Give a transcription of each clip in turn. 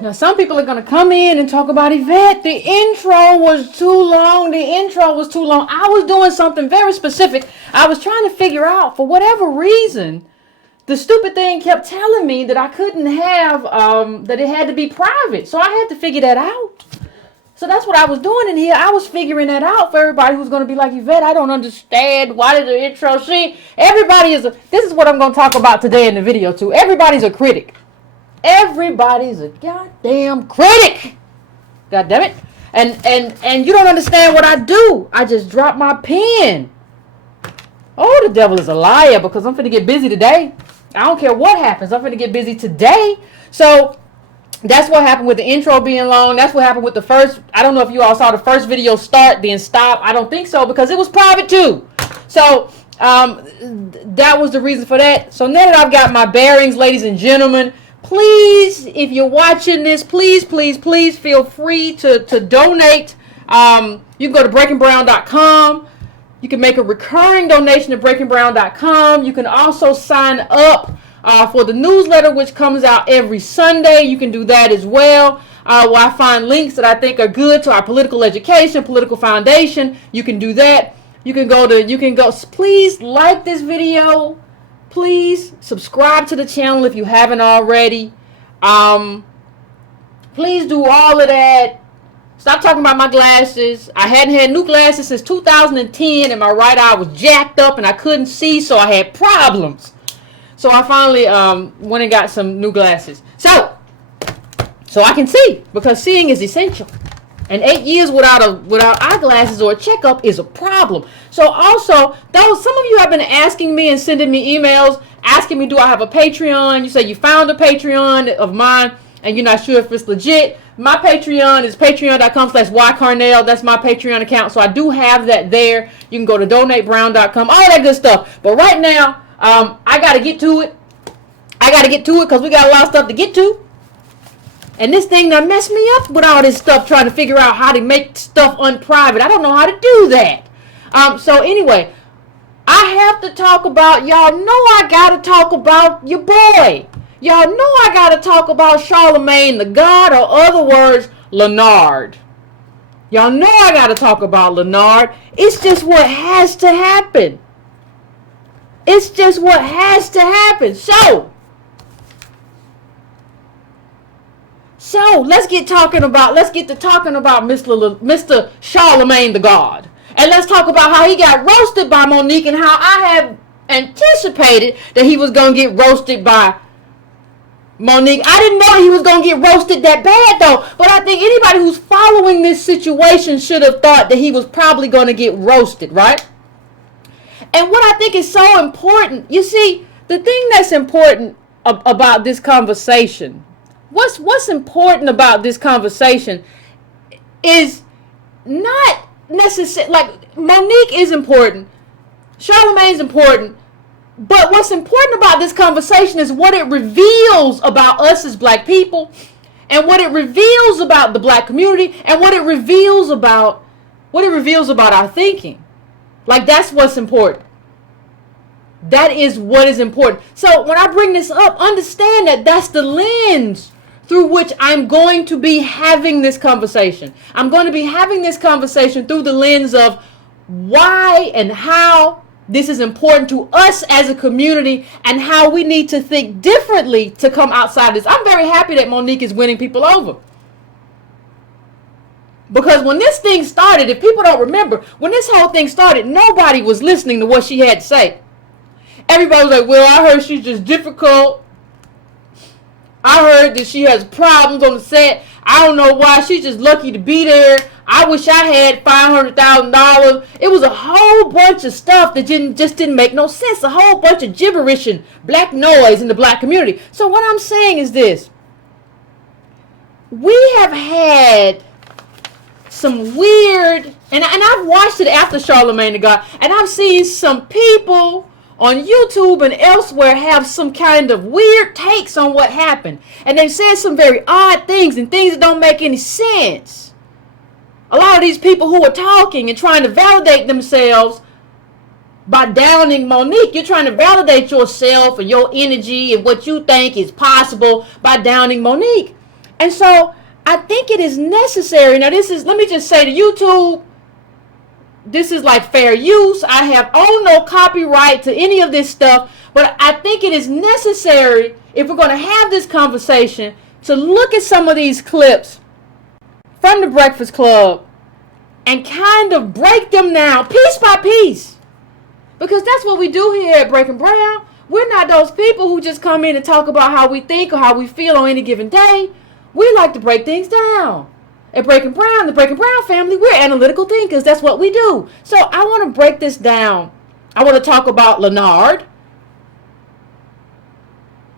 Now some people are going to come in and talk about Yvette. The intro was too long. I was doing something very specific. I was trying to figure out, for whatever reason, the stupid thing kept telling me that I couldn't have, that it had to be private. So I had to figure that out. So that's what I was doing in here. I was figuring that out for everybody who's going to be like, Yvette, I don't understand. Why did the intro? See, this is what I'm going to talk about today in the video too. Everybody's a critic. Everybody's a goddamn critic. God damn it. And you don't understand what I do. I just drop my pen. Oh, the devil is a liar, because I'm finna get busy today. I don't care what happens. I'm finna get busy today. So that's what happened with the intro being long. That's what happened with the first. I don't know if you all saw the first video start, then stop. I don't think so, because it was private too. So that was the reason for that. So now that I've got my bearings, ladies and gentlemen, please, if you're watching this, please feel free to donate. You can go to breakingbrown.com. You can make a recurring donation to breakingbrown.com. You can also sign up for the newsletter, which comes out every Sunday. You can do that as well. Where I find links that I think are good to our political education, political foundation. You can do that. You can go. Please like this video. Please subscribe to the channel if you haven't already. Please do all of that. Stop talking about my glasses. I hadn't had new glasses since 2010, and my right eye was jacked up and I couldn't see, so I had problems. So I finally went and got some new glasses. So I can see, because seeing is essential. And 8 years without eyeglasses or a checkup is a problem. So also, some of you have been asking me and sending me emails asking me, do I have a Patreon? You say you found a Patreon of mine and you're not sure if it's legit. My Patreon is patreon.com/ycarnell. That's my Patreon account. So I do have that there. You can go to donatebrown.com, all that good stuff. But right now, I got to get to it. Because we got a lot of stuff to get to. And this thing done messed me up with all this stuff, trying to figure out how to make stuff unprivate. I don't know how to do that. So anyway, I have to talk about, y'all know I got to talk about your boy. Y'all know I got to talk about Charlamagne the God, or other words, Lenard. Y'all know I got to talk about Lenard. It's just what has to happen. It's just what has to happen. So let's get to talking about Mr. Charlamagne the God. And let's talk about how he got roasted by Monique, and how I have anticipated that he was going to get roasted by Monique. I didn't know he was going to get roasted that bad though. But I think anybody who's following this situation should have thought that he was probably going to get roasted, right? And what I think is so important, you see, the thing that's important about this conversation, what's important about this conversation is not necessarily, like, Monique is important, Charlamagne is important, but what's important about this conversation is what it reveals about us as black people, and what it reveals about the black community, and what it reveals about our thinking. Like, that's what's important. That is what is important. So when I bring this up, understand that that's the lens through which I'm going to be having this conversation. I'm going to be having this conversation through the lens of why and how this is important to us as a community, and how we need to think differently to come outside of this. I'm very happy that Monique is winning people over. Because when this thing started, if people don't remember, when this whole thing started, nobody was listening to what she had to say. Everybody was like, well, I heard she's just difficult. I heard that she has problems on the set. I don't know why. She's just lucky to be there. I wish I had $500,000. It was a whole bunch of stuff that just didn't make no sense. A whole bunch of gibberish and black noise in the black community. So what I'm saying is this. We have had some weird, and I've watched it after Charlamagne the God, and I've seen some people on YouTube and elsewhere have some kind of weird takes on what happened. And they've said some very odd things and things that don't make any sense. A lot of these people who are talking and trying to validate themselves by downing Monique, you're trying to validate yourself and your energy and what you think is possible by downing Monique. And so I think it is necessary. Now let me just say to YouTube, this is like fair use. I have no copyright to any of this stuff, but I think it is necessary, if we're going to have this conversation, to look at some of these clips from the Breakfast Club and kind of break them down piece by piece. Because that's what we do here at Breaking Brown. We're not those people who just come in and talk about how we think or how we feel on any given day. We like to break things down. At Breaking Brown, the Breaking Brown family, we're analytical thinkers. That's what we do. So I want to break this down. I want to talk about Lenard.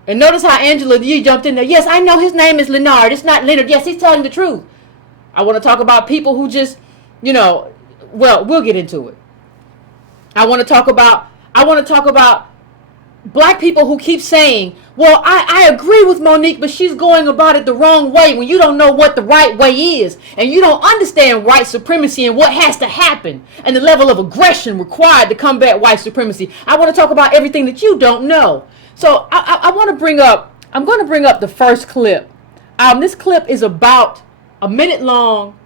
And notice how Angela Yee jumped in there. Yes, I know his name is Lenard. It's not Leonard. Yes, he's telling the truth. I want to talk about people who just, well, we'll get into it. I want to talk about black people who keep saying, well, I agree with Monique, but she's going about it the wrong way, when you don't know what the right way is, and you don't understand white supremacy and what has to happen and the level of aggression required to combat white supremacy. I want to talk about everything that you don't know. So I'm going to bring up the first clip. This clip is about a minute long.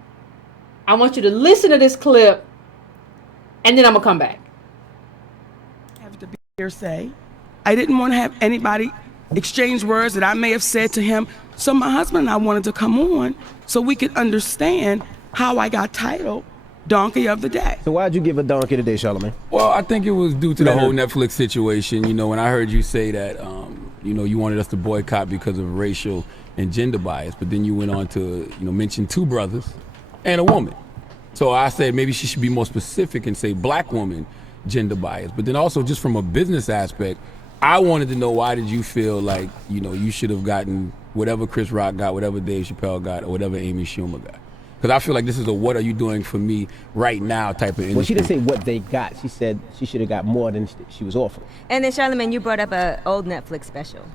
I want you to listen to this clip, and then I'm going to come back. I have to be hearsay. I didn't want to have anybody exchange words that I may have said to him. So my husband and I wanted to come on so we could understand how I got titled Donkey of the Day. So why'd you give a donkey today, Charlamagne? Well, I think it was due to the whole Netflix situation. When I heard you say that, you wanted us to boycott because of racial and gender bias, but then you went on to, mention two brothers and a woman. So I said maybe she should be more specific and say black woman gender bias. But then also just from a business aspect, I wanted to know, why did you feel like, you should have gotten whatever Chris Rock got, whatever Dave Chappelle got, or whatever Amy Schumer got? Because I feel like this is a what are you doing for me right now type of industry. Well, she didn't say what they got. She said she should have got more than she was offered. And then, Charlamagne, you brought up an old Netflix special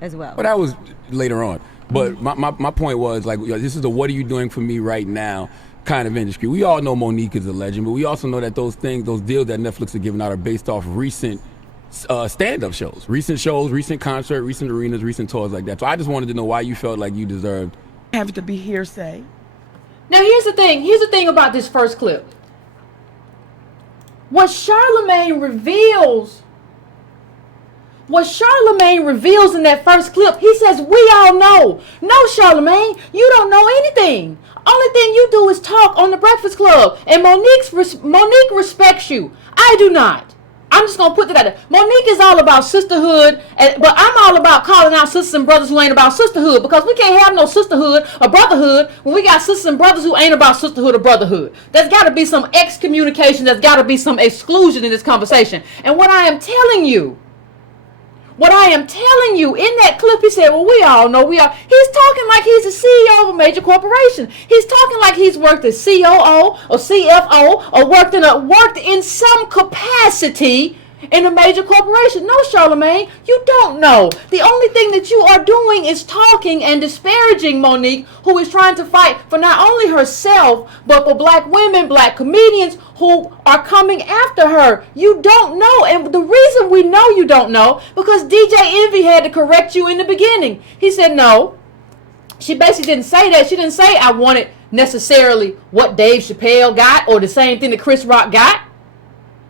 as well. But that was later on. But my point was, like, this is a what are you doing for me right now kind of industry. We all know Monique is a legend, but we also know that those deals that Netflix are giving out are based off recent stand-up shows, recent concert, recent arenas, recent tours like that. So I just wanted to know why you felt like you deserved. Have to be hearsay. Now here's the thing about this first clip. What Charlamagne reveals in that first clip, he says, we all know. No, Charlamagne, you don't know anything. Only thing you do is talk on the Breakfast Club. And Monique respects you. I do not. I'm just going to put that out there. Monique is all about sisterhood, but I'm all about calling out sisters and brothers who ain't about sisterhood, because we can't have no sisterhood or brotherhood when we got sisters and brothers who ain't about sisterhood or brotherhood. There's got to be some excommunication. There's got to be some exclusion in this conversation. And what I am telling you in that clip, he said, well, we all know he's talking like he's the CEO of a major corporation. He's talking like he's worked as COO or CFO or worked in some capacity in a major corporation. No, Charlamagne, you don't know. The only thing that you are doing is talking and disparaging Monique, who is trying to fight for not only herself, but for black women, black comedians who are coming after her. You don't know. And the reason we know you don't know, because DJ Envy had to correct you in the beginning. He said, no. She basically didn't say that. She didn't say I wanted necessarily what Dave Chappelle got or the same thing that Chris Rock got.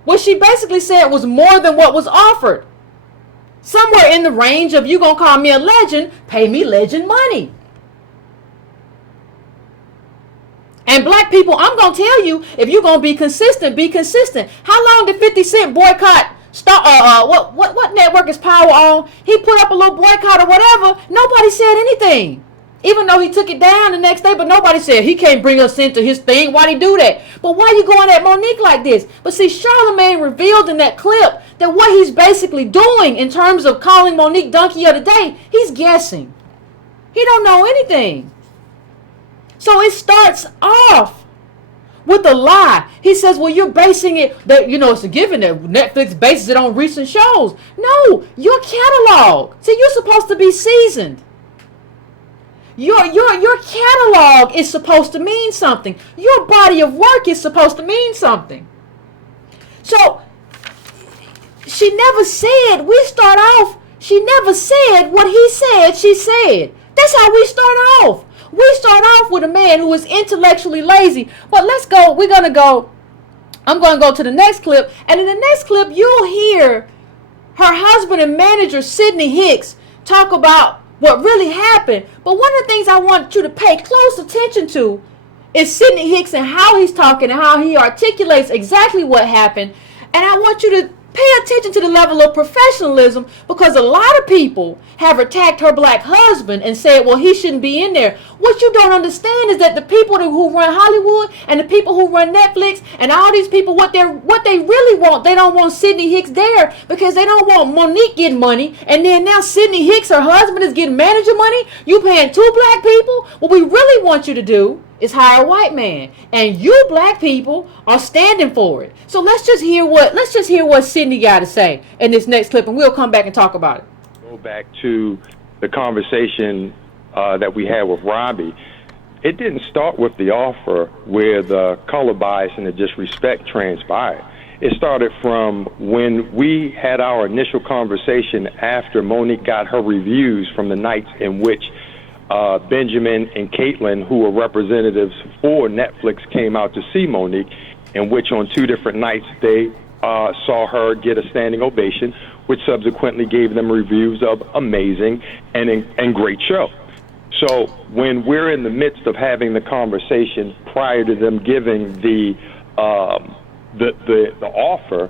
What she basically said was more than what was offered. Somewhere in the range of, you gonna call me a legend, pay me legend money. And black people, I'm gonna tell you, if you're gonna be consistent, be consistent. How long did 50 Cent boycott what network is Power on? He put up a little boycott or whatever. Nobody said anything. Even though he took it down the next day, but nobody said he can't bring us into his thing. Why'd he do that? But why you going at Monique like this? But see, Charlamagne revealed in that clip that what he's basically doing in terms of calling Monique Donkey of the Day, he's guessing. He don't know anything. So it starts off with a lie. He says, well, you're basing it, that it's a given that Netflix bases it on recent shows. No, your catalog. See, you're supposed to be seasoned. Your catalog is supposed to mean something. Your body of work is supposed to mean something. So she never said, she never said what he said she said. That's how we start off. We start off with a man who is intellectually lazy. But I'm going to go to the next clip. And in the next clip, you'll hear her husband and manager, Sidney Hicks, talk about what really happened. But one of the things I want you to pay close attention to is Sidney Hicks and how he's talking and how he articulates exactly what happened. And I want you to pay attention to the level of professionalism, because a lot of people have attacked her black husband and said, well, he shouldn't be in there. What you don't understand is that the people who run Hollywood and the people who run Netflix and all these people, what they really want, they don't want Sidney Hicks there because they don't want Monique getting money. And then now Sidney Hicks, her husband, is getting manager money. You paying 2 black people? What we really want you to do is hire a white man, and you black people are standing for it. So let's just hear what Sidney got to say in this next clip, and we'll come back and talk about it. Go back to the conversation that we had with Robbie. It didn't start with the offer where the color bias and the disrespect transpired. It started from when we had our initial conversation after Monique got her reviews from the nights in which Benjamin and Caitlin, who were representatives for Netflix, came out to see Monique, in which on 2 different nights they saw her get a standing ovation, which subsequently gave them reviews of amazing and great show. So when we're in the midst of having the conversation prior to them giving the offer,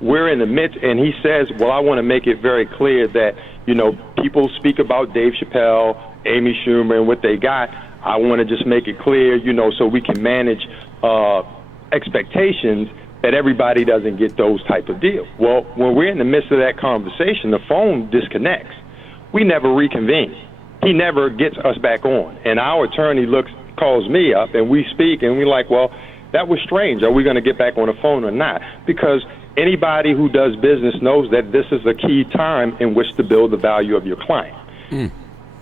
we're in the midst, and he says, well, I want to make it very clear that, people speak about Dave Chappelle, Amy Schumer, and what they got. I want to just make it clear, so we can manage expectations that everybody doesn't get those type of deals. Well, when we're in the midst of that conversation, the phone disconnects. We never reconvene. He never gets us back on. And our attorney calls me up, and we speak, and we're like, well, that was strange. Are we going to get back on the phone or not? Because anybody who does business knows that this is a key time in which to build the value of your client.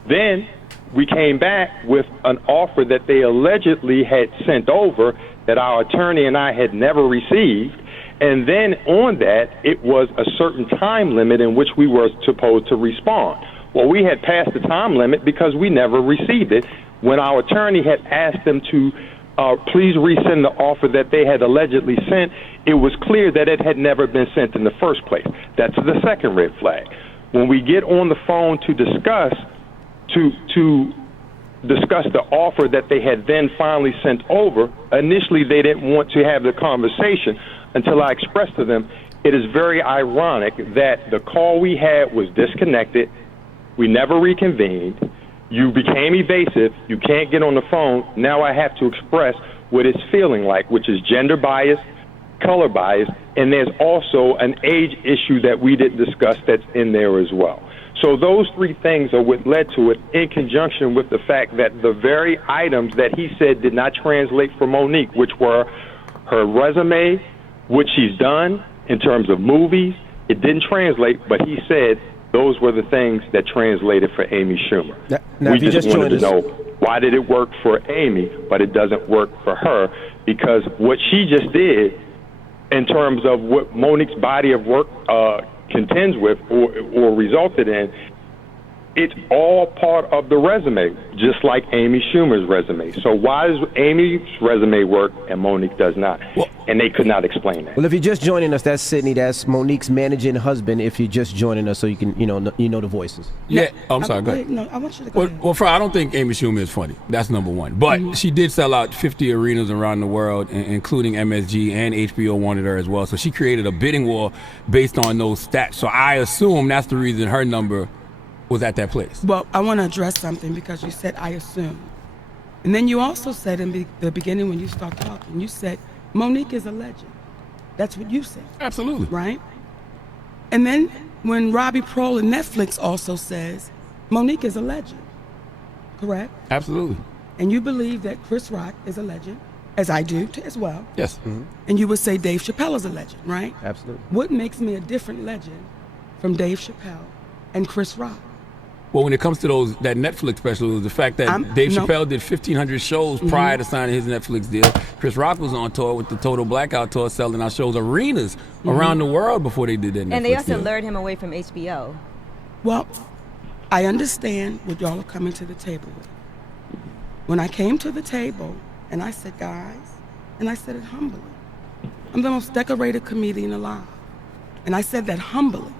Then we came back with an offer that they allegedly had sent over that our attorney and I had never received. And then on that, it was a certain time limit in which we were supposed to respond. Well, we had passed the time limit because we never received it. When our attorney had asked them to please resend the offer that they had allegedly sent, it was clear that it had never been sent in the first place. That's the second red flag. When we get on the phone to discuss the offer that they had then finally sent over, initially they didn't want to have the conversation until I expressed to them, it is very ironic that the call we had was disconnected, we never reconvened, you became evasive, you can't get on the phone, now I have to express what it's feeling like, which is gender bias, color bias, and there's also an age issue that we didn't discuss that's in there as well. So those 3 things are what led to it, in conjunction with the fact that the very items that he said did not translate for Monique, which were her resume, what she's done in terms of movies, it didn't translate, but he said those were the things that translated for Amy Schumer. Now, we just wanted to know, why did it work for Amy, but it doesn't work for her? Because what she just did in terms of what Monique's body of work contends with or resulted in, it's all part of the resume, just like Amy Schumer's resume. So why does Amy's resume work and Monique does not? And they could not explain that. Well, if you're just joining us, that's Sidney. That's Monique's managing husband. If you're just joining us, so you can, the voices. Yeah, I'm sorry. Go ahead. No, I want you to go ahead. Well, I don't think Amy Schumer is funny. That's number one. But she did sell out 50 arenas around the world, including MSG, and HBO wanted her as well. So she created a bidding war based on those stats. So I assume that's the reason her number was at that place. Well, I want to address something because you said, I assume. And then you also said in the beginning when you start talking, you said, Monique is a legend. That's what you said. Absolutely. Right? And then when Robbie Prohl and Netflix also says, Monique is a legend. Correct? Absolutely. And you believe that Chris Rock is a legend, as I do as well. Yes. Mm-hmm. And you would say Dave Chappelle is a legend, right? Absolutely. What makes me a different legend from Dave Chappelle and Chris Rock? Well, when it comes to that Netflix special, it was the fact that Dave Chappelle did 1,500 shows prior to signing his Netflix deal. Chris Rock was on tour with the Total Blackout Tour, selling our shows arenas around the world before they did that Netflix And they also deal. lured him away from HBO. Well, I understand what y'all are coming to the table with. When I came to the table and I said, guys, and I said it humbly, I'm the most decorated comedian alive. And I said that humbly.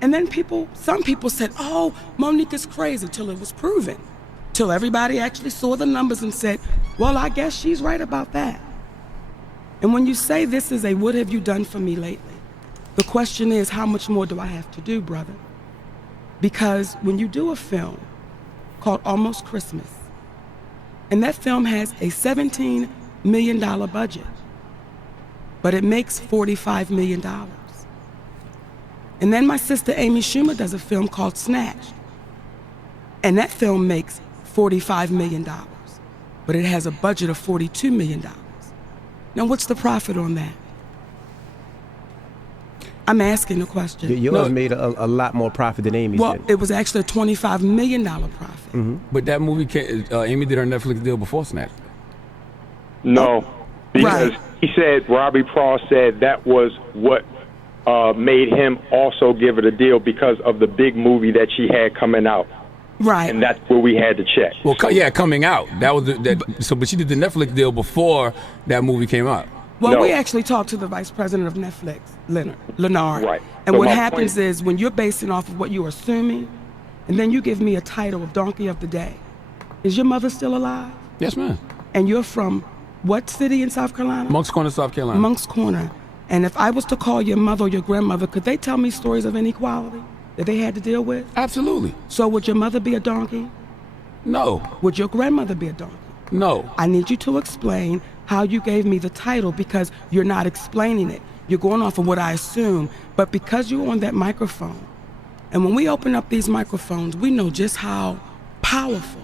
And then some people said, oh, Monique is crazy, till it was proven. Till everybody actually saw the numbers and said, well, I guess she's right about that. And when you say this is a what have you done for me lately, the question is, how much more do I have to do, brother? Because when you do a film called Almost Christmas, and that film has a $17 million budget, but it makes $45 million. And then my sister Amy Schumer does a film called Snatched, and that film makes $45 million, but it has a budget of $42 million. Now, what's the profit on that? I'm asking the question. Yours made a lot more profit than Amy's Well, did. it was actually a $25 million profit. But that movie, Amy did her Netflix deal before Snatch. No, because Right. he said, Robbie Frost said that was what made him also give it a deal because of the big movie that she had coming out. Right. And that's where we had to check. Well, coming out. That was but she did the Netflix deal before that movie came out. Well, No. we actually talked to the vice president of Netflix, Lenard. Right. And So what my happens point- is when you're basing off of what you're assuming, and then you give me a title of Donkey of the Day. Is your mother still alive? Yes, ma'am. And you're from what city in South Carolina? Moncks Corner, South Carolina. Moncks Corner. And if I was to call your mother or your grandmother, could they tell me stories of inequality that they had to deal with? Absolutely. So would your mother be a donkey? No. Would your grandmother be a donkey? No. I need you to explain how you gave me the title because you're not explaining it. You're going off of what I assume. But because you're on that microphone, and when we open up these microphones, we know just how powerful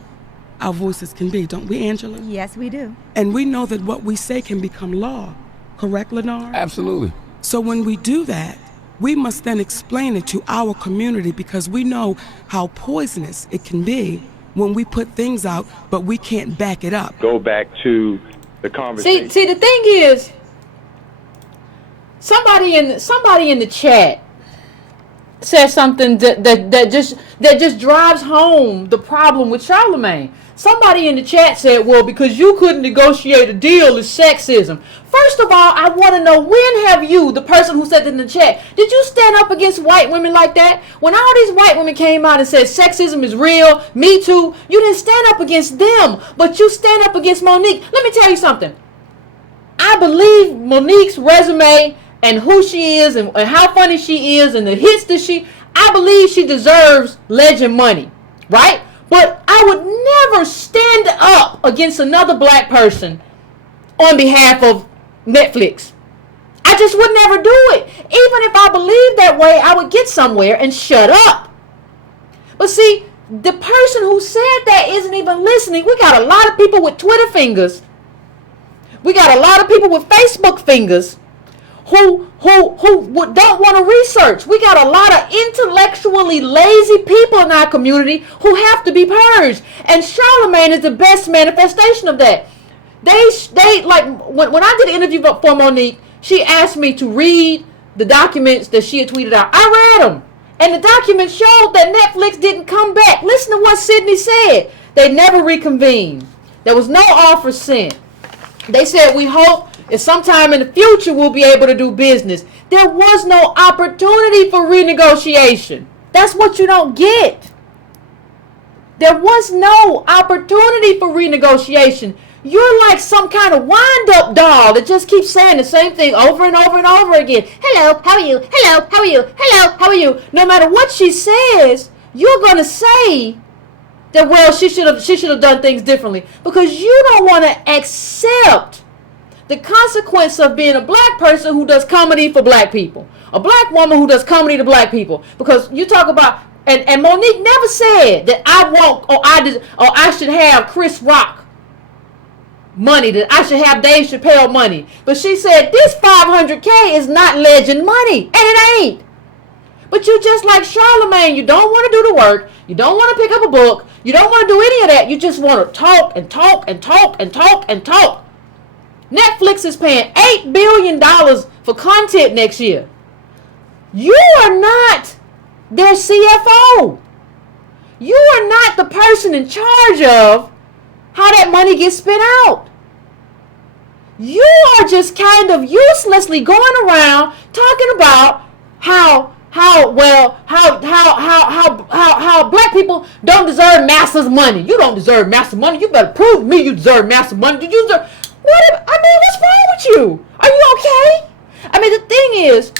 our voices can be, don't we, Angela? Yes, we do. And we know that what we say can become law. Correct, Lenard? Absolutely. So when we do that, we must then explain it to our community because we know how poisonous it can be when we put things out, but we can't back it up. Go back to the conversation. See, the thing is, somebody in the chat says something that just drives home the problem with Charlamagne. Somebody in the chat said, well, because you couldn't negotiate a deal is sexism. First of all, I want to know, when have you, the person who said that in the chat, did you stand up against white women like that? When all these white women came out and said sexism is real, Me Too, you didn't stand up against them, but you stand up against Monique. Let me tell you something. I believe Monique's resume and who she is and how funny she is and the hits that I believe she deserves legend money, right? But I would never stand up against another black person on behalf of Netflix. I just would never do it. Even if I believed that way, I would get somewhere and shut up. But see, the person who said that isn't even listening. We got a lot of people with Twitter fingers. We got a lot of people with Facebook fingers who don't want to research. We got a lot of intellectually lazy people in our community who have to be purged. And Charlamagne is the best manifestation of that. They like when I did an interview for Monique, she asked me to read the documents that she had tweeted out. I read them. And the documents showed that Netflix didn't come back. Listen to what Sydney said. They never reconvened. There was no offer sent. They said, we hope if sometime in the future we'll be able to do business. There was no opportunity for renegotiation. That's what you don't get. There was no opportunity for renegotiation. You're like some kind of wind-up doll that just keeps saying the same thing over and over and over again. Hello, how are you? Hello, how are you? Hello, how are you? No matter what she says, you're going to say that, well, she should have done things differently, because you don't want to accept the consequence of being a black person who does comedy for black people, a black woman who does comedy to black people. Because you talk about, and Monique never said that I want or I should have Chris Rock money, that I should have Dave Chappelle money. But she said this $500K is not legend money, and it ain't. But you just like Charlamagne, you don't want to do the work, you don't want to pick up a book, you don't want to do any of that. You just want to talk and talk and talk and talk and talk. Netflix is paying $8 billion for content next year. You are not their CFO. You are not the person in charge of how that money gets spent out. You are just kind of uselessly going around talking about how black people don't deserve master's money. You don't deserve master's money. You better prove to me you deserve master's money. Did you deserve? What's wrong with you? Are you okay? I mean, the thing is,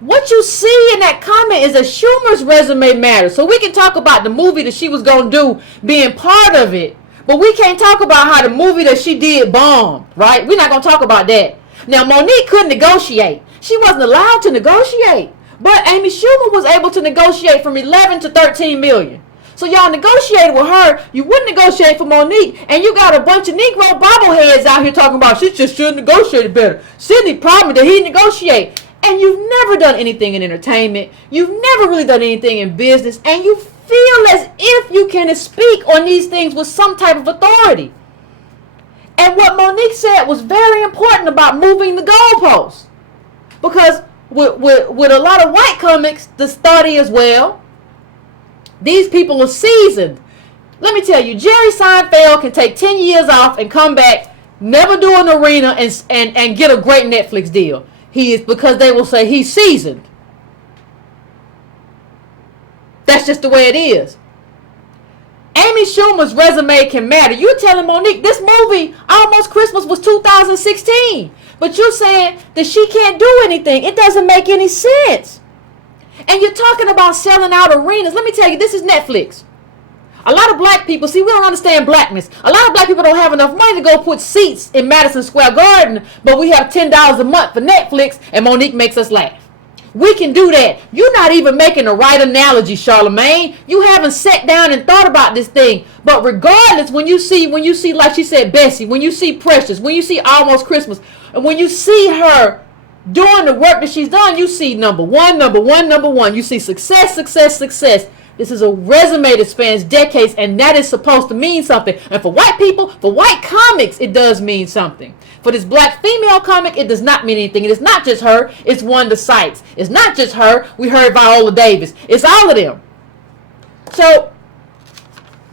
what you see in that comment is that Schumer's resume matters. So we can talk about the movie that she was going to do being part of it. But we can't talk about how the movie that she did bombed, right? We're not going to talk about that. Now, Monique couldn't negotiate. She wasn't allowed to negotiate. But Amy Schumer was able to negotiate from 11 to 13 million. So y'all negotiated with her. You wouldn't negotiate for Monique. And you got a bunch of Negro bobbleheads out here talking about she just should have negotiated better. Sidney promised that he'd negotiate. And you've never done anything in entertainment. You've never really done anything in business. And you feel as if you can speak on these things with some type of authority. And what Monique said was very important about moving the goalposts. Because with a lot of white comics, the study as well, these people are seasoned. Let me tell you, Jerry Seinfeld can take 10 years off and come back, never do an arena, and get a great Netflix deal. He is, because they will say he's seasoned. That's just the way it is. Amy Schumer's resume can matter. You're telling Monique this movie, Almost Christmas, was 2016. But you're saying that she can't do anything. It doesn't make any sense. And you're talking about selling out arenas. Let me tell you, this is Netflix. A lot of black people, see, we don't understand blackness. A lot of black people don't have enough money to go put seats in Madison Square Garden, but we have $10 a month for Netflix, and Monique makes us laugh. We can do that. You're not even making the right analogy, Charlamagne. You haven't sat down and thought about this thing. But regardless, when you see, like she said, Bessie, when you see Precious, when you see Almost Christmas, and when you see her doing the work that she's done, you see number one. You see success. This is a resume that spans decades, and that is supposed to mean something. And for white people, for white comics, it does mean something. For this black female comic, it does not mean anything. It is not just her. It's Wanda Sykes. It's not just her. We heard Viola Davis. It's all of them. So,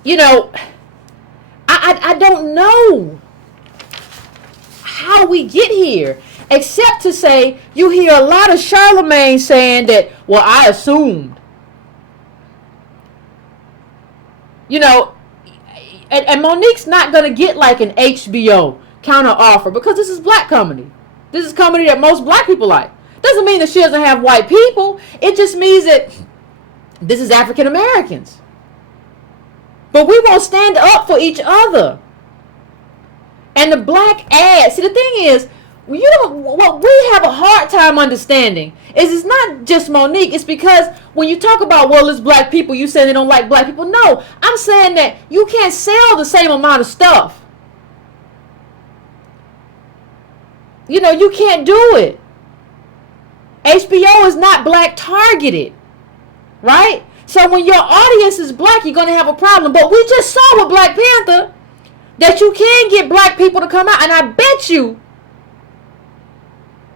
you know, I don't know how we get here, except to say you hear a lot of Charlamagne saying that, well, I assumed. You know, and Monique's not going to get like an HBO counter offer because this is black comedy. This is comedy that most black people like. Doesn't mean that she doesn't have white people. It just means that this is African Americans. But we won't stand up for each other. And the black ads, see, the thing is, what we have a hard time understanding is it's not just Monique. It's because when you talk about, well, it's black people, you say they don't like black people. No, I'm saying that you can't sell the same amount of stuff. You know, you can't do it. HBO is not black targeted, right? So when your audience is black, you're going to have a problem. But we just saw with Black Panther that you can get black people to come out. And I bet you,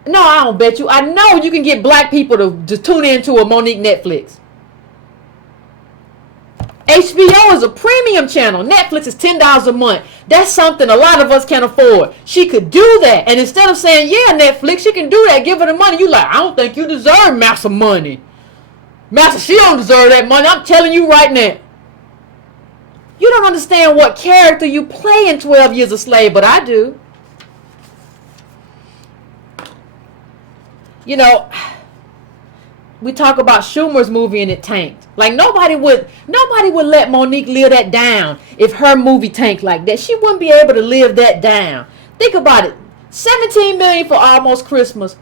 no, I don't bet you, I know you can get black people to tune into a Monique Netflix. HBO is a premium channel. Netflix is $10 a month. That's something a lot of us can't afford. She could do that. And instead of saying, yeah, Netflix, she can do that, give her the money. You like, I don't think you deserve Master money. Master, she don't deserve that money. I'm telling you right now. You don't understand what character you play in 12 Years a Slave, but I do. You know, we talk about Schumer's movie and it tanked. Like nobody would let Monique live that down if her movie tanked like that. She wouldn't be able to live that down. Think about it. $17 million for Almost Christmas.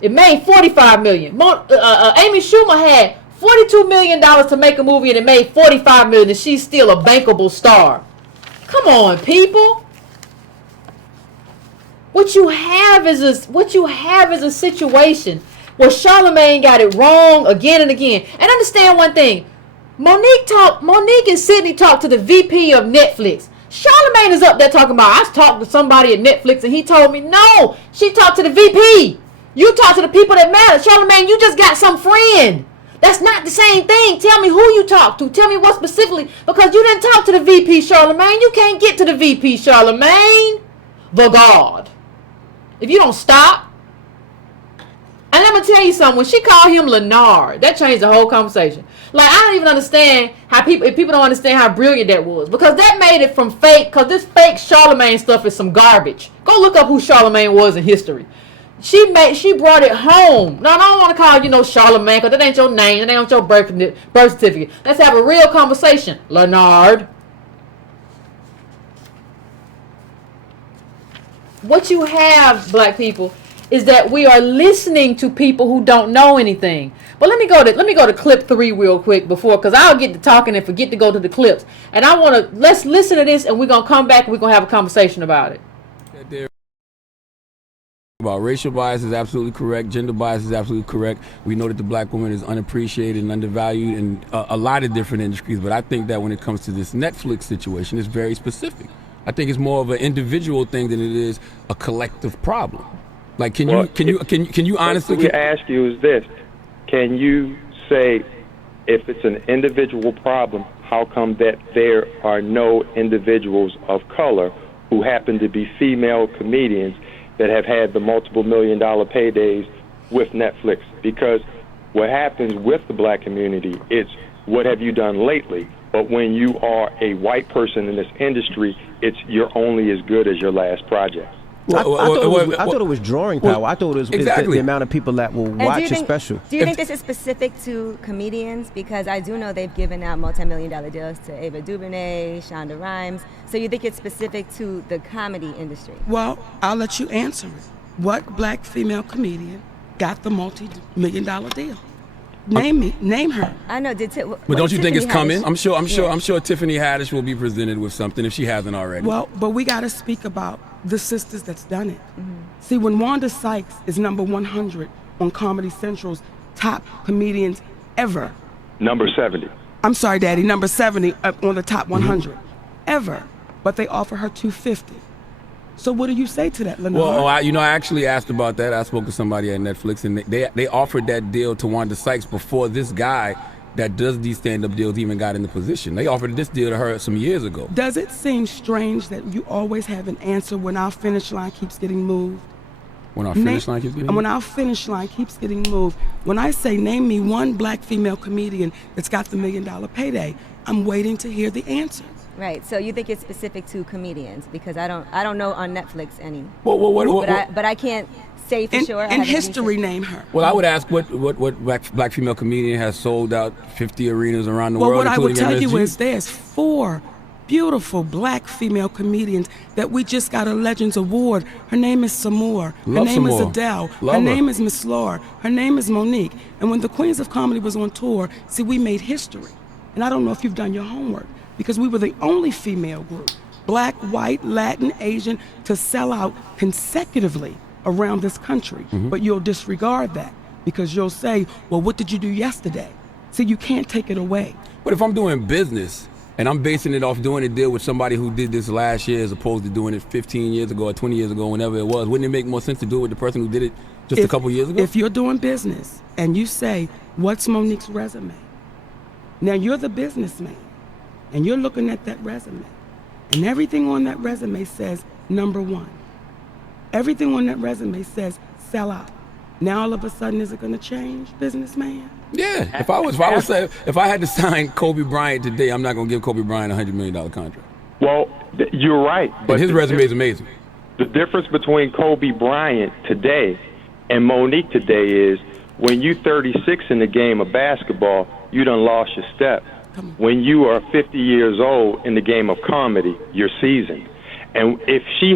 It made $45 million. Amy Schumer had $42 million to make a movie and it made $45 million, and she's still a bankable star. Come on, people. What you have is a situation where Charlamagne got it wrong again and again. And understand one thing. Monique and Sidney talked to the VP of Netflix. Charlamagne is up there talking about, I talked to somebody at Netflix and he told me, no, she talked to the VP. You talk to the people that matter. Charlamagne, you just got some friend. That's not the same thing. Tell me who you talked to. Tell me what specifically, because you didn't talk to the VP, Charlamagne. You can't get to the VP, Charlamagne. The God. If you don't stop. And let me tell you something. When she called him Lenard, that changed the whole conversation. Like, I don't even understand how if people don't understand how brilliant that was. Because that made it from fake, because this fake Charlamagne stuff is some garbage. Go look up who Charlamagne was in history. She brought it home. Now, I don't want to call you Charlamagne, because that ain't your name. That ain't your birth certificate. Let's have a real conversation. Lenard. What you have, black people, is that we are listening to people who don't know anything. But let me go to clip 3 real quick because I'll get to talking and forget to go to the clips. And let's listen to this, and we're gonna come back and we're gonna have a conversation about it. About racial bias is absolutely correct. Gender bias is absolutely correct. We know that the black woman is unappreciated and undervalued in a lot of different industries. But I think that when it comes to this Netflix situation, it's very specific. I think it's more of an individual thing than it is a collective problem. Like, can you honestly? What we ask you is this: can you say, if it's an individual problem, how come that there are no individuals of color who happen to be female comedians that have had the multiple $million-dollar paydays with Netflix? Because what happens with the black community, it's what have you done lately? But when you are a white person in this industry, it's you're only as good as your last project. I thought it was drawing power. I thought it was exactly the amount of people that will watch a special. Do you think this is specific to comedians? Because I do know they've given out multi-million-dollar deals to Ava DuVernay, Shonda Rhimes. So you think it's specific to the comedy industry? Well, I'll let you answer it. What black female comedian got the multi-million-dollar deal? Name her. I know. But don't you think it's coming? I'm sure Tiffany Haddish will be presented with something if she hasn't already. Well, but we got to speak about the sisters that's done it. Mm-hmm. See, when Wanda Sykes is number 100 on Comedy Central's top comedians ever. Number 70. I'm sorry, Daddy. Number 70 on the top 100 ever. But they offer her 250. So what do you say to that, Lenard? Well, I actually asked about that. I spoke to somebody at Netflix, and they offered that deal to Wanda Sykes before this guy that does these stand-up deals even got in the position. They offered this deal to her some years ago. Does it seem strange that you always have an answer when our finish line keeps getting moved? When our finish line keeps getting moved? When our finish line keeps getting moved. When I say, name me one black female comedian that's got the $1 million payday, I'm waiting to hear the answer. Right. So you think it's specific to comedians? Because I don't know on Netflix any. But I can't say for sure. In history, name her. Well, I would ask what black female comedian has sold out 50 arenas around the world. Well, what I would tell MSG? you is there's 4 beautiful black female comedians that we just got a Legends Award. Her name is Samore. Her name is Adele. Her name is Miss Laura. Her name is Monique. And when the Queens of Comedy was on tour, see, we made history. And I don't know if you've done your homework, because we were the only female group, black, white, Latin, Asian, to sell out consecutively around this country. Mm-hmm. But you'll disregard that because you'll say, well, what did you do yesterday? So you can't take it away. But if I'm doing business and I'm basing it off doing a deal with somebody who did this last year as opposed to doing it 15 years ago or 20 years ago, whenever it was, wouldn't it make more sense to do it with the person who did it just a couple years ago? If you're doing business and you say, what's Monique's resume? Now you're the businessman. And you're looking at that resume, and everything on that resume says number 1. Everything on that resume says sell out. Now all of a sudden, is it going to change, businessman? Yeah. If I had to sign Kobe Bryant today, I'm not going to give Kobe Bryant a $100 million contract. Well, you're right. But his resume is amazing. The difference between Kobe Bryant today and Monique today is when you 36 in the game of basketball, you done lost your step. When you are 50 years old in the game of comedy, you're seasoned. And if they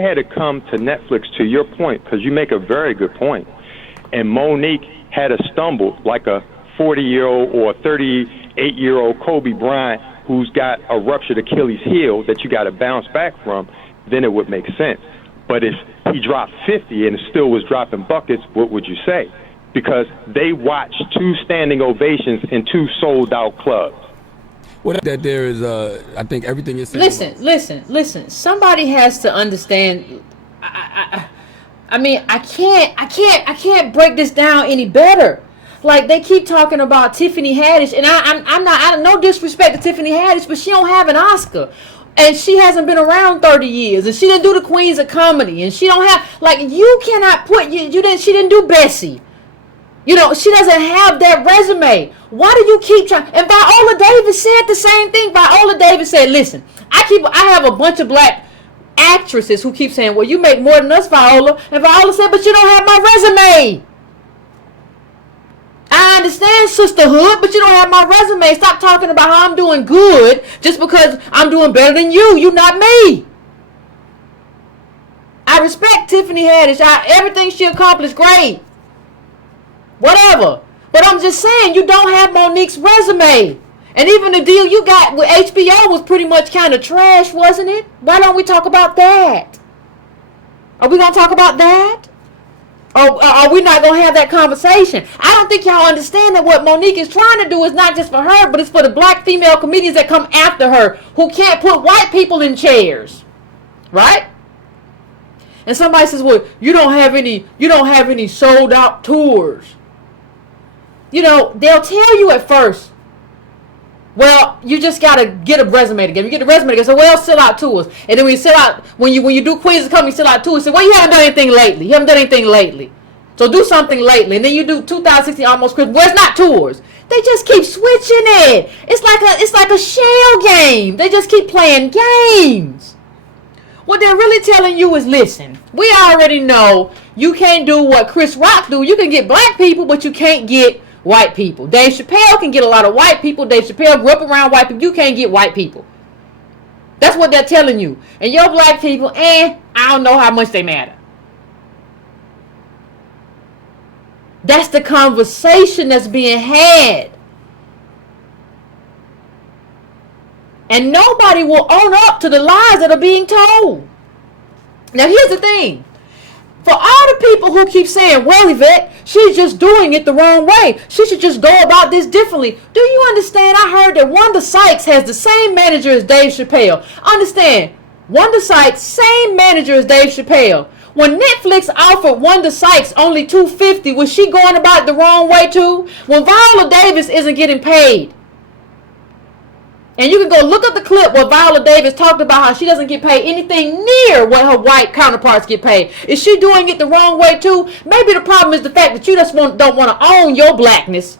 had to come to Netflix, to your point, because you make a very good point, and Monique had to stumble like a 40-year-old or a 38-year-old Kobe Bryant who's got a ruptured Achilles heel that you got to bounce back from, then it would make sense. But if he dropped 50 and still was dropping buckets, what would you say? Because they watched 2 standing ovations in 2 sold-out clubs. Well, that there is, I think everything is saying. Listen. Somebody has to understand. I mean, I can't break this down any better. like they keep talking about Tiffany Haddish, and I no disrespect to Tiffany Haddish, but she don't have an Oscar. And she hasn't been around 30 years, and she didn't do the Queens of Comedy, and she don't have, like, you cannot put, she didn't do Bessie. You know, she doesn't have that resume. Why do you keep trying? And Viola Davis said the same thing. Viola Davis said, listen, I have a bunch of black actresses who keep saying, well, you make more than us, Viola. And Viola said, but you don't have my resume. I understand sisterhood, but you don't have my resume. Stop talking about how I'm doing good just because I'm doing better than you. You not me. I respect Tiffany Haddish. Everything she accomplished, great. Whatever. But I'm just saying, you don't have Monique's resume. And even the deal you got with HBO was pretty much kind of trash, wasn't it? Why don't we talk about that? Are we going to talk about that? Or are we not going to have that conversation? I don't think y'all understand that what Monique is trying to do is not just for her, but it's for the black female comedians that come after her who can't put white people in chairs. Right? And somebody says, well, you don't have any sold out tours. You know, they'll tell you at first, well, you just got to get a resume together. You get the resume together, so well, sell out tours. And then when you sell out, when you do Queens of Comedy, you sell out tours, say, well, you haven't done anything lately. You haven't done anything lately. So do something lately. And then you do 2016 Almost Christmas. Well, it's not tours. They just keep switching it. It's like a shell game. They just keep playing games. What they're really telling you is, listen, we already know you can't do what Chris Rock do. You can get black people, but you can't get white people. Dave Chappelle can get a lot of white people. Dave Chappelle grew up around white people. You can't get white people. That's what they're telling you. And your black people, I don't know how much they matter. That's the conversation that's being had. And nobody will own up to the lies that are being told. Now here's the thing. For all the people who keep saying, well, Yvette, she's just doing it the wrong way. She should just go about this differently. Do you understand? I heard that Wanda Sykes has the same manager as Dave Chappelle. Understand, Wanda Sykes, same manager as Dave Chappelle. When Netflix offered Wanda Sykes only $250, was she going about it the wrong way too? When Viola Davis isn't getting paid. And you can go look up the clip where Viola Davis talked about how she doesn't get paid anything near what her white counterparts get paid. Is she doing it the wrong way too? Maybe the problem is the fact that you just don't want to own your blackness.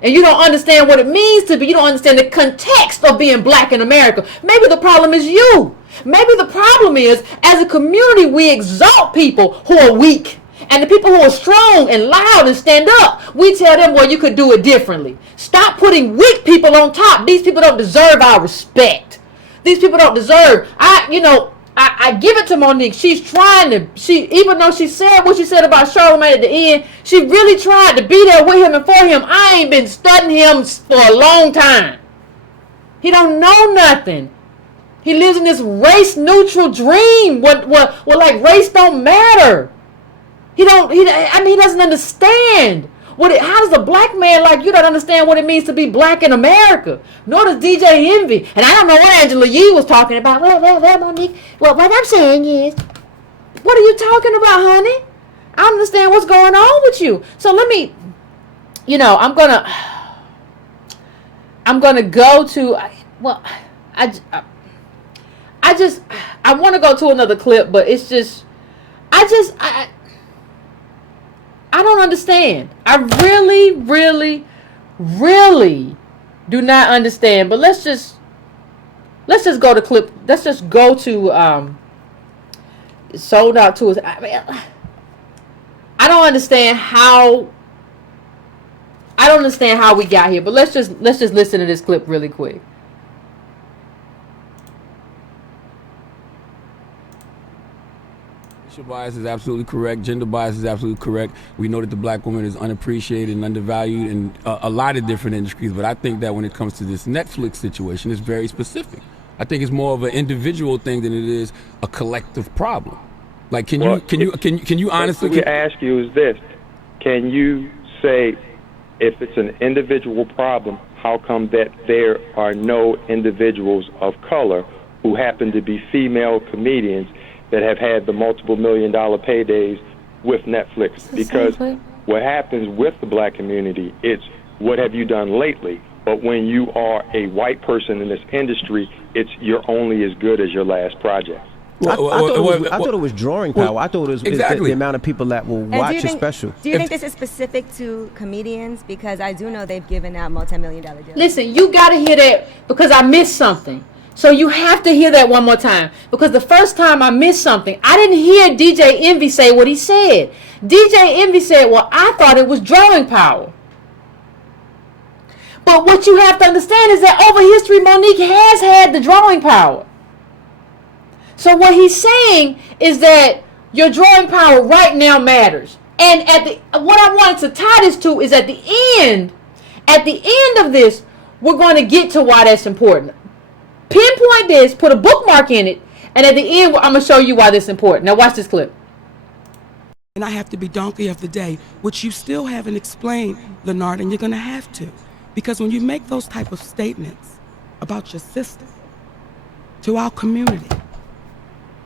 And you don't understand what it means to be. You don't understand the context of being black in America. Maybe the problem is you. Maybe the problem is, as a community, we exalt people who are weak. And the people who are strong and loud and stand up, we tell them, well, you could do it differently. Stop putting weak people on top. These people don't deserve our respect. These people don't deserve. I give it to Monique. She's trying to, even though she said what she said about Charlamagne at the end, she really tried to be there with him and for him. I ain't been studying him for a long time. He don't know nothing. He lives in this race neutral dream. What like race don't matter. He doesn't understand. How does a black man like you not understand what it means to be black in America? Nor does DJ Envy. And I don't know what Angela Yee was talking about. Well, Monique. Well, what I'm saying is, what are you talking about, honey? I don't understand what's going on with you. So let me, I'm gonna go to, I want to go to another clip, but it's just, I don't understand. I really, really, really do not understand. But let's just go to clip. Let's just go to sold out tours. I don't understand how. I don't understand how we got here. But let's just listen to this clip really quick. Racial bias is absolutely correct. Gender bias is absolutely correct. We know that the black woman is unappreciated and undervalued in a lot of different industries, but I think that when it comes to this Netflix situation, it's very specific. I think it's more of an individual thing than it is a collective problem. Like, can you honestly? What we ask you is this: can you say, if it's an individual problem, how come that there are no individuals of color who happen to be female comedians that have had the multiple $1 million paydays with Netflix? Because what happens with the black community, it's what have you done lately? But when you are a white person in this industry, it's you're only as good as your last project. I thought it was drawing power. I thought it was exactly the amount of people that will watch your special. Do you think this is specific to comedians? Because I do know they've given out multi-million-dollar deals. Listen, you got to hear that because I missed something. So you have to hear that one more time. Because the first time I missed something, I didn't hear DJ Envy say what he said. DJ Envy said, well, I thought it was drawing power. But what you have to understand is that over history, Monique has had the drawing power. So what he's saying is that your drawing power right now matters. And what I wanted to tie this to is at the end of this, we're going to get to why that's important. Pinpoint this, put a bookmark in it, and at the end, I'm going to show you why this is important. Now watch this clip. And I have to be donkey of the day, which you still haven't explained, Lenard, and you're going to have to. Because when you make those type of statements about your sister to our community,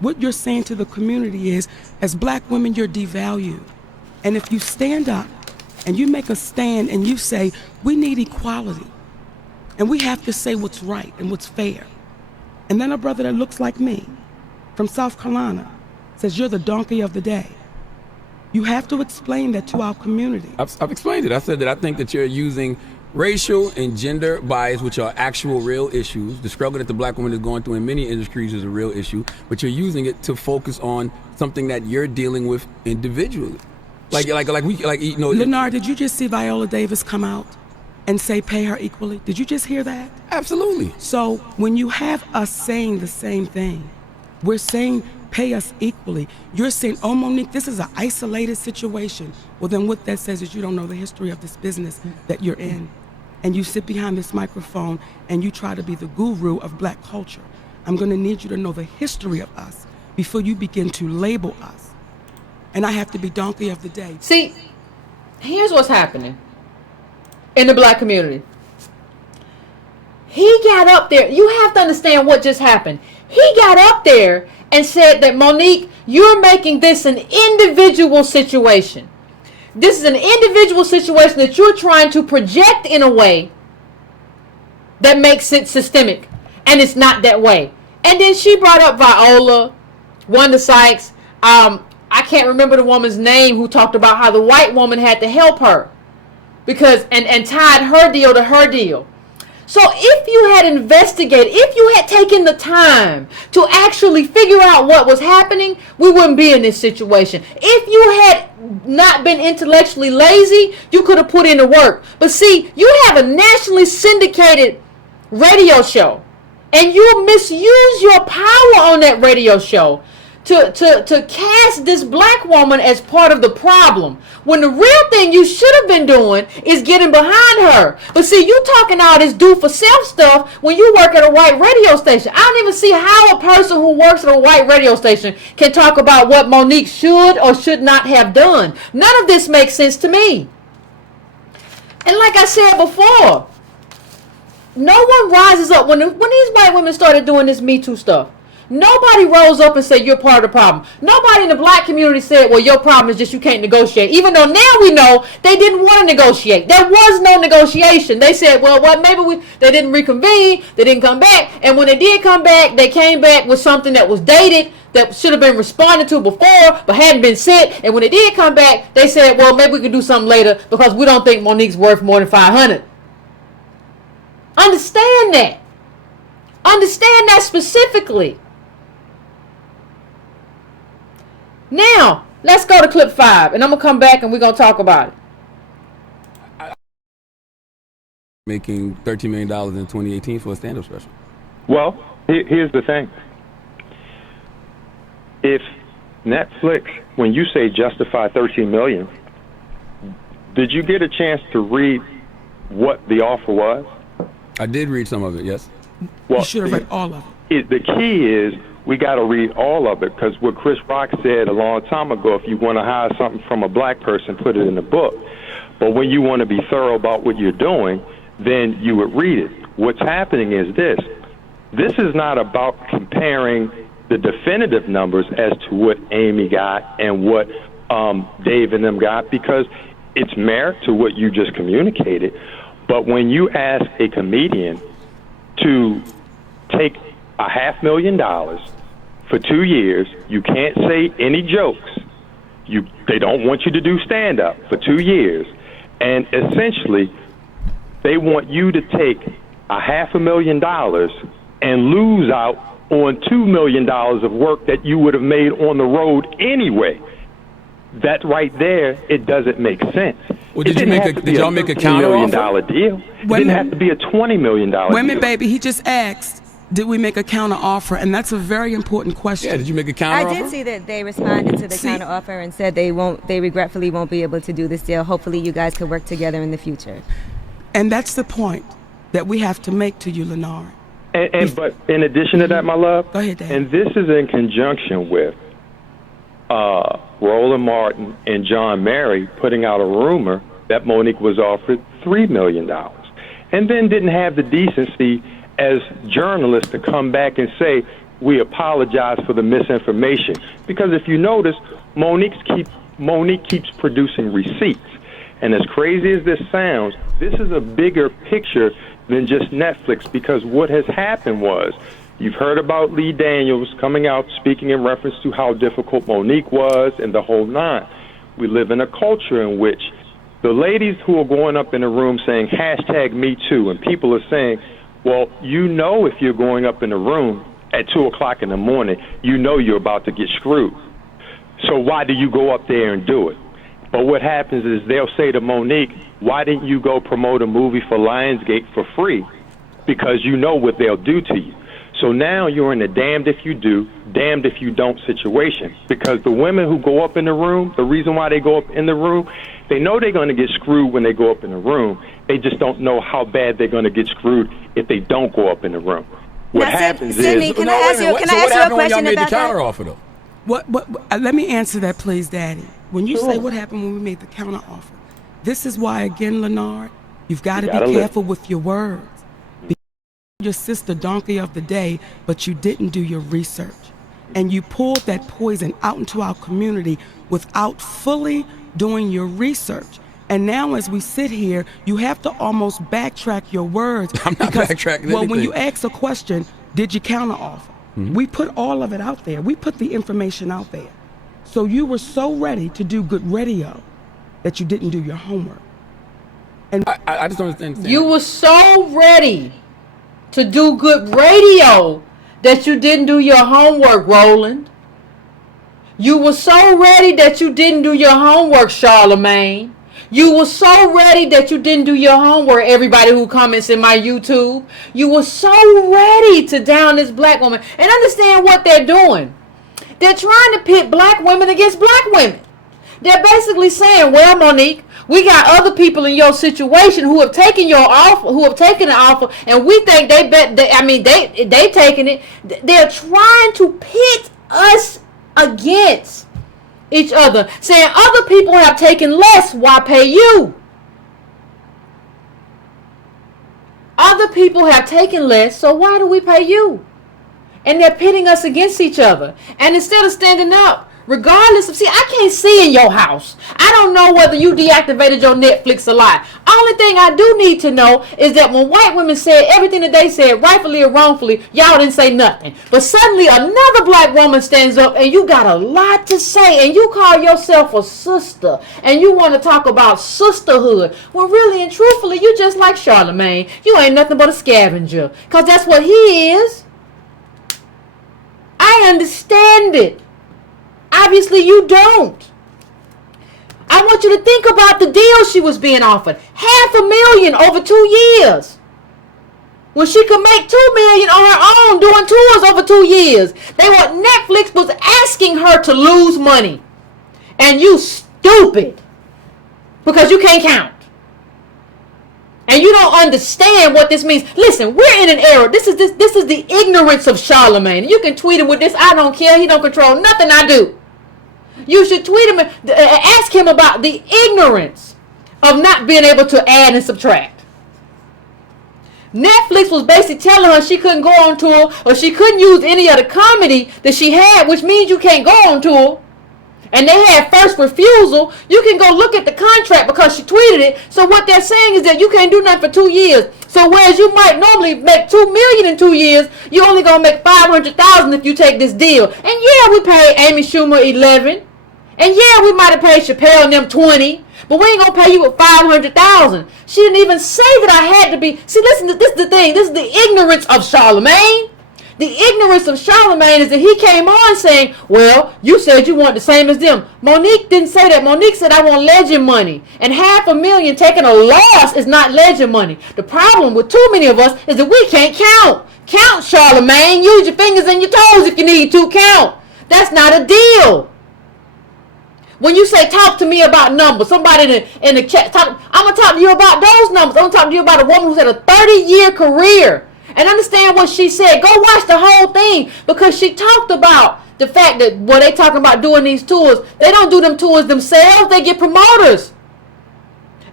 what you're saying to the community is, as black women, you're devalued. And if you stand up and you make a stand and you say, we need equality, and we have to say what's right and what's fair. And then a brother that looks like me from South Carolina says, you're the donkey of the day. You have to explain that to our community. I've explained it. I said that I think that you're using racial and gender bias, which are actual real issues. The struggle that the black woman is going through in many industries is a real issue, but you're using it to focus on something that you're dealing with individually. Lenard, did you just see Viola Davis come out and say pay her equally? Did you just hear that? Absolutely. So when you have us saying the same thing, we're saying pay us equally. You're saying, oh, Monique, this is an isolated situation. Well, then what that says is you don't know the history of this business that you're in. And you sit behind this microphone and you try to be the guru of black culture. I'm going to need you to know the history of us before you begin to label us. And I have to be donkey of the day. See, here's what's happening in the black community. He got up there. You have to understand what just happened. He got up there and said that, Monique, you're making this an individual situation. This is an individual situation that you're trying to project in a way that makes it systemic. And it's not that way. And then she brought up Viola, Wanda Sykes. I can't remember the woman's name who talked about how the white woman had to help her because and tied her deal to her deal. So if you had investigated, if you had taken the time to actually figure out what was happening, we wouldn't be in this situation. If you had not been intellectually lazy, you could have put in the work. But see, you have a nationally syndicated radio show, and you misuse your power on that radio show to cast this black woman as part of the problem, when the real thing you should have been doing is getting behind her. But see, you talking all this do for self stuff when you work at a white radio station. I don't even see how a person who works at a white radio station can talk about what Monique should or should not have done. None of this makes sense to me. And like I said before, no one rises up when these white women started doing this Me Too stuff. Nobody rose up and said you're part of the problem. Nobody in the black community said, well, your problem is just you can't negotiate. Even though now we know they didn't want to negotiate. There was no negotiation. They said, well, they didn't reconvene. They didn't come back. And when they did come back, they came back with something that was dated, that should have been responded to before, but hadn't been sent. And when they did come back, they said, well, maybe we could do something later because we don't think Monique's worth more than $500. Understand that. Understand that specifically. Now, let's go to clip 5, and I'm going to come back and we're going to talk about it. Making $13 million in 2018 for a stand-up special. Well, here's the thing. If Netflix, when you say justify $13 million, did you get a chance to read what the offer was? I did read some of it, yes. Well, you should have read all of it. The key is we got to read all of it, because what Chris Rock said a long time ago, if you want to hire something from a black person, put it in the book. But when you want to be thorough about what you're doing, then you would read it. What's happening is this. This is not about comparing the definitive numbers as to what Amy got and what Dave and them got, because it's merit to what you just communicated. But when you ask a comedian to take $500,000 for 2 years, you can't say any jokes. They don't want you to do stand-up for 2 years. And essentially, they want you to take $500,000 and lose out on $2 million of work that you would have made on the road anyway. That right there, it doesn't make sense. Well, did y'all make a counter offer? Deal. It didn't have to be a $20 million deal. Wait a minute, baby. He just asked, did we make a counter offer? And that's a very important question. Yeah, did you make a counter offer? I did see that they responded to the counter offer and said they regretfully won't be able to do this deal. Hopefully you guys could work together in the future. And that's the point that we have to make to you, Lenard. But in addition to that, my love, go ahead, Dad. And this is in conjunction with Roland Martin and John Mary putting out a rumor that Monique was offered $3 million, and then didn't have the decency as journalists to come back and say, we apologize for the misinformation. Because if you notice, Monique keeps producing receipts. And as crazy as this sounds, this is a bigger picture than just Netflix, because what has happened was, you've heard about Lee Daniels coming out speaking in reference to how difficult Monique was and the whole nine. We live in a culture in which the ladies who are going up in the room saying #MeToo, and people are saying, well, you know, if you're going up in the room at 2 o'clock in the morning, you know you're about to get screwed. So why do you go up there and do it? But what happens is they'll say to Monique, why didn't you go promote a movie for Lionsgate for free? Because you know what they'll do to you. So now you're in a damned if you do, damned if you don't situation. Because the women who go up in the room, the reason why they go up in the room, they know they're going to get screwed when they go up in the room. They just don't know how bad they're going to get screwed if they don't go up in the room. What happens Sydney, is... can I ask you a question when y'all about made the that? counter offer, though? Let me answer that, please, Daddy. When you say what happened when we made the counter offer, this is why, again, Lenard, you've got to be careful with your words. Because your sister donkey of the day, but you didn't do your research. And you pulled that poison out into our community without fully doing your research. And now as we sit here, you have to almost backtrack your words. I'm not backtracking anything. Well, when you ask a question, did you counter offer? Mm-hmm. We put all of it out there. We put the information out there. So you were so ready to do good radio that you didn't do your homework. And I just don't understand. You were so ready to do good radio that you didn't do your homework, Roland. You were so ready that you didn't do your homework, Charlamagne. You were so ready that you didn't do your homework, everybody who comments in my YouTube. You were so ready to down this black woman. And understand what they're doing. They're trying to pit black women against black women. They're basically saying, well, Monique, we got other people in your situation who have taken your offer, who have taken the offer, and we think they taking it. They're trying to pit us against each other, saying other people have taken less, why pay you? Other people have taken less, so why do we pay you? And they're pitting us against each other. And instead of standing up, regardless of, see, I can't see in your house. I don't know whether you deactivated your Netflix or not. Only thing I do need to know is that when white women said everything that they said, rightfully or wrongfully, y'all didn't say nothing. But suddenly another black woman stands up and you got a lot to say and you call yourself a sister and you want to talk about sisterhood. When really and truthfully, you just like Charlamagne. You ain't nothing but a scavenger. Because that's what he is. I understand it. Obviously you don't. I want you to think about the deal she was being offered. $500,000 over 2 years. When she could make $2 million on her own doing tours over 2 years. Netflix was asking her to lose money. And you stupid. Because you can't count. And you don't understand what this means. Listen, we're in an era. This is the ignorance of Charlamagne. You can tweet him with this. I don't care. He don't control nothing I do. You should tweet him and ask him about the ignorance of not being able to add and subtract. Netflix was basically telling her she couldn't go on tour or she couldn't use any of the comedy that she had, which means you can't go on tour. and they had first refusal, you can go look at the contract because she tweeted it. So what they're saying is that you can't do nothing for 2 years. So whereas you might normally make $2 million in 2 years, you only gonna make $500,000 if you take this deal. And yeah, we paid Amy Schumer 11, and yeah, we might have paid Chappelle and them 20, but we ain't gonna pay you with 500,000. She didn't even say that I had to be. See, listen, this is the thing. This is the ignorance of Charlamagne. The ignorance of Charlamagne is that he came on saying, well, you said you want the same as them. Monique didn't say that. Monique said, I want legend money. And $500,000 taking a loss is not legend money. The problem with too many of us is that we can't count. Count, Charlamagne. Use your fingers and your toes if you need to count. That's not a deal. When you say talk to me about numbers, somebody in the chat, I'm going to talk to you about those numbers. I'm going to talk to you about a woman who's had a 30-year career. And understand what she said. Go watch the whole thing, because she talked about the fact that when they talking about doing these tours, they don't do them tours themselves. They get promoters.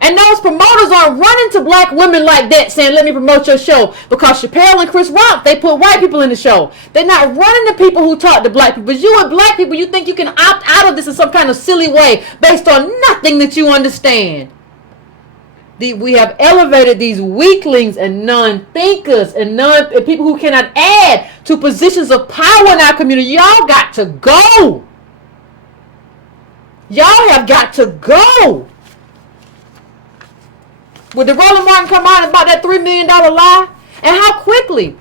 And those promoters aren't running to black women like that saying, let me promote your show. Because Chappelle and Chris Rock, they put white people in the show. They're not running to people who talk to black people. But you and black people, you think you can opt out of this in some kind of silly way based on nothing that you understand. We have elevated these weaklings and non-thinkers and people who cannot add to positions of power in our community. Y'all got to go. Y'all have got to go. Would the Roland Martin come out about that $3 million lie? And how quickly?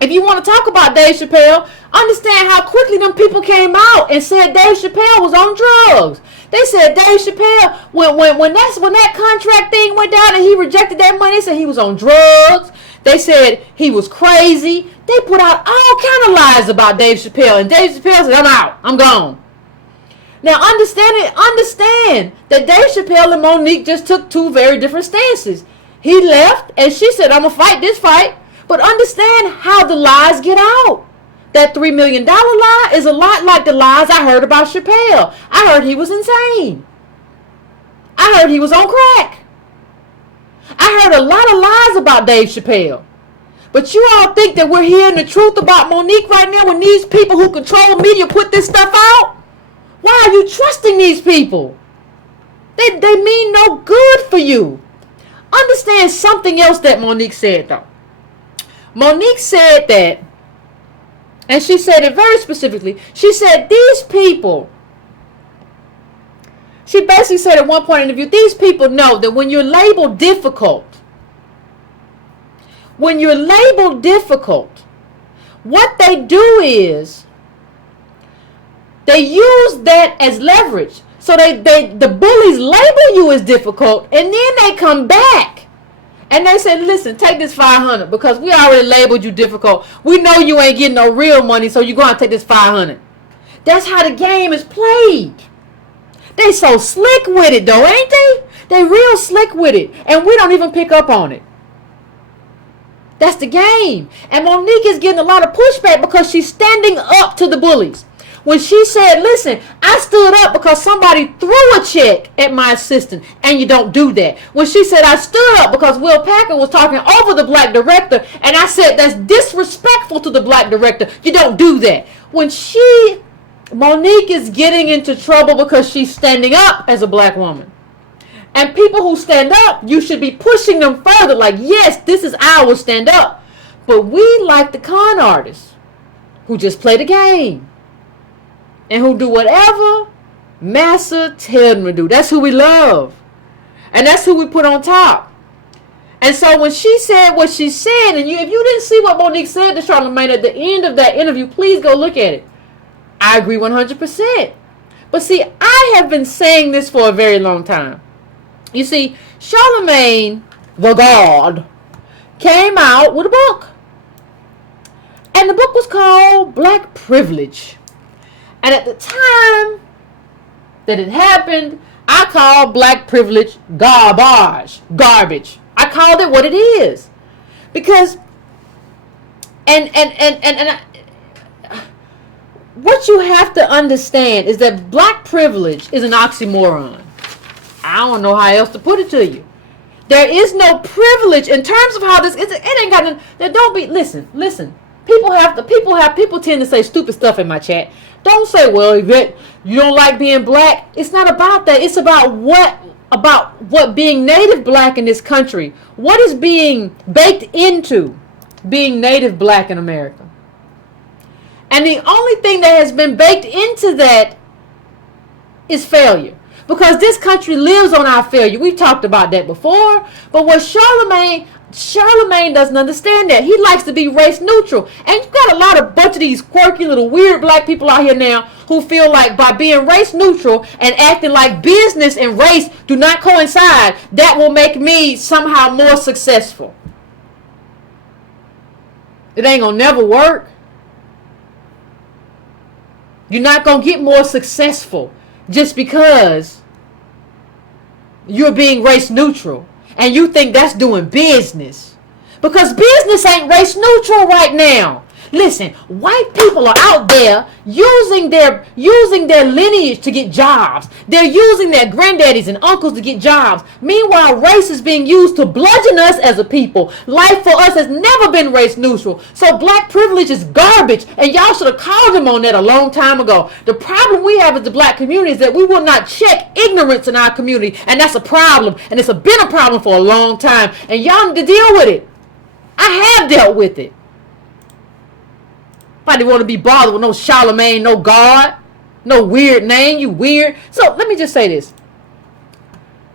If you want to talk about Dave Chappelle, understand how quickly them people came out and said Dave Chappelle was on drugs. They said Dave Chappelle, when that contract thing went down and he rejected that money, they said he was on drugs. They said he was crazy. They put out all kind of lies about Dave Chappelle. And Dave Chappelle said, I'm out. I'm gone. Now understand that Dave Chappelle and Monique just took two very different stances. He left and she said, I'm going to fight this fight. But understand how the lies get out. That $3 million lie is a lot like the lies I heard about Chappelle. I heard he was insane. I heard he was on crack. I heard a lot of lies about Dave Chappelle. But you all think that we're hearing the truth about Monique right now when these people who control media put this stuff out? Why are you trusting these people? They mean no good for you. Understand something else that Monique said, though. Monique said that, and she said it very specifically. She said these people, she basically said at one point in the interview, these people know that when you're labeled difficult, what they do is they use that as leverage. So the bullies label you as difficult, and then they come back. And they said, listen, take this $500 because we already labeled you difficult. We know you ain't getting no real money, so you're going to take this $500. That's how the game is played. They so slick with it, though, ain't they? They real slick with it. And we don't even pick up on it. That's the game. And Monique is getting a lot of pushback because she's standing up to the bullies. When she said, listen, I stood up because somebody threw a check at my assistant, and you don't do that. When she said, I stood up because Will Packer was talking over the black director, and I said, that's disrespectful to the black director. You don't do that. When Monique is getting into trouble because she's standing up as a black woman. And people who stand up, you should be pushing them further. Like, yes, this is our stand up. But we like the con artists who just play the game. And who do whatever Massa tell them to do. That's who we love. And that's who we put on top. And so when she said what she said, and if you didn't see what Monique said to Charlamagne at the end of that interview, please go look at it. I agree 100%. But see, I have been saying this for a very long time. You see, Charlamagne, the God, came out with a book. And the book was called Black Privilege. And at the time that it happened, I called black privilege garbage. I called it what it is. Because, what you have to understand is that black privilege is an oxymoron. I don't know how else to put it to you. There is no privilege in terms of how this, it ain't got, don't be, listen. People people tend to say stupid stuff in my chat. Don't say, well, Yvette, you don't like being black. It's not about that. It's about what being native black in this country. What is being baked into being native black in America? And the only thing that has been baked into that is failure. Because this country lives on our failure. We've talked about that before. But what Charlamagne doesn't understand that. He likes to be race neutral. And you've got a bunch of these quirky little weird black people out here now who feel like by being race neutral and acting like business and race do not coincide, that will make me somehow more successful. It ain't gonna never work. You're not gonna get more successful just because you're being race neutral and you think that's doing business. Because business ain't race neutral right now. Listen, white people are out there using their lineage to get jobs. They're using their granddaddies and uncles to get jobs. Meanwhile, race is being used to bludgeon us as a people. Life for us has never been race neutral. So black privilege is garbage, and y'all should have called them on that a long time ago. The problem we have as the black community is that we will not check ignorance in our community, and that's a problem, and it's been a problem for a long time, and y'all need to deal with it. I have dealt with it. Nobody want to be bothered with no Charlamagne, no God, no weird name, you weird. So let me just say this.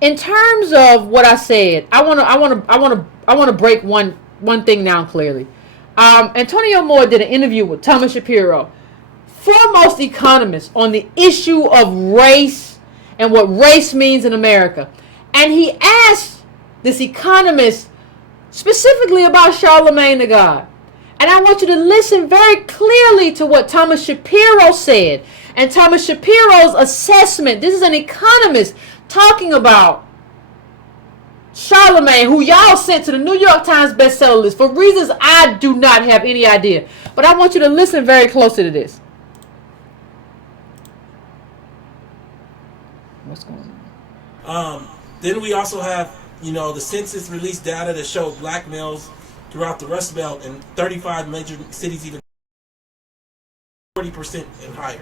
In terms of what I said, I want to break one thing down clearly. Antonio Moore did an interview with Thomas Shapiro, foremost economist on the issue of race and what race means in America. And he asked this economist specifically about Charlamagne the God. And I want you to listen very clearly to what Thomas Shapiro said. And Thomas Shapiro's assessment. This is an economist talking about Charlamagne, who y'all sent to the New York Times bestseller list for reasons I do not have any idea. But I want you to listen very closely to this. What's going on? Then we also have, the census released data that show black males throughout the Rust Belt and 35 major cities even 40% and higher.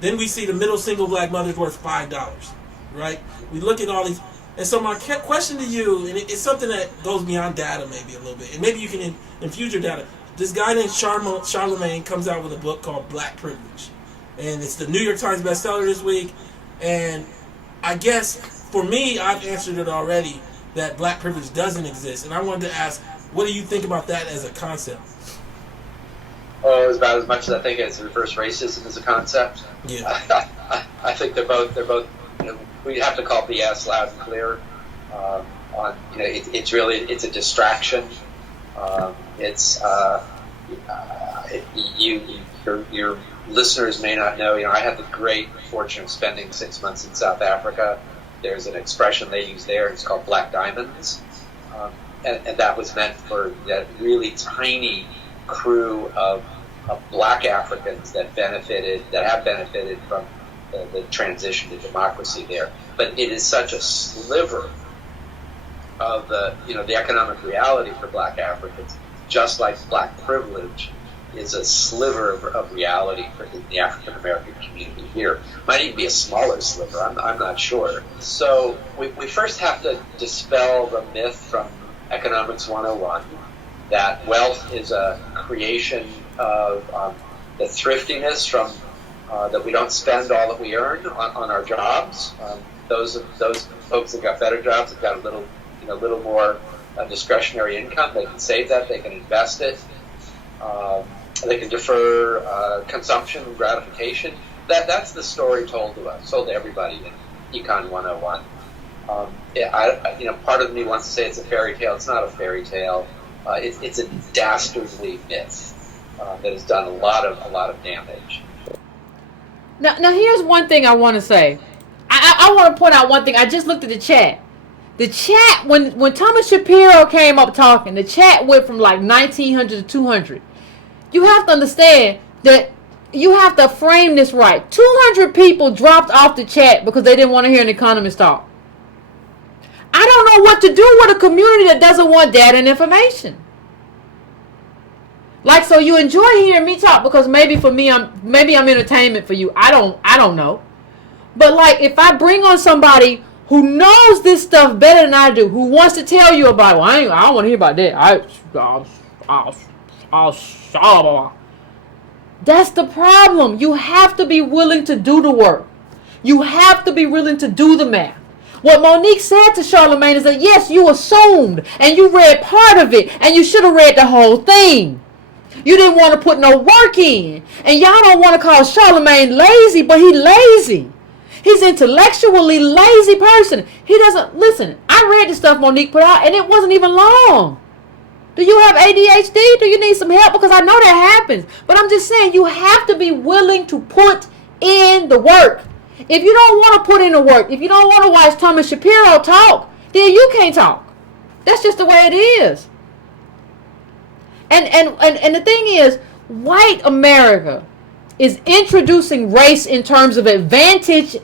Then we see the middle single black mother's worth $5, right? We look at all these. And so my question to you, and it's something that goes beyond data maybe a little bit, and maybe you can infuse your data. This guy named Charlamagne comes out with a book called Black Privilege. And it's the New York Times bestseller this week. And I guess, for me, I've answered it already, that black privilege doesn't exist. And I wanted to ask, what do you think about that as a concept? Oh, it's about as much as I think it's reverse racism as a concept. Yeah. I think they're both. We have to call BS loud and clear. It's a distraction. Your listeners may not know. I had the great fortune of spending 6 months in South Africa. There's an expression they use there. It's called black diamonds. And that was meant for that really tiny crew of black Africans that have benefited from the transition to democracy there. But it is such a sliver of the economic reality for black Africans, just like black privilege is a sliver of reality for the African American community here. Might even be a smaller sliver, I'm not sure. So we first have to dispel the myth from Economics 101 that wealth is a creation of the thriftiness from that we don't spend all that we earn on our jobs. Those folks that got better jobs have got a little more discretionary income. They can save that. They can invest it. They can defer consumption and gratification. That's the story told to us, told to everybody in Econ 101. Part of me wants to say it's a fairy tale. It's not a fairy tale. It's a dastardly myth that has done a lot of damage. Now here's one thing I want to say. I want to point out one thing. I just looked at the chat. The chat, when Thomas Shapiro came up talking, the chat went from like 1,900 to 200. You have to understand that you have to frame this right. 200 people dropped off the chat because they didn't want to hear an economist talk. I don't know what to do with a community that doesn't want data and information. Like, so you enjoy hearing me talk because maybe for me, maybe I'm entertainment for you. I don't know. But like, if I bring on somebody who knows this stuff better than I do, who wants to tell you about it, well, I don't want to hear about that. That's the problem. You have to be willing to do the work. You have to be willing to do the math. What Monique said to Charlamagne is that, yes, you assumed and you read part of it and you should have read the whole thing. You didn't want to put no work in. And y'all don't want to call Charlamagne lazy, but he lazy. He's an intellectually lazy person. He doesn't, listen, I read the stuff Monique put out and it wasn't even long. Do you have ADHD? Do you need some help? Because I know that happens. But I'm just saying, you have to be willing to put in the work. If you don't want to put in the work, if you don't want to watch Thomas Shapiro talk, then you can't talk. That's just the way it is. And the thing is, white America is introducing race in terms of advantage,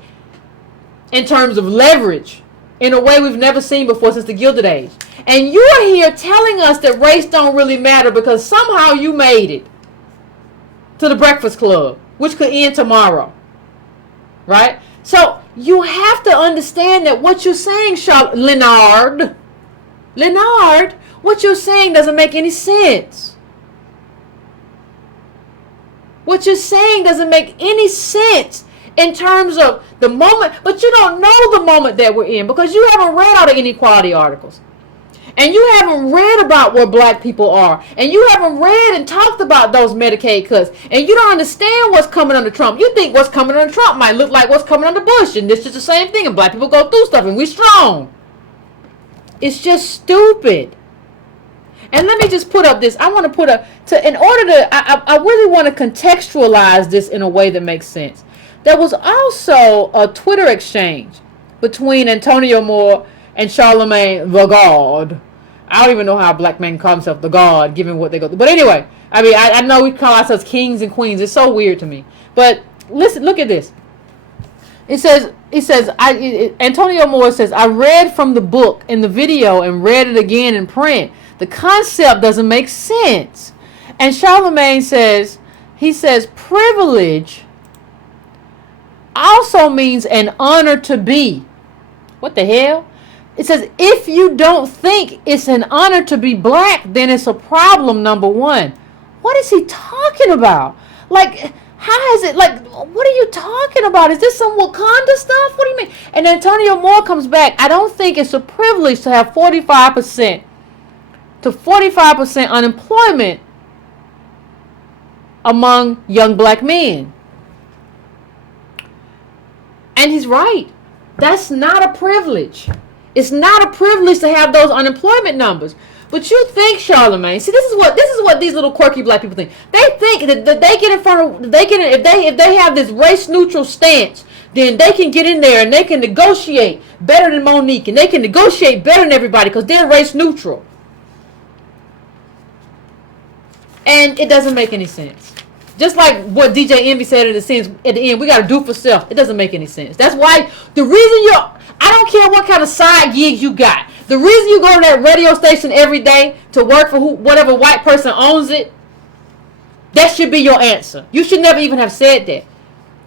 in terms of leverage, in a way we've never seen before since the Gilded Age. And you are here telling us that race don't really matter because somehow you made it to the Breakfast Club, which could end tomorrow. Right? So you have to understand that what you're saying, Lenard, what you're saying doesn't make any sense. What you're saying doesn't make any sense in terms of the moment, but you don't know the moment that we're in because you haven't read all the inequality articles. And you haven't read about where black people are. And you haven't read and talked about those Medicaid cuts. And you don't understand what's coming under Trump. You think what's coming under Trump might look like what's coming under Bush. And this is the same thing. And black people go through stuff and we're strong. It's just stupid. And let me just put up this. I want to put up, I really want to contextualize this in a way that makes sense. There was also a Twitter exchange between Antonio Moore and Charlamagne the God. I don't even know how a black man call himself the God, given what they go through. But anyway, I mean, I know we call ourselves kings and queens. It's so weird to me. But listen, look at this. It says, Antonio Moore says, I read from the book in the video and read it again in print. The concept doesn't make sense. And Charlamagne says, privilege also means an honor to be. What the hell? It says, if you don't think it's an honor to be black, then it's a problem, number one. What is he talking about? Like, how is it, like, what are you talking about? Is this some Wakanda stuff? What do you mean? And Antonio Moore comes back. I don't think it's a privilege to have 45% unemployment among young black men. And he's right. That's not a privilege. It's not a privilege to have those unemployment numbers. But you think, Charlamagne, see, this is what these little quirky black people think. They think that they get in front of, if they have this race neutral stance, then they can get in there and they can negotiate better than Monique and they can negotiate better than everybody because they're race neutral. And it doesn't make any sense. Just like what DJ Envy said at the end, we got to do for self. It doesn't make any sense. That's why the reason I don't care what kind of side gigs you got. The reason you go to that radio station every day to work for whatever white person owns it, that should be your answer. You should never even have said that.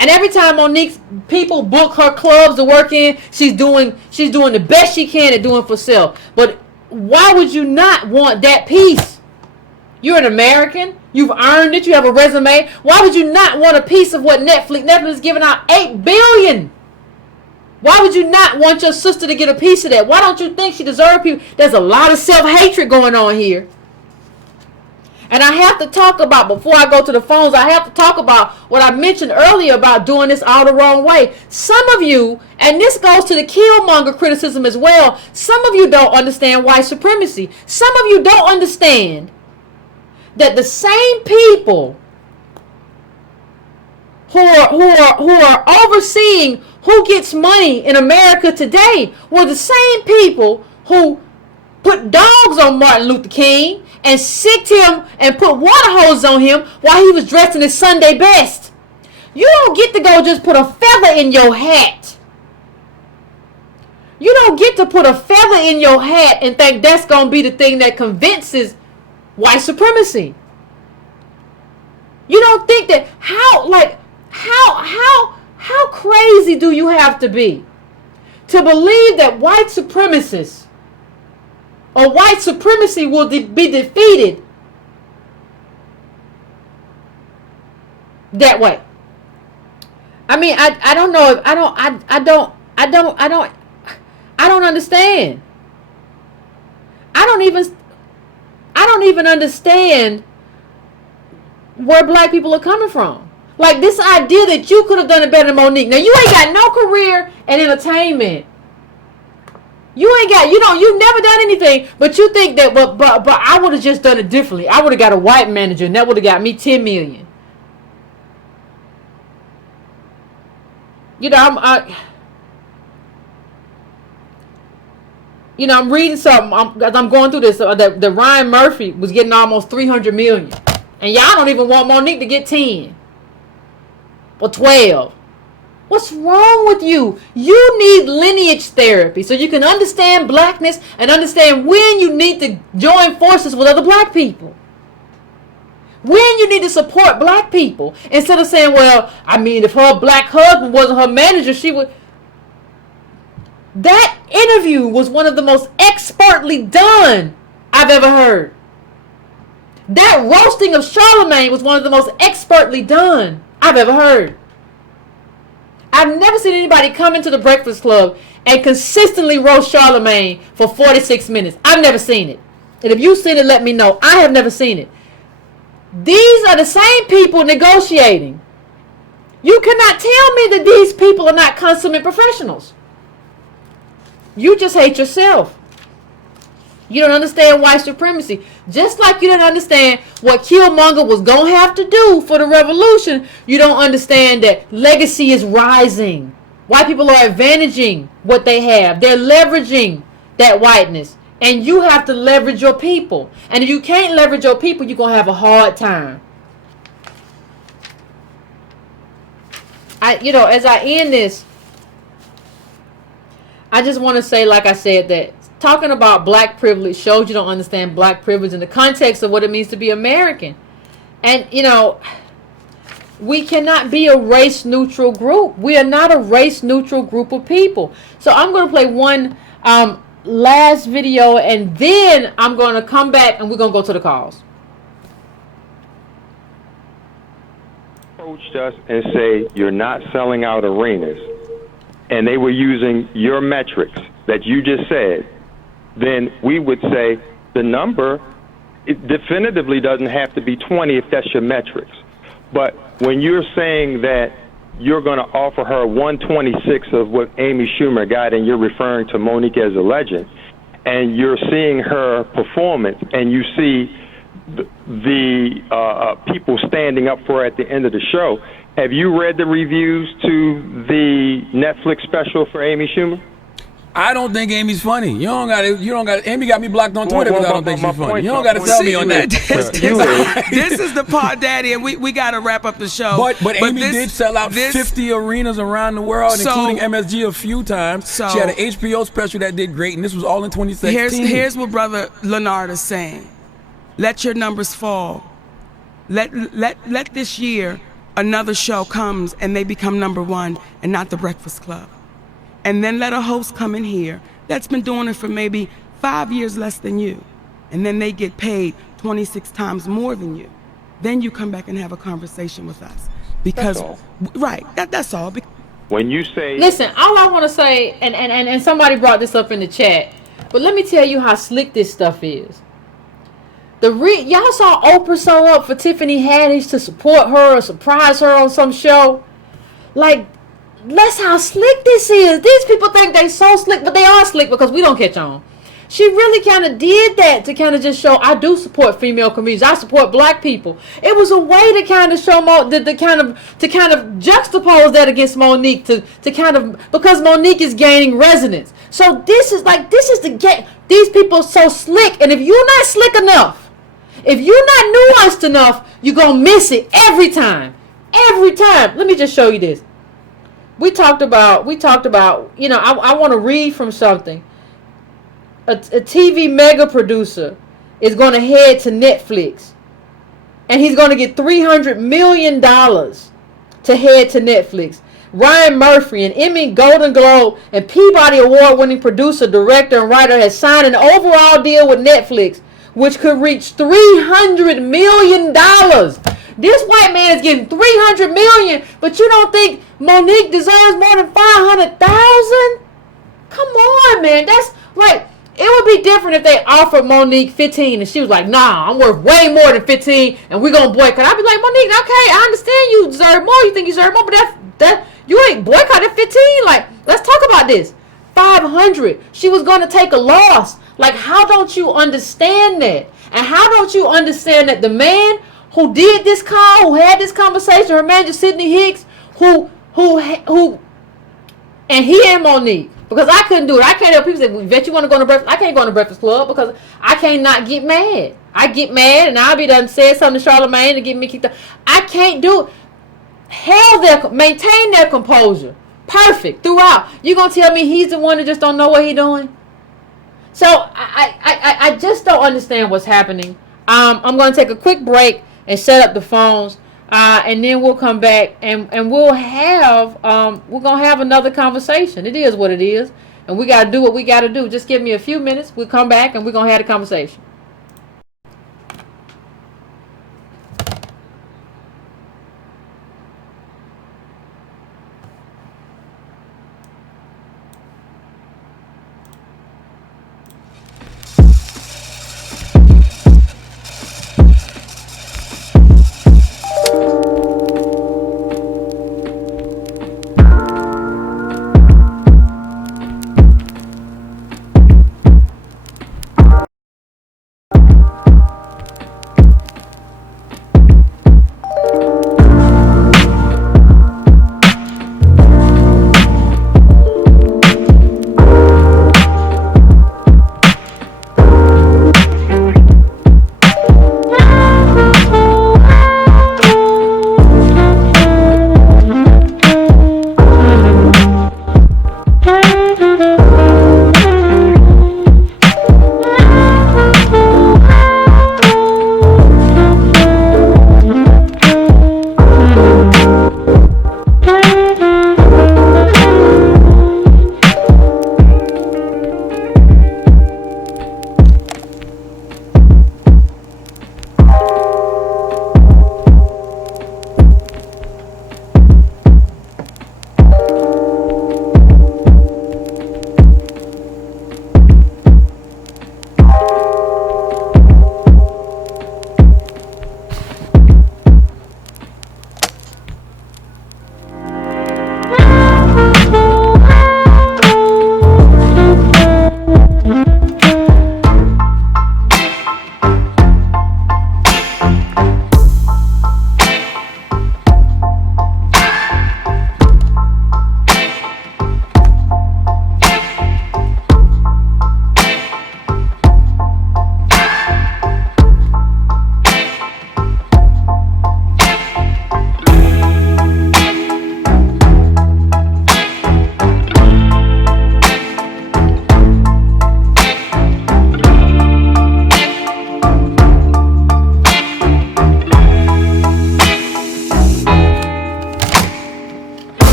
And every time Monique's people book her clubs to work in, she's doing the best she can at doing for self. But why would you not want that piece? You're an American. You've earned it. You have a resume. Why would you not want a piece of what Netflix is giving out $8 billion? Why would you not want your sister to get a piece of that? Why don't you think she deserves people? There's a lot of self-hatred going on here. And I have to talk about, before I go to the phones, I have to talk about what I mentioned earlier about doing this all the wrong way. Some of you, and this goes to the Killmonger criticism as well, some of you don't understand white supremacy. Some of you don't understand that the same people who are overseeing who gets money in America today were the same people who put dogs on Martin Luther King and sicked him and put water hoses on him while he was dressed in his Sunday best. You don't get to go just put a feather in your hat. You don't get to put a feather in your hat and think that's going to be the thing that convinces white supremacy. You don't think that how crazy do you have to be to believe that white supremacists or white supremacy will be defeated that way? I mean, I don't know if I don't understand. I don't even understand where black people are coming from. Like this idea that you could have done it better than Monique. Now you ain't got no career in entertainment. You've never done anything, but you think that but I would have just done it differently. I would have got a white manager and that would have got me 10 million. I'm reading something as I'm going through this. That Ryan Murphy was getting almost 300 million, and y'all don't even want Monique to get 10 or 12. What's wrong with you? You need lineage therapy so you can understand blackness and understand when you need to join forces with other black people. When you need to support black people. Instead of saying, well, I mean, if her black husband wasn't her manager, she would. That interview was one of the most expertly done I've ever heard. That roasting of Charlamagne was one of the most expertly done I've ever heard. I've never seen anybody come into the Breakfast Club and consistently roast Charlamagne for 46 minutes. I've never seen it. And if you've seen it, let me know. I have never seen it. These are the same people negotiating. You cannot tell me that these people are not consummate professionals. You just hate yourself. You don't understand white supremacy. Just like you don't understand what Killmonger was going to have to do for the revolution, you don't understand that legacy is rising. White people are advantaging what they have. They're leveraging that whiteness. And you have to leverage your people. And if you can't leverage your people, you're going to have a hard time. As I end this, I just want to say, like I said, that talking about black privilege shows you don't understand black privilege in the context of what it means to be American. And, we cannot be a race-neutral group. We are not a race-neutral group of people. So I'm going to play one last video, and then I'm going to come back and we're going to go to the calls. Approached us and say, you're not selling out arenas, and they were using your metrics that you just said, then we would say the number, it definitively doesn't have to be 20 if that's your metrics. But when you're saying that you're going to offer her 126 of what Amy Schumer got, and you're referring to Monique as a legend, and you're seeing her performance, and you see the people standing up for her at the end of the show, have you read the reviews to the Netflix special for Amy Schumer? I don't think Amy's funny. You don't got it. Amy got me blocked on Twitter because I don't think she's funny. You don't got to tell me on that. This is the part, Daddy, and we got to wrap up the show. But Amy did sell out 50 arenas around the world, including MSG a few times. She had an HBO special that did great, and this was all in 2016. Here's what Brother Lenard is saying. Let your numbers fall. Let this year another show comes and they become number one and not the Breakfast Club. And then let a host come in here that's been doing it for maybe 5 years less than you. And then they get paid 26 times more than you. Then you come back and have a conversation with us. Because, that's all. When you say... Listen, all I want to say, and somebody brought this up in the chat, but let me tell you how slick this stuff is. Y'all saw Oprah sew up for Tiffany Haddish to support her or surprise her on some show? Like, that's how slick this is. These people think they so slick, but they are slick because we don't catch on. She really kind of did that to kind of just show, I do support female comedians. I support black people. It was a way to kind of show to kind of juxtapose that against Monique to kind of, because Monique is gaining resonance. So this is the game. These people are so slick, and if you're not slick enough, if you're not nuanced enough, you're gonna miss it every time. Every time. Let me just show you this. We talked about, I want to read from something. A TV mega producer is going to head to Netflix and he's going to get $300 million to head to Netflix. Ryan Murphy, an Emmy, Golden Globe, and Peabody Award-winning producer, director, and writer, has signed an overall deal with Netflix, which could reach $300 million. This white man is getting $300 million, but you don't think Monique deserves more than $500,000? Come on, man. That's like, it would be different if they offered Monique 15 and she was like, nah, I'm worth way more than 15 and we're going to boycott. I'd be like, Monique, okay, I understand you deserve more. You think you deserve more, but that you ain't boycotted 15. Like, let's talk about this. 500. She was going to take a loss. Like, how don't you understand that? And how don't you understand that the man who did this call, who had this conversation, her manager, Sidney Hicks, who, and he and Monique, because I couldn't do it. I can't help people say, well, Yvette, you want to go to Breakfast? I can't go to Breakfast Club because I can't not get mad. I get mad and I'll be done said something to Charlamagne to get me kicked out. I can't do it. Maintain their composure. Perfect throughout. You gonna tell me he's the one that just don't know what he doing? So I just don't understand what's happening. I'm gonna take a quick break and set up the phones. And then we'll come back and we're gonna have another conversation. It is what it is, and we gotta do what we gotta do. Just give me a few minutes. We'll come back and we're gonna have a conversation.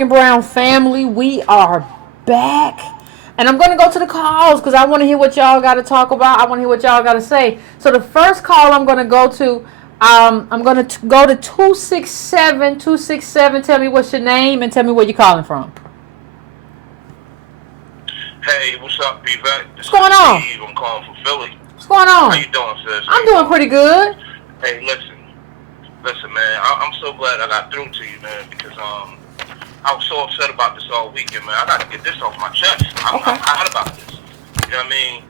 Black and Brown family, we are back. And I'm going to go to the calls because I want to hear what y'all got to talk about. I want to hear what y'all got to say. So the first call I'm going to go to, I'm going to go to 267. 267, tell me what's your name and tell me where you're calling from. Hey, what's up, Yvette? What's going on? Steve. I'm calling from Philly. What's going on? How you doing, sis? I'm doing pretty good. Hey, listen, man. I'm so glad I got through to you, man, because I was so upset about this all weekend, man. I got to get this off my chest. I'm hot about this. You know what I mean?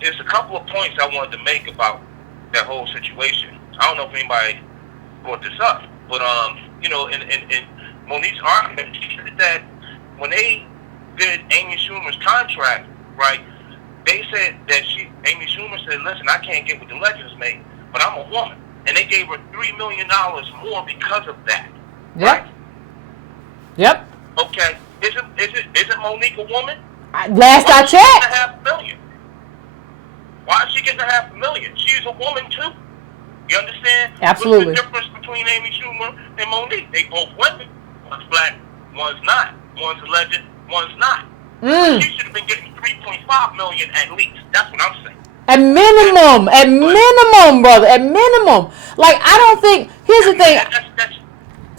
It's a couple of points I wanted to make about that whole situation. I don't know if anybody brought this up, but you know, in Monique's argument, she said that when they did Amy Schumer's contract, right? They said that Amy Schumer said, "Listen, I can't get what the legends make, but I'm a woman," and they gave her $3 million more because of that. Yep. Right? Yep. Okay. Isn't Monique a woman? Last I checked. $500,000. Why is she getting $500,000? She's a woman too. You understand? Absolutely. What's the difference between Amy Schumer and Monique? They both women. One's black, one's not. One's a legend, one's not. She should have been getting $3.5 million at least. That's what I'm saying. At minimum, brother. At minimum. Like, I don't think. Here's the thing.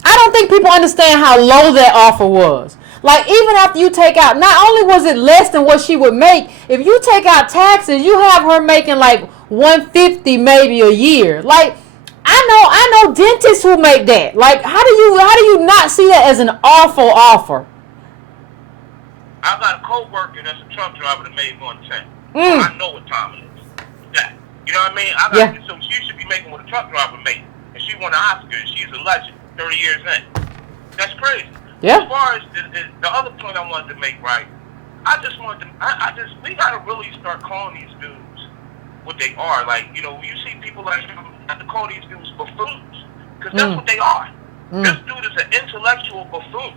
I don't think people understand how low that offer was. Like, even after you take out, not only was it less than what she would make, if you take out taxes, you have her making like $150 maybe a year. Like, I know dentists who make that. Like, how do you not see that as an awful offer? I got a co-worker that's a truck driver that made 110. I know what time it is. That. You know what I mean? So she should be making what a truck driver made. And she won an Oscar and she's a legend 30 years in. That's crazy. Yeah. As far as the other point I wanted to make, right? We gotta really start calling these dudes what they are. Like, you know, you see people like him, have to call these dudes buffoons. Because that's what they are. This dude is an intellectual buffoon.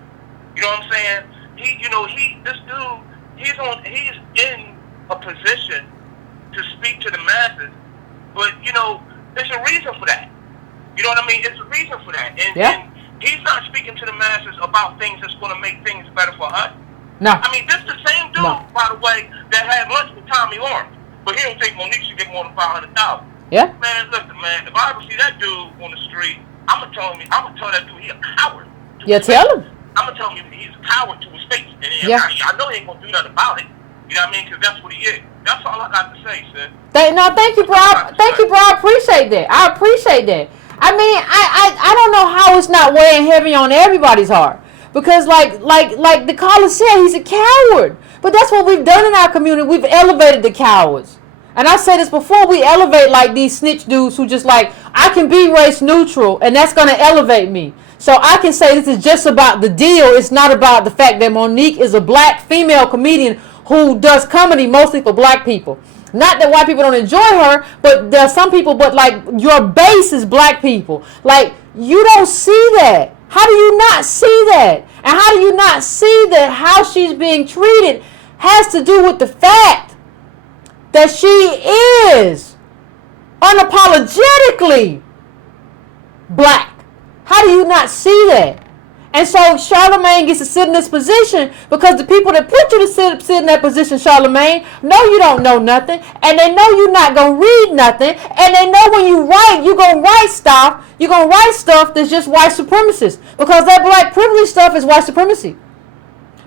You know what I'm saying? He's in a position to speak to the masses, but you know, there's a reason for that. You know what I mean? There's a reason for that, and he's not speaking to the masses about things that's going to make things better for us. No. I mean, this is the same dude, by the way, that had lunch with Tommy Orange, but he don't think Monique should get more than $500,000. Yeah. Man, listen, man. If I ever see that dude on the street, I'm gonna tell that dude he's a coward. Tell him. I'm gonna tell him he's a coward to his face, and I know he ain't gonna do nothing about it. You know what I mean? Because that's what he is. That's all I got to say, sis. Thank you, bro. I appreciate that. I mean, I don't know how it's not weighing heavy on everybody's heart. Because like the caller said, he's a coward. But that's what we've done in our community. We've elevated the cowards. And I said this before, we elevate like these snitch dudes who just like, I can be race neutral and that's going to elevate me. So I can say this is just about the deal. It's not about the fact that Monique is a black female comedian who does comedy mostly for black people. Not that white people don't enjoy her, but there are some people, but like your base is black people. Like, you don't see that. How do you not see that? And how do you not see that how she's being treated has to do with the fact that she is unapologetically black? How do you not see that? And so Charlamagne gets to sit in this position because the people that put you to sit in that position, Charlamagne, know you don't know nothing, and they know you're not going to read nothing, and they know when you write, you're going to write stuff. You're going to write stuff that's just white supremacist, because that black privilege stuff is white supremacy.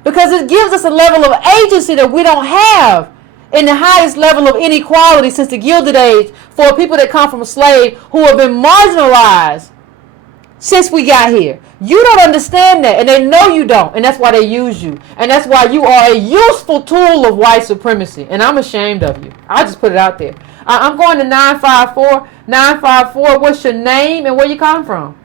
Because it gives us a level of agency that we don't have in the highest level of inequality since the Gilded Age for people that come from a slave who have been marginalized since we got here. You don't understand that, and they know you don't, and that's why they use you. And that's why you are a useful tool of white supremacy, and I'm ashamed of you. I just put it out there. I'm going to 954. 954, what's your name and where you calling from?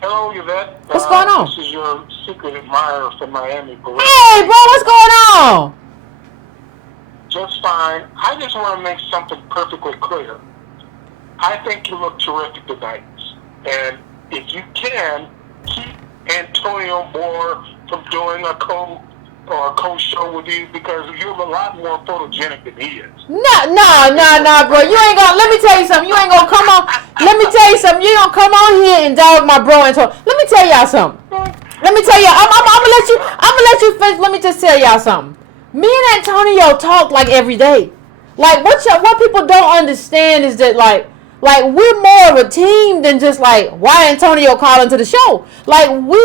Hello, Yvette. What's going on? This is your secret admirer from Miami. Hey, bro, what's going on? Just fine. I just want to make something perfectly clear. I think you look terrific tonight. And if you can, keep Antonio Moore from doing a or a co-show with you because you're a lot more photogenic than he is. No, bro. You ain't gonna. Let me tell you something. You ain't gonna come on. Let me tell you something. You ain't gonna come on here and dog my bro and talk. Let me tell y'all something. Let me tell you. I'm gonna let you. I'm gonna let you finish. Let me just tell y'all something. Me and Antonio talk like every day. Like what people don't understand is that like we're more of a team than just like why Antonio calling to the show. Like we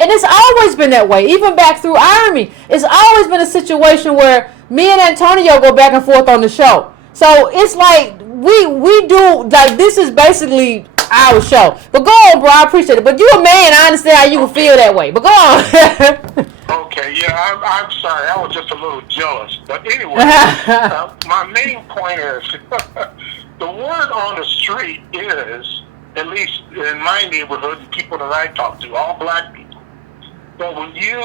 and it's always been that way. Even back through Army, it's always been a situation where me and Antonio go back and forth on the show. So it's like we do like this is basically our show. But go on, bro. I appreciate it. But you a man. I understand how you would feel that way. But go on. Okay, yeah, I'm sorry. I was just a little jealous. But anyway, my main point is the word on the street is, at least in my neighborhood, and people that I talk to, all black people, that when you,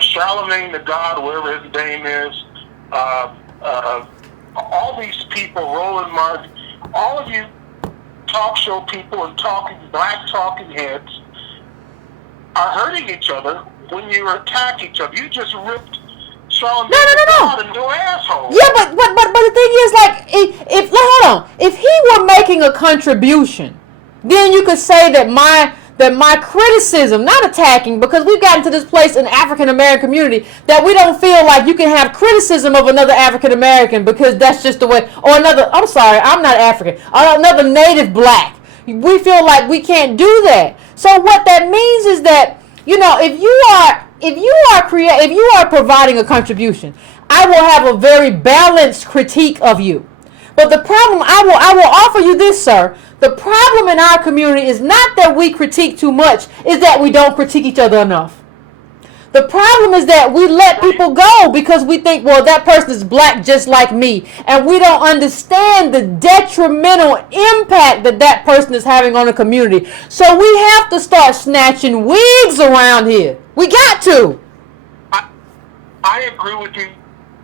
Charlamagne the God, whatever his name is, all these people, Roland Martin, all of you talk show people and black talking heads are hurting each other when you attack each other. You just ripped Charlamagne out a new asshole. Yeah, but the thing is, like, if hold on, if he were making a contribution, then you could say that my criticism, not attacking, because we've gotten to this place in African American community that we don't feel like you can have criticism of another African American because that's just the way, or another. I'm sorry, I'm not African, or another native black. We feel like we can't do that. So what that means is that, you know, if you are providing a contribution, I will have a very balanced critique of you. But the problem, I will offer you this, sir. The problem in our community is not that we critique too much, is that we don't critique each other enough. The problem is that we let people go because we think, well, that person is black just like me. And we don't understand the detrimental impact that person is having on the community. So we have to start snatching wigs around here. We got to. I agree with you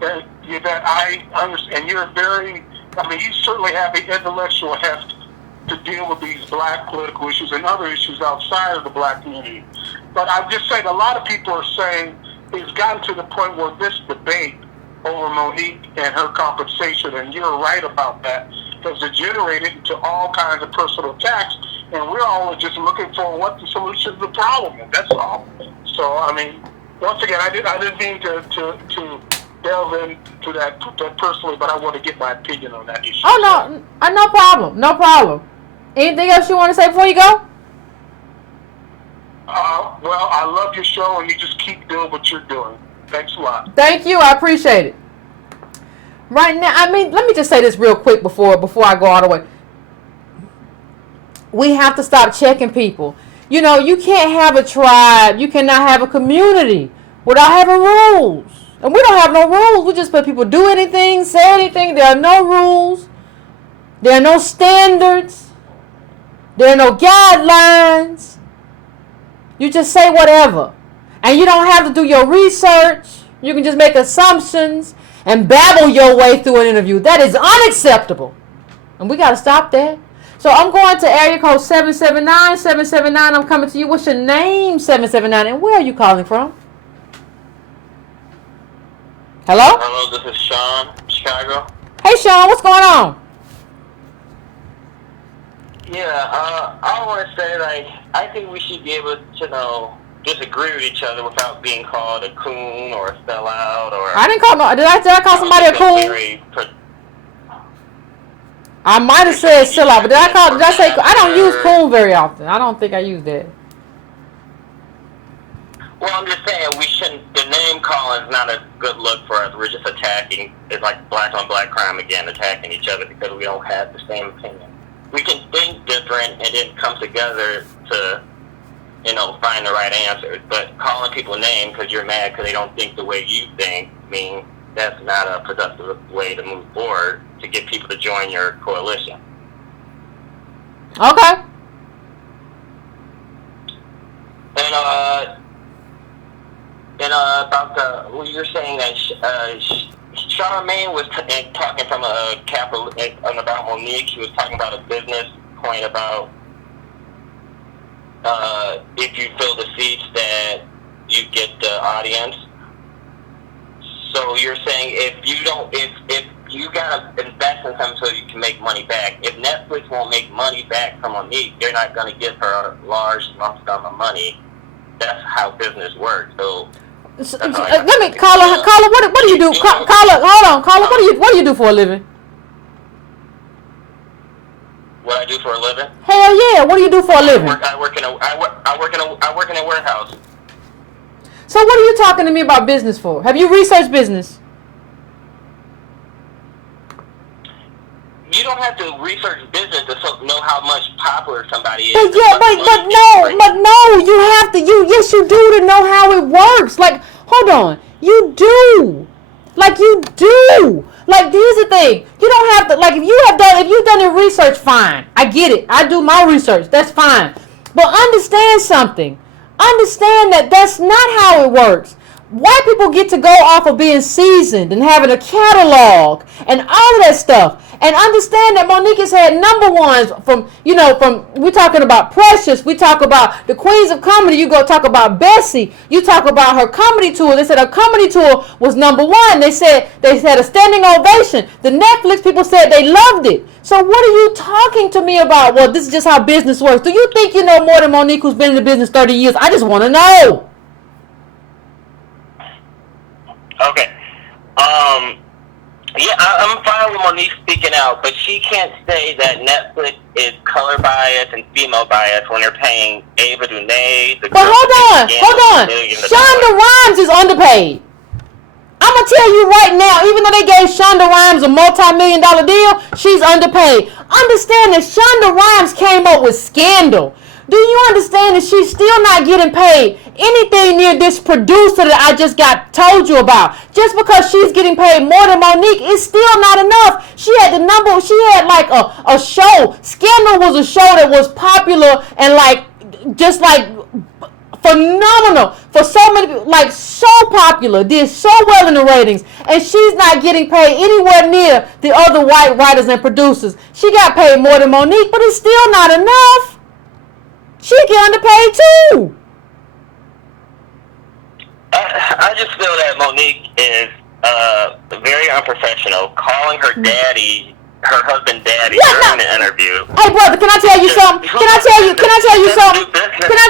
that I understand. You're you certainly have the intellectual heft to deal with these black political issues and other issues outside of the black community. But I'm just saying, a lot of people are saying it's gotten to the point where this debate over Monique and her compensation, and you're right about that, has degenerated into all kinds of personal attacks, and we're all just looking for what the solution to the problem is. That's all. So, I mean, once again, I didn't mean to delve into that personally, but I want to get my opinion on that issue. Oh, no problem. No problem. Anything else you want to say before you go? Well, I love your show, and you just keep doing what you're doing. Thanks a lot. Thank you. I appreciate it. Right now, I mean, let me just say this real quick before I go all the way. We have to stop checking people. You know, you can't have a tribe. You cannot have a community without having rules. And we don't have no rules. We just let people do anything, say anything. There are no rules. There are no standards. There are no guidelines. You just say whatever. And you don't have to do your research. You can just make assumptions and babble your way through an interview. That is unacceptable. And we got to stop that. So I'm going to area code 779. 779, I'm coming to you. What's your name, 779? And where are you calling from? Hello? Hello, this is Sean, Chicago. Hey, Sean, what's going on? Yeah, I want to say, like, I think we should be able to, disagree with each other without being called a coon or a sellout or... I didn't call did I call somebody a coon? I might have said sellout, but did I say... I don't use coon very often. I don't think I use that. Well, I'm just saying we shouldn't... The name calling is not a good look for us. We're just attacking... It's like black on black crime again, attacking each other because we don't have the same opinion. We can think different and then come together to, find the right answers. But calling people names because you're mad because they don't think the way you think, that's not a productive way to move forward to get people to join your coalition. Okay. And about what you're saying that Charlamagne was talking from a about Monique. He was talking about a business point about if you fill the seats that you get the audience. Netflix won't make money back from Monique. They're not going to give her a large lump sum of money. That's how business works. So let me, Carla. What do you do? Carla, hold on, Carla. What do you do for a living? What I do for a living? Hell yeah! What do you do for a living? I work in a warehouse. So what are you talking to me about business for? Have you researched business? You don't have to research business to know how much popular somebody is. But yeah, but no, you have to. Yes, you do to know how it works. Like, hold on, you do. Like, you do. Like, here's the thing. You don't have to. Like, if you've done your research, fine. I get it. I do my research. That's fine. But understand something. Understand that that's not how it works. White people get to go off of being seasoned and having a catalog and all of that stuff. And understand that Monique has had number ones from we're talking about Precious. We talk about the Queens of Comedy. You go talk about Bessie. You talk about her comedy tour. They said her comedy tour was number one. They said a standing ovation. The Netflix people said they loved it. So what are you talking to me about? Well, this is just how business works. Do you think you know more than Monique, who's been in the business 30 years? I just want to know. Okay. Yeah, I'm fine with Monique speaking out, but she can't say that Netflix is color biased and female biased when they're paying Ava DuVernay. But hold on. Shonda Rhimes is underpaid. I'm going to tell you right now, even though they gave Shonda Rhimes a multi-million-dollar deal, she's underpaid. Understand that Shonda Rhimes came up with Scandal. Do you understand that she's still not getting paid anything near this producer that I just told you about? Just because she's getting paid more than Monique, it's still not enough. She had like a show. Scandal was a show that was popular and just phenomenal for so many people, like so popular, did so well in the ratings, and she's not getting paid anywhere near the other white writers and producers. She got paid more than Monique, but it's still not enough. She get underpaid too. I just feel that Monique is very unprofessional, calling her husband daddy during the interview. Hey brother, can I tell you something? Can I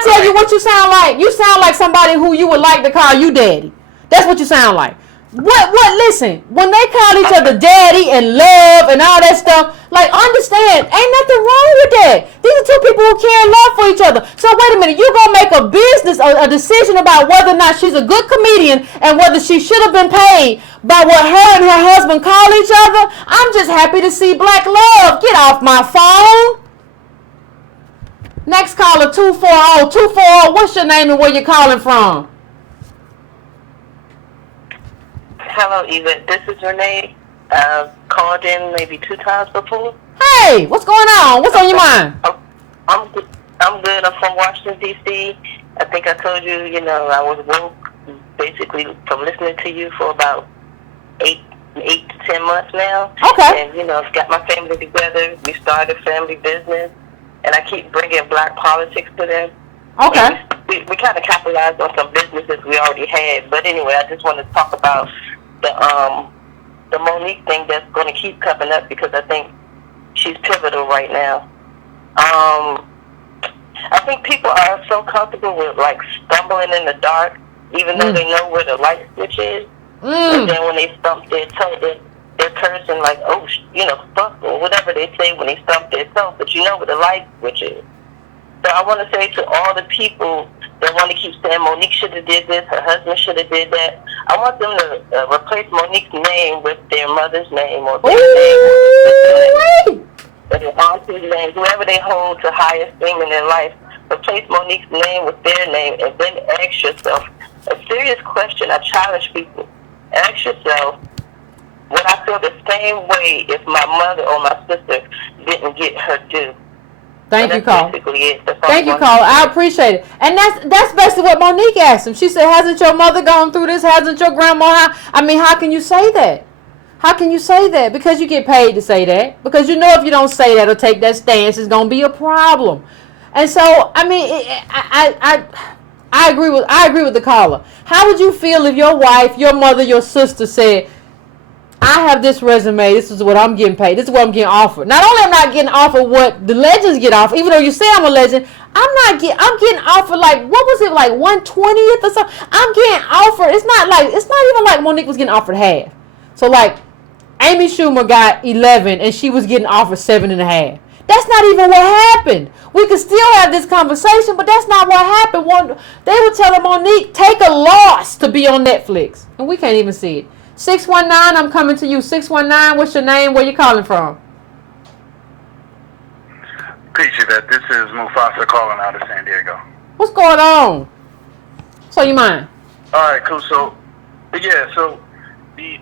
tell you what you sound like? You sound like somebody who you would like to call you daddy. That's what you sound like. Listen, when they call each other daddy and love and all that stuff, like, understand, ain't nothing wrong with that. These are two people who care and love for each other. So wait a minute, you gonna make a business, a decision about whether or not she's a good comedian and whether she should have been paid by what her and her husband call each other? I'm just happy to see black love. Get off my phone. Next caller, 240. 240, what's your name and where you calling from? Hello, Yvette. This is Renee. Called in maybe 2 times before. Hey, what's going on? What's on your mind? I'm good. I'm from Washington, D.C. I think I told you, I was woke basically from listening to you for about 8 to 10 months now. Okay. And, I've got my family together. We started a family business, and I keep bringing black politics to them. Okay. We kind of capitalized on some businesses we already had. But anyway, I just want to talk about the Monique thing that's going to keep coming up because I think she's pivotal right now. I think people are so comfortable with stumbling in the dark, even though they know where the light switch is. And then when they stump their toe, they're cursing fuck or whatever they say when they stump their toe. But you know where the light switch is. So I want to say to all the people that want to keep saying Monique should have did this, her husband should have did that, I want them to replace Monique's name with their mother's name or their name or their auntie's name, whoever they hold to high esteem in their life. Replace Monique's name with their name and then ask yourself a serious question. I challenge people. Ask yourself, would I feel the same way if my mother or my sister didn't get her due? Thank you, Carl. Thank you, Carl. I appreciate it. And that's basically what Monique asked him. She said, hasn't your mother gone through this? Hasn't your grandma? How can you say that? How can you say that? Because you get paid to say that. Because if you don't say that or take that stance, it's going to be a problem. And so, I agree with the caller. How would you feel if your wife, your mother, your sister said, I have this resume. This is what I'm getting paid. This is what I'm getting offered. Not only am I not getting offered what the legends get offered, even though you say I'm a legend, I'm getting offered like, what was it, like 1/20th or something? I'm getting offered. It's not even like Monique was getting offered half. So like Amy Schumer got 11 and she was getting offered 7.5. That's not even what happened. We could still have this conversation, but that's not what happened. They were telling Monique, take a loss to be on Netflix. And we can't even see it. 619, I'm coming to you. 619, what's your name? Where you calling from? Peace, Yvette. This is Mufasa calling out of San Diego. What's going on? So you mind? All right, cool. So, yeah, so the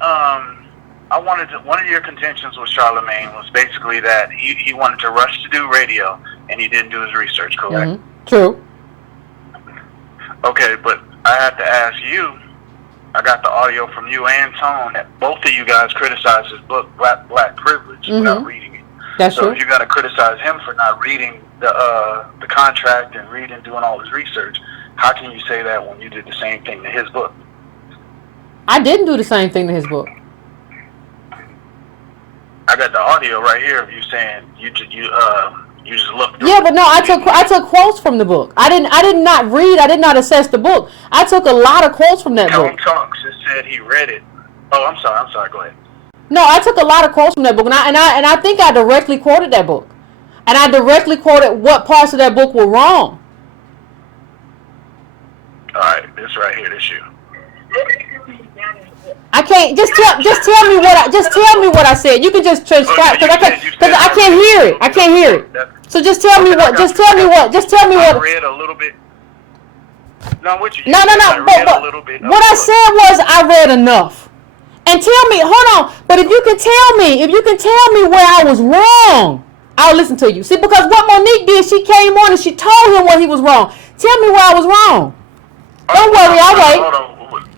one of your contentions with Charlamagne was basically that he wanted to rush to do radio and he didn't do his research, correct? Mm-hmm. True. Okay, but I have to ask you, I got the audio from you and Tone that both of you guys criticized his book, Black Privilege, without reading it. That's so true. If you're going to criticize him for not reading the contract and doing all his research, how can you say that when you did the same thing to his book? I didn't do the same thing to his book. I got the audio right here of you saying you just looked. Yeah, but no, I took quotes from the book. I did not assess the book. I took a lot of quotes from that book. Tone Talks it said he read it. Oh, I'm sorry. Go ahead. No, I took a lot of quotes from that book, and I think I directly quoted that book, and I directly quoted what parts of that book were wrong. All right, this right here, this you. I can't just tell me what I said. You can just transcribe because I can't hear it. I can't hear it. So just tell me what. I read a little bit. No, what you? No. But what I said was I read enough. And tell me, hold on. But if you can tell me where I was wrong, I'll listen to you. See, because what Monique did, she came on and she told him what he was wrong. Tell me where I was wrong. Don't worry, I'll wait. Hold on.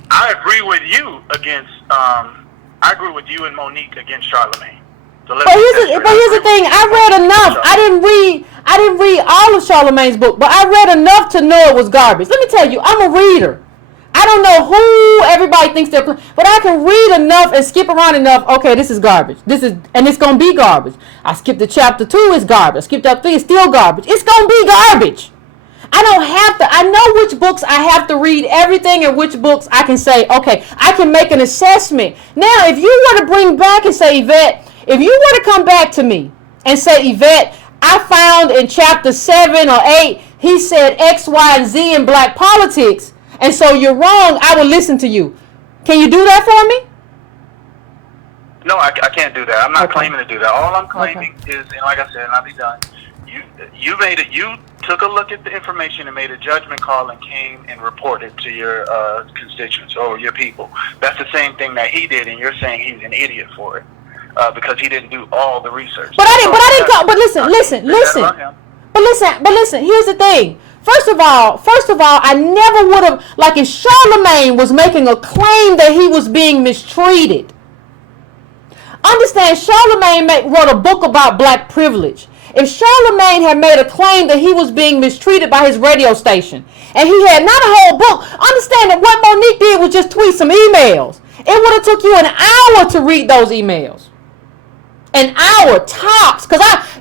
I agree with you against. I agree with you and Monique against Charlamagne. So but here's the thing. I read enough. I didn't read all of Charlamagne's book, but I read enough to know it was garbage. Let me tell you, I'm a reader. I don't know who everybody thinks they're, but I can read enough and skip around enough. Okay, this is garbage. And it's gonna be garbage. I skipped to chapter 2. It's garbage. I skipped up 3. It's still garbage. It's gonna be garbage. I don't have to. I know which books I have to read everything and which books I can say, okay, I can make an assessment. Now, if you were to bring back and say, Yvette, if you were to come back to me and say, Yvette, I found in chapter 7 or 8, he said X, Y, and Z in black politics, and so you're wrong, I will listen to you. Can you do that for me? No, I can't do that. I'm not claiming to do that. All I'm claiming is, and like I said, and I'll be done, you took a look at the information and made a judgment call and came and reported to your constituents or your people. That's the same thing that he did, and you're saying he's an idiot for it because he didn't do all the research. But listen. Here's the thing. First of all, I never would have, like if Charlamagne was making a claim that he was being mistreated. Understand, Charlamagne wrote a book about black privilege. If Charlamagne had made a claim that he was being mistreated by his radio station, and he had not a whole book, understand that what Monique did was just tweet some emails. It would have took you an hour to read those emails. An hour, tops.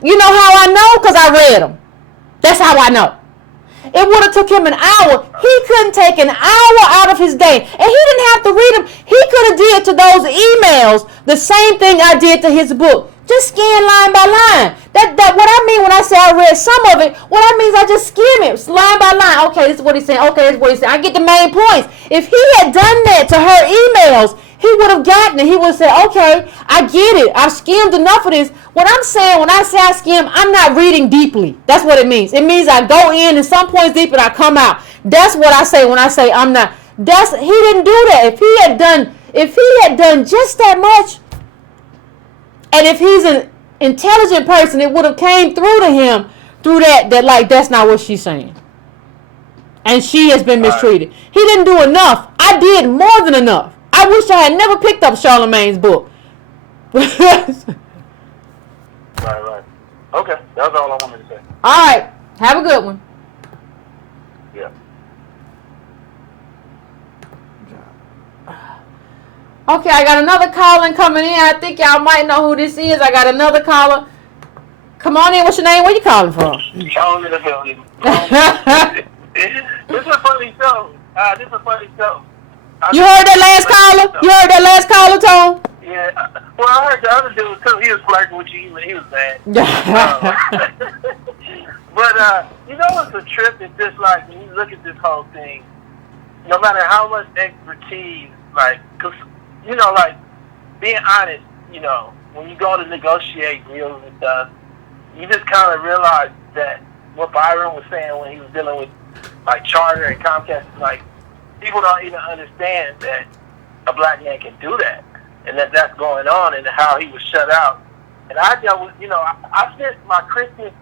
You know how I know? Because I read them. That's how I know. It would have took him an hour. He couldn't take an hour out of his day. And he didn't have to read them. He could have did to those emails the same thing I did to his book. Just scan line by line. That what I mean when I say I read some of it, what I mean is I just skim it line by line. Okay, this is what he's saying. Okay, this is what he's saying. I get the main points. If he had done that to her emails, he would have gotten it. He would have said, okay, I get it. I've skimmed enough of this. What I'm saying when I say I skim, I'm not reading deeply. That's what it means. It means I go in some points deep and I come out. That's what I say when I say I'm not. He didn't do that. If he had done just that much, and if he's an intelligent person, it would have came through to him through that like that's not what she's saying. And she has been mistreated. He didn't do enough. I did more than enough. I wish I had never picked up Charlamagne's book. Right. Okay, that's all I wanted to say. All right, have a good one. Yeah. Okay, I got another caller coming in. I think y'all might know who this is. I got another caller. Come on in. What's your name? Where you calling from? Sean in the building. This is a funny show. This is a funny show. You heard that last caller? You heard that last caller, Tom? Yeah. Well, I heard the other dude too. He was flirting with you, but he was bad. But you know what's a trip? It's just like when you look at this whole thing. No matter how much expertise, like, cause you know, like being honest, you know, when you go to negotiate deals and stuff, you just kind of realize that what Byron was saying when he was dealing with like Charter and Comcast, like people don't even understand that a black man can do that, and that that's going on, and how he was shut out. And I dealt with, you know, I spent my Christmas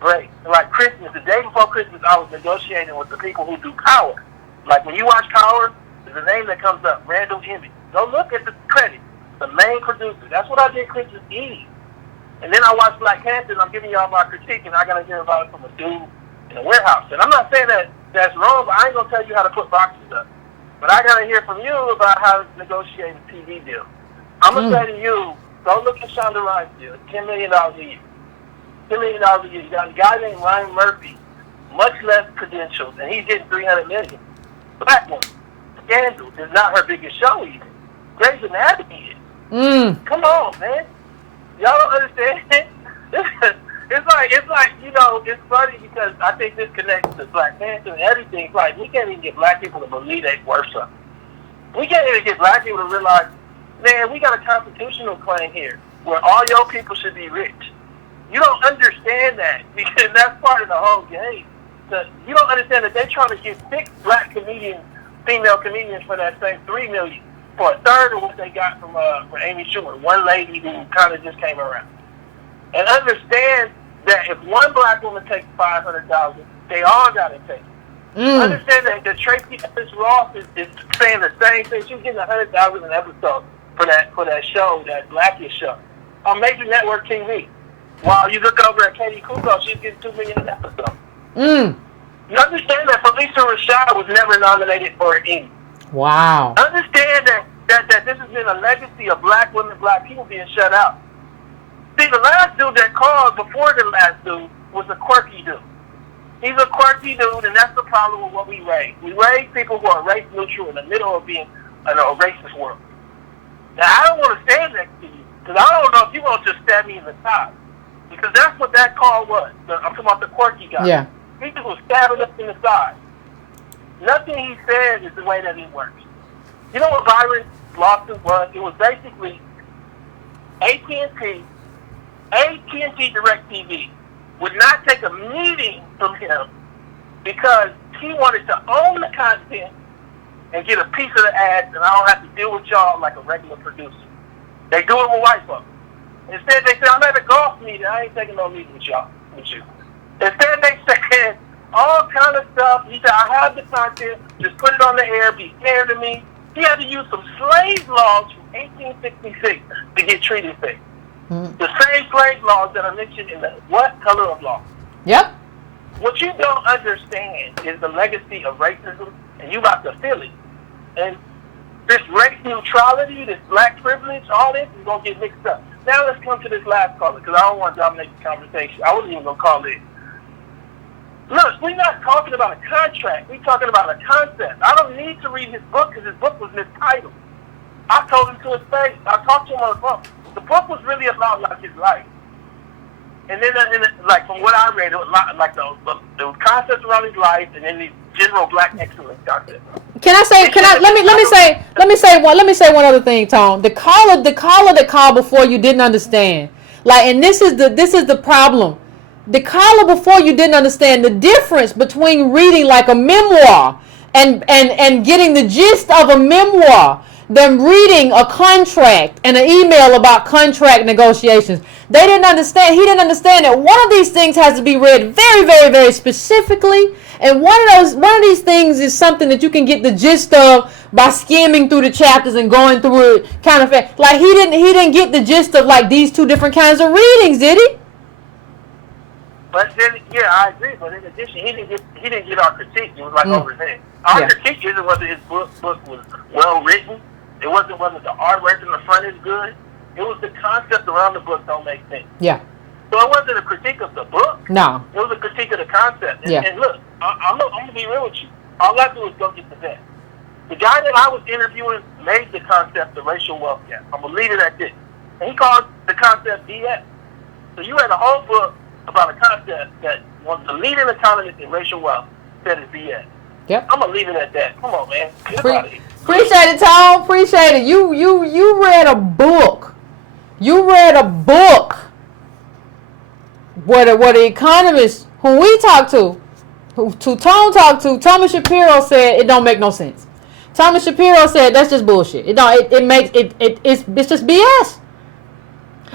break, like Christmas, the day before Christmas, I was negotiating with the people who do Power. Like when you watch Power, there's a name that comes up, Randall Emmett. Go look at the credit, the main producer. That's what I did Christmas Eve. And then I watched Black Panther, and I'm giving y'all my critique, and I got to hear about it from a dude in a warehouse. And I'm not saying that that's wrong, but I ain't going to tell you how to put boxes up. But I got to hear from you about how to negotiate a TV deal. I'm going to say to you, go look at Shonda Rhimes' deal, $10 million a year. $10 million a year. You got a guy named Ryan Murphy, much less credentials, and he's getting $300 million. Black woman. Scandal is not her biggest show either. Grey's Anatomy is. Come on, man. Y'all don't understand. It's like, you know, it's funny because I think this connects to Black Panther and everything. It's like we can't even get black people to believe they're worth something. We can't even get black people to realize, man, we got a constitutional claim here where all your people should be rich. You don't understand that because that's part of the whole game. You don't understand that they're trying to get 6 black comedians, female comedians, for that same $3 million, for a third of what they got from Amy Schumer, one lady who kind of just came around. And understand that if one black woman takes $500,000, they all got to take it. Understand that Tracy Ellis Ross is saying the same thing. She's getting $100,000 an episode for that show, that Blackish show, on major network TV. While you look over at Katie Kukoc, she's getting $2 million an episode. You understand that Felicia Rashad was never nominated for an Emmy. Wow. Understand that this has been a legacy of black women, black people being shut out. See, the last dude that called before the last dude was a quirky dude. He's a quirky dude, and that's the problem with what we raise. We raise people who are race neutral in the middle of being in a racist world. Now, I don't want to stand next to you, because I don't know if you want to just stab me in the side. Because that's what that call was. I'm talking about the quirky guy. Yeah. He just was stabbing us in the side. Nothing he said is the way that it works. You know what Byron's lawsuit was? It was basically AT&T DirecTV would not take a meeting from him because he wanted to own the content and get a piece of the ads, and I don't have to deal with y'all like a regular producer. They do it with white folks. Instead, they said, I'm at a golf meeting. I ain't taking no meeting with you. Instead, they said all kind of stuff. He said, I have the content. Just put it on the air. Be fair to me. He had to use some slave laws from 1866 to get treated fair. The same slave laws that are mentioned in the what color of law? Yep. What you don't understand is the legacy of racism, and you about to feel it. And this race neutrality, this black privilege, all this is going to get mixed up. Now let's come to this last caller, because I don't want to dominate the conversation. I wasn't even going to call it. Look, we're not talking about a contract. We're talking about a concept. I don't need to read his book because his book was mistitled. I told him to his face. I talked to him on the phone. The book was really about like his life. And then, like from what I read, it was like the concepts around his life, and then the general black excellence concept. Let me say one other thing, Tom. The caller that called before you didn't understand. Like, and this is the problem. The caller before you didn't understand the difference between reading like a memoir and getting the gist of a memoir than reading a contract and an email about contract negotiations. They didn't understand. He didn't understand that one of these things has to be read very, very, very specifically. And one of these things is something that you can get the gist of by skimming through the chapters and going through it kind of fast. Like he didn't get the gist of like these two different kinds of readings, did he? But then, yeah, I agree. But in addition, he didn't get our critique. It was like over his head. Our critique isn't whether his book was well written. It wasn't whether the artwork in the front is good. It was the concept around the book don't make sense. Yeah. So it wasn't a critique of the book. No. It was a critique of the concept. And, Yeah. and look, I'm gonna be real with you. All I do is go get the vet. The guy that I was interviewing made the concept of racial wealth gap. I'm gonna leave it at this. And he called the concept BS. So you had a whole book about a concept that one of the leading economists in racial wealth said is BS. Yep. I'm gonna leave it at that. Come on, man. Get out of here. Appreciate it, Tom. Appreciate it. You read a book. You read a book where the economists who we talked to, who Tom talked to, Thomas Shapiro said it don't make no sense. Thomas Shapiro said that's just bullshit. It's just BS.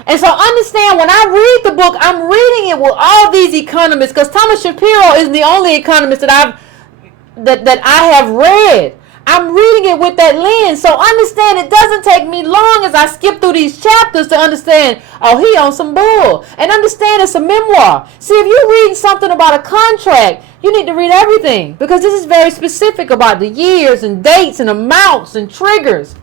And so understand, when I read the book, I'm reading it with all these economists, because Thomas Shapiro is the only economist that I have read. I'm reading it with that lens. So understand, it doesn't take me long as I skip through these chapters to understand, oh, he on some bull. And understand it's a memoir. See, if you're reading something about a contract, you need to read everything, because this is very specific about the years and dates and amounts and triggers.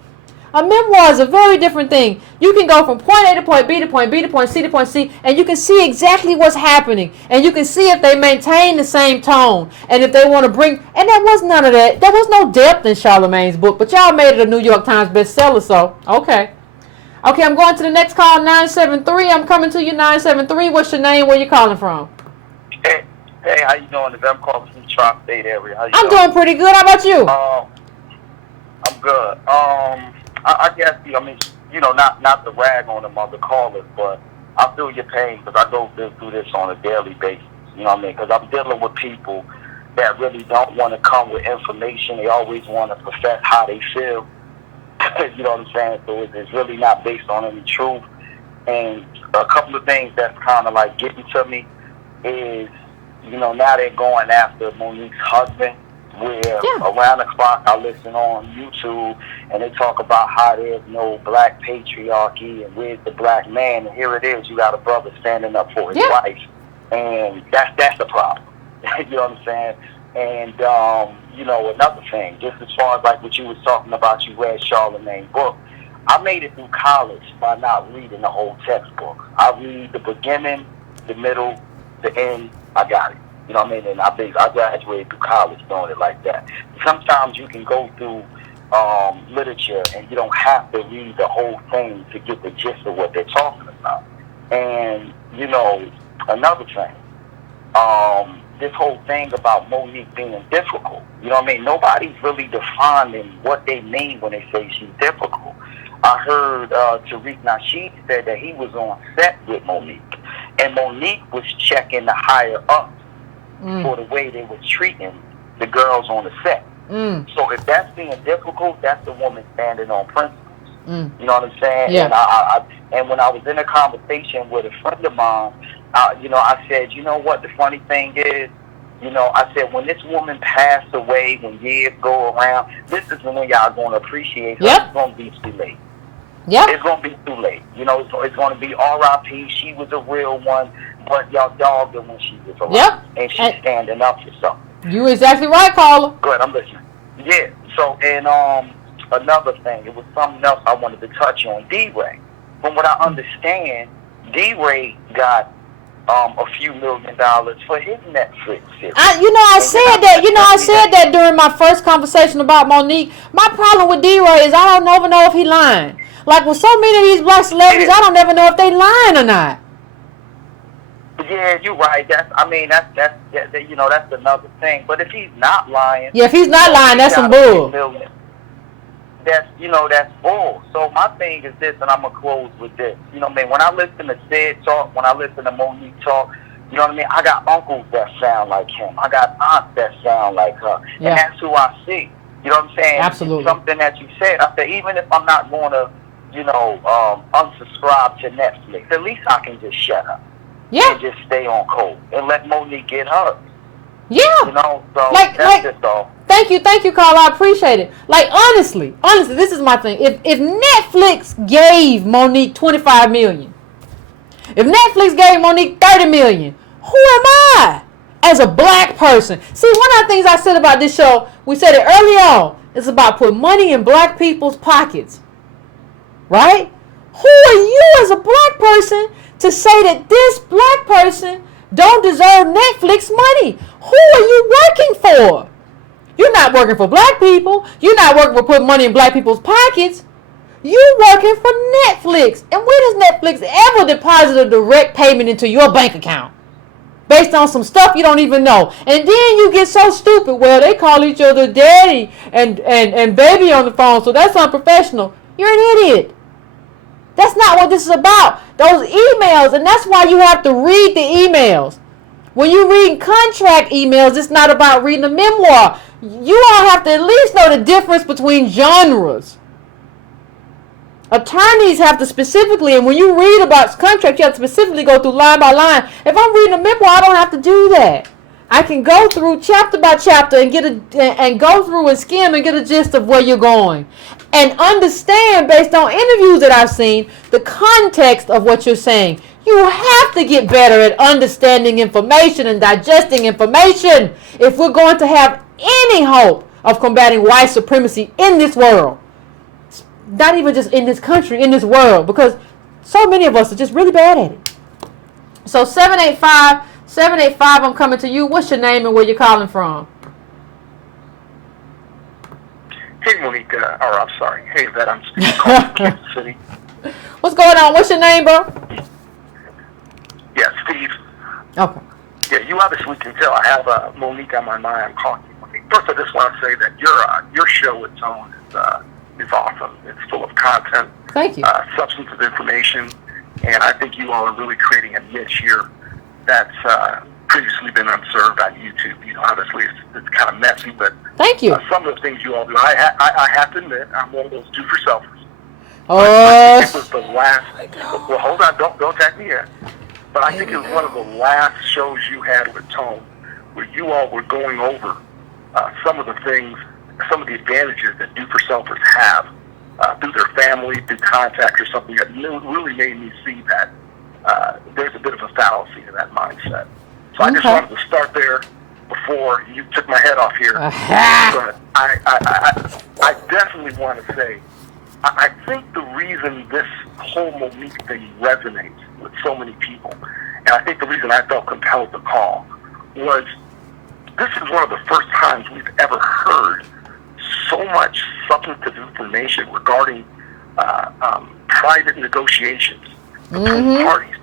A memoir is a very different thing. You can go from point A to point B to point B to point C to point C, and you can see exactly what's happening. And you can see if they maintain the same tone. And if they want to bring... And there was none of that. There was no depth in Charlamagne's book, but y'all made it a New York Times bestseller, so okay. Okay, I'm going to the next call, 973. I'm coming to you, 973. What's your name? Where you calling from? Hey, how you doing? I'm calling from the Tri-State area. How you I'm doing? doing pretty good. How about you? I'm good. I guess, I mean, not to rag on the other callers, but I feel your pain, because I go through this on a daily basis. You know what I mean? Because I'm dealing with people that really don't want to come with information. They always want to profess how they feel. You know what I'm saying? So it's really not based on any truth. And a couple of things that's kind of like getting to me is, now they're going after Monique's husband, where around the clock I listen on YouTube and they talk about how there's no black patriarchy and where's the black man, and here it is, you got a brother standing up for his wife, and that's the problem. You know what I'm saying? And another thing, just as far as like what you was talking about, you read Charlamagne's book. I made it through college by not reading the whole textbook. I read the beginning, the middle, the end. I got it. You know what I mean? And I graduated through college doing it like that. Sometimes you can go through literature and you don't have to read the whole thing to get the gist of what they're talking about. And, another thing, this whole thing about Monique being difficult, you know what I mean? Nobody's really defining what they mean when they say she's difficult. I heard Tariq Nasheed said that he was on set with Monique, and Monique was checking the higher ups for the way they were treating the girls on the set. So if that's being difficult, that's the woman standing on principles. You know what I'm saying? Yeah. And when I was in a conversation with a friend of mine, I said, you know what the funny thing is? I said, when this woman passed away, when years go around, this is when y'all going to appreciate her. It's going to be too late. It's going to be too late. It's going to be R.I.P. She was a real one, but y'all dogged her when she was alive. And she's standing up for something. You exactly right, caller. Good, I'm listening. Yeah, so, and another thing, it was something else I wanted to touch on. D-Ray. From what I understand, D-Ray got a few $1 million for his Netflix series. I said that during my first conversation about Monique. My problem with D-Ray is I don't ever know if he lying. Like with so many of these black celebrities, I don't ever know if they lying or not. Yeah, you're right. That's another thing. But if he's not lying, if he's not lying, that's some bull. That's bull. So my thing is this, and I'm gonna close with this. You know what I mean? When I listen to Sid talk, when I listen to Monique talk, you know what I mean? I got uncles that sound like him. I got aunts that sound like her, and that's who I see. You know what I'm saying? Absolutely. Something that you said. I said, even if I'm not going to, unsubscribe to Netflix, at least I can just shut up. Yeah. And just stay on code and let Monique get hers. Yeah. So that's just all. Thank you, Carl. I appreciate it. Like, honestly, this is my thing. If Netflix gave Monique $25 million, if Netflix gave Monique $30 million, who am I as a black person? See, one of the things I said about this show, we said it early on. It's about putting money in black people's pockets. Right? Who are you as a black person to say that this black person don't deserve Netflix money? Who are you working for? You're not working for black people. You're not working for putting money in black people's pockets. You're working for Netflix. And when does Netflix ever deposit a direct payment into your bank account? Based on some stuff you don't even know. And then you get so stupid. Well, they call each other daddy and baby on the phone, so that's unprofessional. You're an idiot. That's not what this is about. Those emails, and that's why you have to read the emails. When you read contract emails, it's not about reading a memoir. You all have to at least know the difference between genres. Attorneys have to specifically, and when you read about contracts, you have to specifically go through line by line. If I'm reading a memoir, I don't have to do that. I can go through chapter by chapter and go through and skim and get a gist of where you're going. And understand, based on interviews that I've seen, the context of what you're saying. You have to get better at understanding information and digesting information if we're going to have any hope of combating white supremacy in this world. Not even just in this country, in this world, because so many of us are just really bad at it. So 785, I'm coming to you. What's your name and where you're calling from? Hey, Monique, I'm sorry. Hey, Yvette, I'm Steve calling from Kansas City. What's going on? What's your name, bro? Yeah, Steve. Okay. Yeah, you obviously can tell I have Monique on my mind. I'm calling you Monique. First, I just want to say that your show at Tone is awesome. It's full of content. Thank you. Substantive information, and I think you all are really creating a niche here that's previously been unserved on YouTube. You know, obviously it's kind of messy, but thank you. Some of the things you all do, I have to admit, I'm one of those do-for-selfers. Oh. It was the last. Well, hold on, don't tag me yet. But I think it was one of the last shows you had with Tone, where you all were going over some of the things, some of the advantages that do-for-selfers have through their family, through contacts or something that really made me see that there's a bit of a fallacy to that mindset. So I just wanted to start there before you took my head off here. But I definitely want to say, I think the reason this whole Monique thing resonates with so many people, and I think the reason I felt compelled to call, was this is one of the first times we've ever heard so much substantive information regarding private negotiations between parties.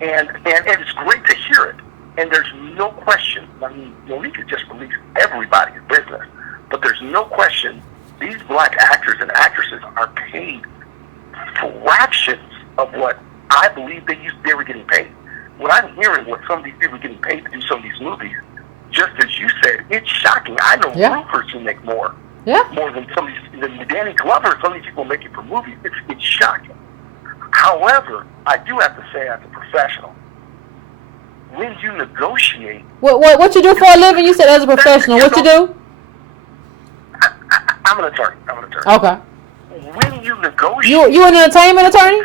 And it's great to hear it. And there's no question, I mean, Monique has just released everybody's business, but there's no question these black actors and actresses are paid fractions of what I believe they were getting paid. When I'm hearing what some of these people are getting paid to do some of these movies, just as you said, it's shocking. I know roofers who make more than some of these, than Danny Glover, some of these people making for movies. It's shocking. However, I do have to say, as a professional, when you negotiate, what you do for a living? You said as a professional. What you do? I'm an attorney. Okay. When you negotiate, you an entertainment attorney?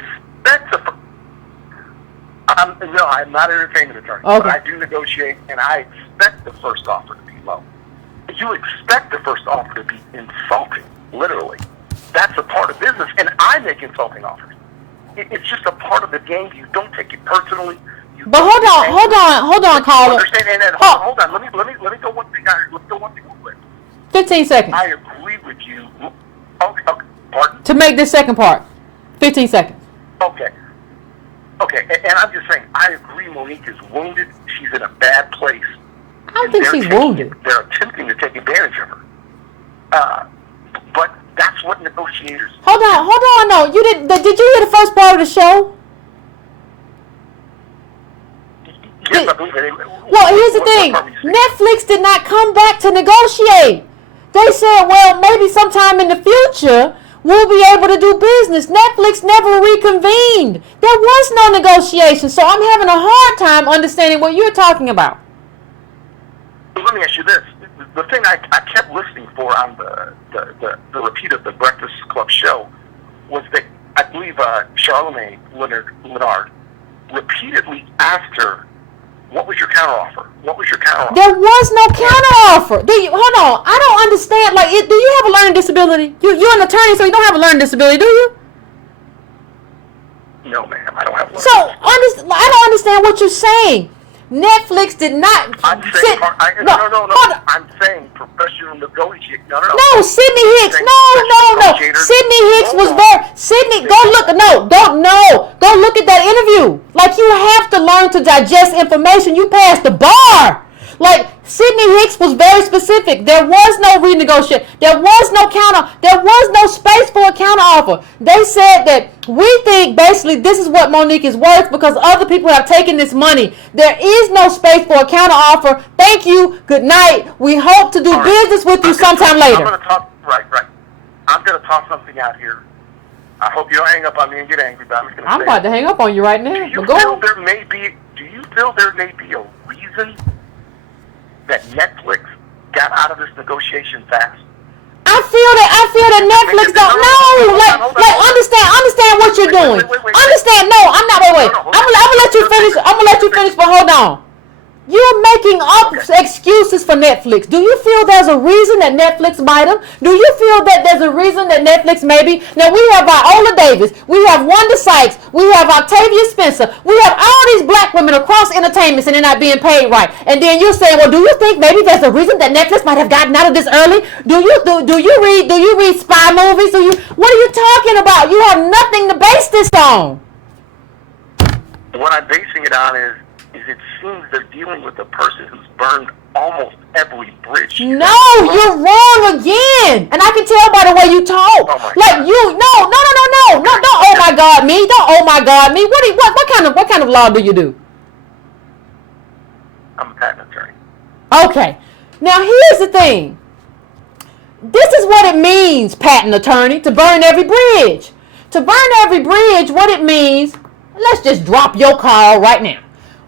No, I'm not an entertainment attorney. Okay. But I do negotiate, and I expect the first offer to be low. You expect the first offer to be insulting, literally. That's a part of business, and I make insulting offers. It's just a part of the game. You don't take it personally. But hold on, caller. Understand? And then, hold on. Let me go one thing. Let's go one thing real quick. 15 seconds. I agree with you. Okay, pardon? To make this second part. 15 seconds. Okay, and I'm just saying, I agree Monique is wounded. She's in a bad place. I don't think she's wounded. They're attempting to take advantage of her. But that's what negotiators... Hold on, no. Did you hear the first part of the show? Yes, I believe it. Well, here's the thing. Netflix did not come back to negotiate. They said, well, maybe sometime in the future, we'll be able to do business. Netflix never reconvened. There was no negotiation. So I'm having a hard time understanding what you're talking about. Let me ask you this. The thing I kept listening for on the repeat of the Breakfast Club show was that I believe Charlamagne, Lenard, repeatedly asked her What was your counteroffer? What was your counteroffer? There was no counteroffer. Hold on. I don't understand. Like, do you have a learning disability? You're an attorney, so you don't have a learning disability, do you? No, ma'am. I don't have one. So, I don't understand what you're saying. Netflix did not. I'm saying, no. I'm saying professional negotiator. No. No, Sidney Hicks. No. Sidney Hicks was there. Sidney, go look. Go look at that interview. Like, you have to learn to digest information. You passed the bar. Like, Sidney Hicks was very specific. There was no renegotiation. There was no counter. There was no space for a counteroffer. They said that we think basically this is what Monique is worth because other people have taken this money. There is no space for a counteroffer. Thank you. Good night. We hope to do business with you sometime later. I'm going to talk. Right. I'm going to toss something out here. I hope you don't hang up on me and get angry about it. I'm about to hang up on you right now. Do you feel there may be a reason that Netflix got out of this negotiation fast? I feel that Netflix don't know. Like understand what you're doing. Understand? No, I'm not. Wait. I'm gonna let you finish. But hold on. You're making up excuses for Netflix. Do you feel there's a reason that Netflix might have? Do you feel that there's a reason that Netflix maybe? Now, we have Viola Davis. We have Wanda Sykes. We have Octavia Spencer. We have all these black women across entertainment and they're not being paid right. And then you're saying, well, do you think maybe there's a reason that Netflix might have gotten out of this early? Do you read spy movies? What are you talking about? You have nothing to base this on. What I'm basing it on is it seems they're dealing with a person who's burned almost every bridge. No, you're wrong again. And I can tell by the way you talk. Oh like you, no, don't oh my God me. Don't oh my God me. What kind of law do you do? I'm a patent attorney. Okay. Now here's the thing. This is what it means, patent attorney, to burn every bridge. To burn every bridge, what it means, let's just drop your call right now.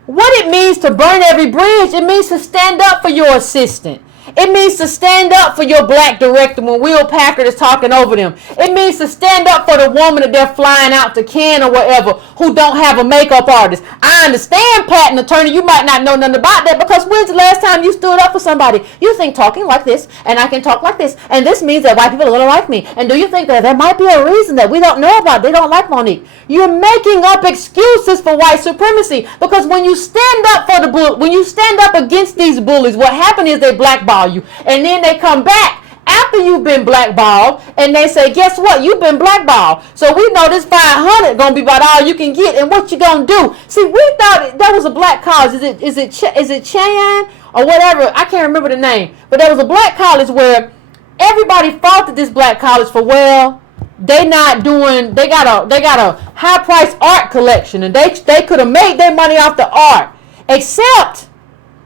What it means to burn every bridge, it means to stand up for your assistant. It means to stand up for your black director when Will Packard is talking over them. It means to stand up for the woman that they're flying out to Cannes or whatever who don't have a makeup artist. I understand, patent attorney, you might not know nothing about that because when's the last time you stood up for somebody? You think talking like this and I can talk like this and this means that white people are going to like me. And do you think that there might be a reason that we don't know about? They don't like Monique. You're making up excuses for white supremacy because when you stand up for when you stand up against these bullies, what happened is they blackball you and then they come back after you've been blackballed and they say, guess what, you've been blackballed, so we know this 500 gonna be about all you can get, and what you gonna do? See, we thought that was a black college. Is it Cheyenne or whatever? I can't remember the name, but there was a black college where everybody faulted this black college for, well, they got a high price art collection and they could have made their money off the art, except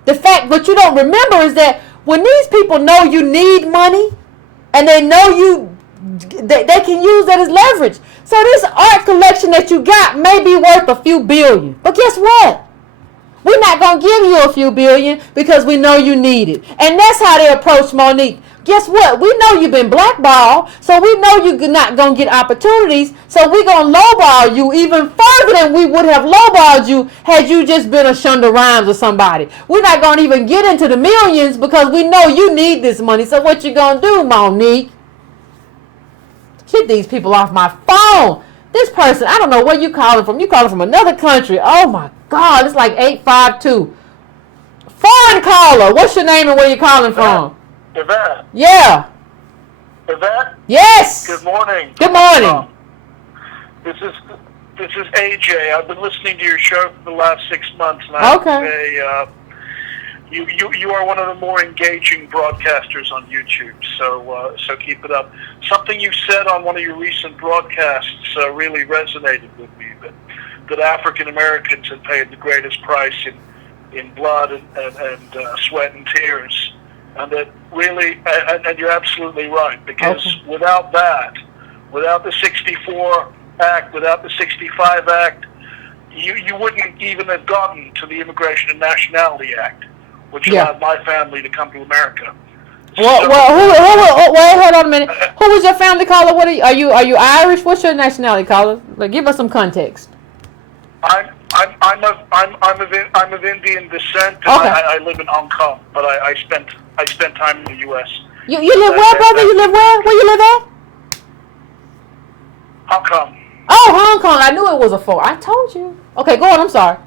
the fact what you don't remember is that when these people know you need money and they know they can use that as leverage. So this art collection that you got may be worth a few billion. But guess what? We're not going to give you a few billion because we know you need it. And that's how they approach Monique. Guess what? We know you've been blackballed, so we know you're not going to get opportunities, so we're going to lowball you even further than we would have lowballed you had you just been a Shonda Rhimes or somebody. We're not going to even get into the millions because we know you need this money, so what you going to do, Monique? Get these people off my phone. This person, I don't know where you calling from. You calling from another country. Oh, my God. It's like 852. Foreign caller. What's your name and where you calling from? Yvette. Yeah. Yvette? Yes. Good morning. Good morning. This is AJ. I've been listening to your show for the last 6 months, and I have to say, you are one of the more engaging broadcasters on YouTube. So keep it up. Something you said on one of your recent broadcasts really resonated with me. That African Americans had paid the greatest price in blood and sweat and tears. And that really, and you're absolutely right, because without that, without the 64 Act, without the 65 Act, you wouldn't even have gotten to the Immigration and Nationality Act, which allowed my family to come to America. Well, wait, hold on a minute. Who was your family caller? What are you Irish? What's your nationality caller? Like, give us some context. I'm of Indian descent, and Okay. I live in Hong Kong, but I spent time in the U.S. You live where, brother? You live where? Where you live at? Hong Kong. Oh, Hong Kong. I knew it was a 4. I told you. Okay, go on. I'm sorry.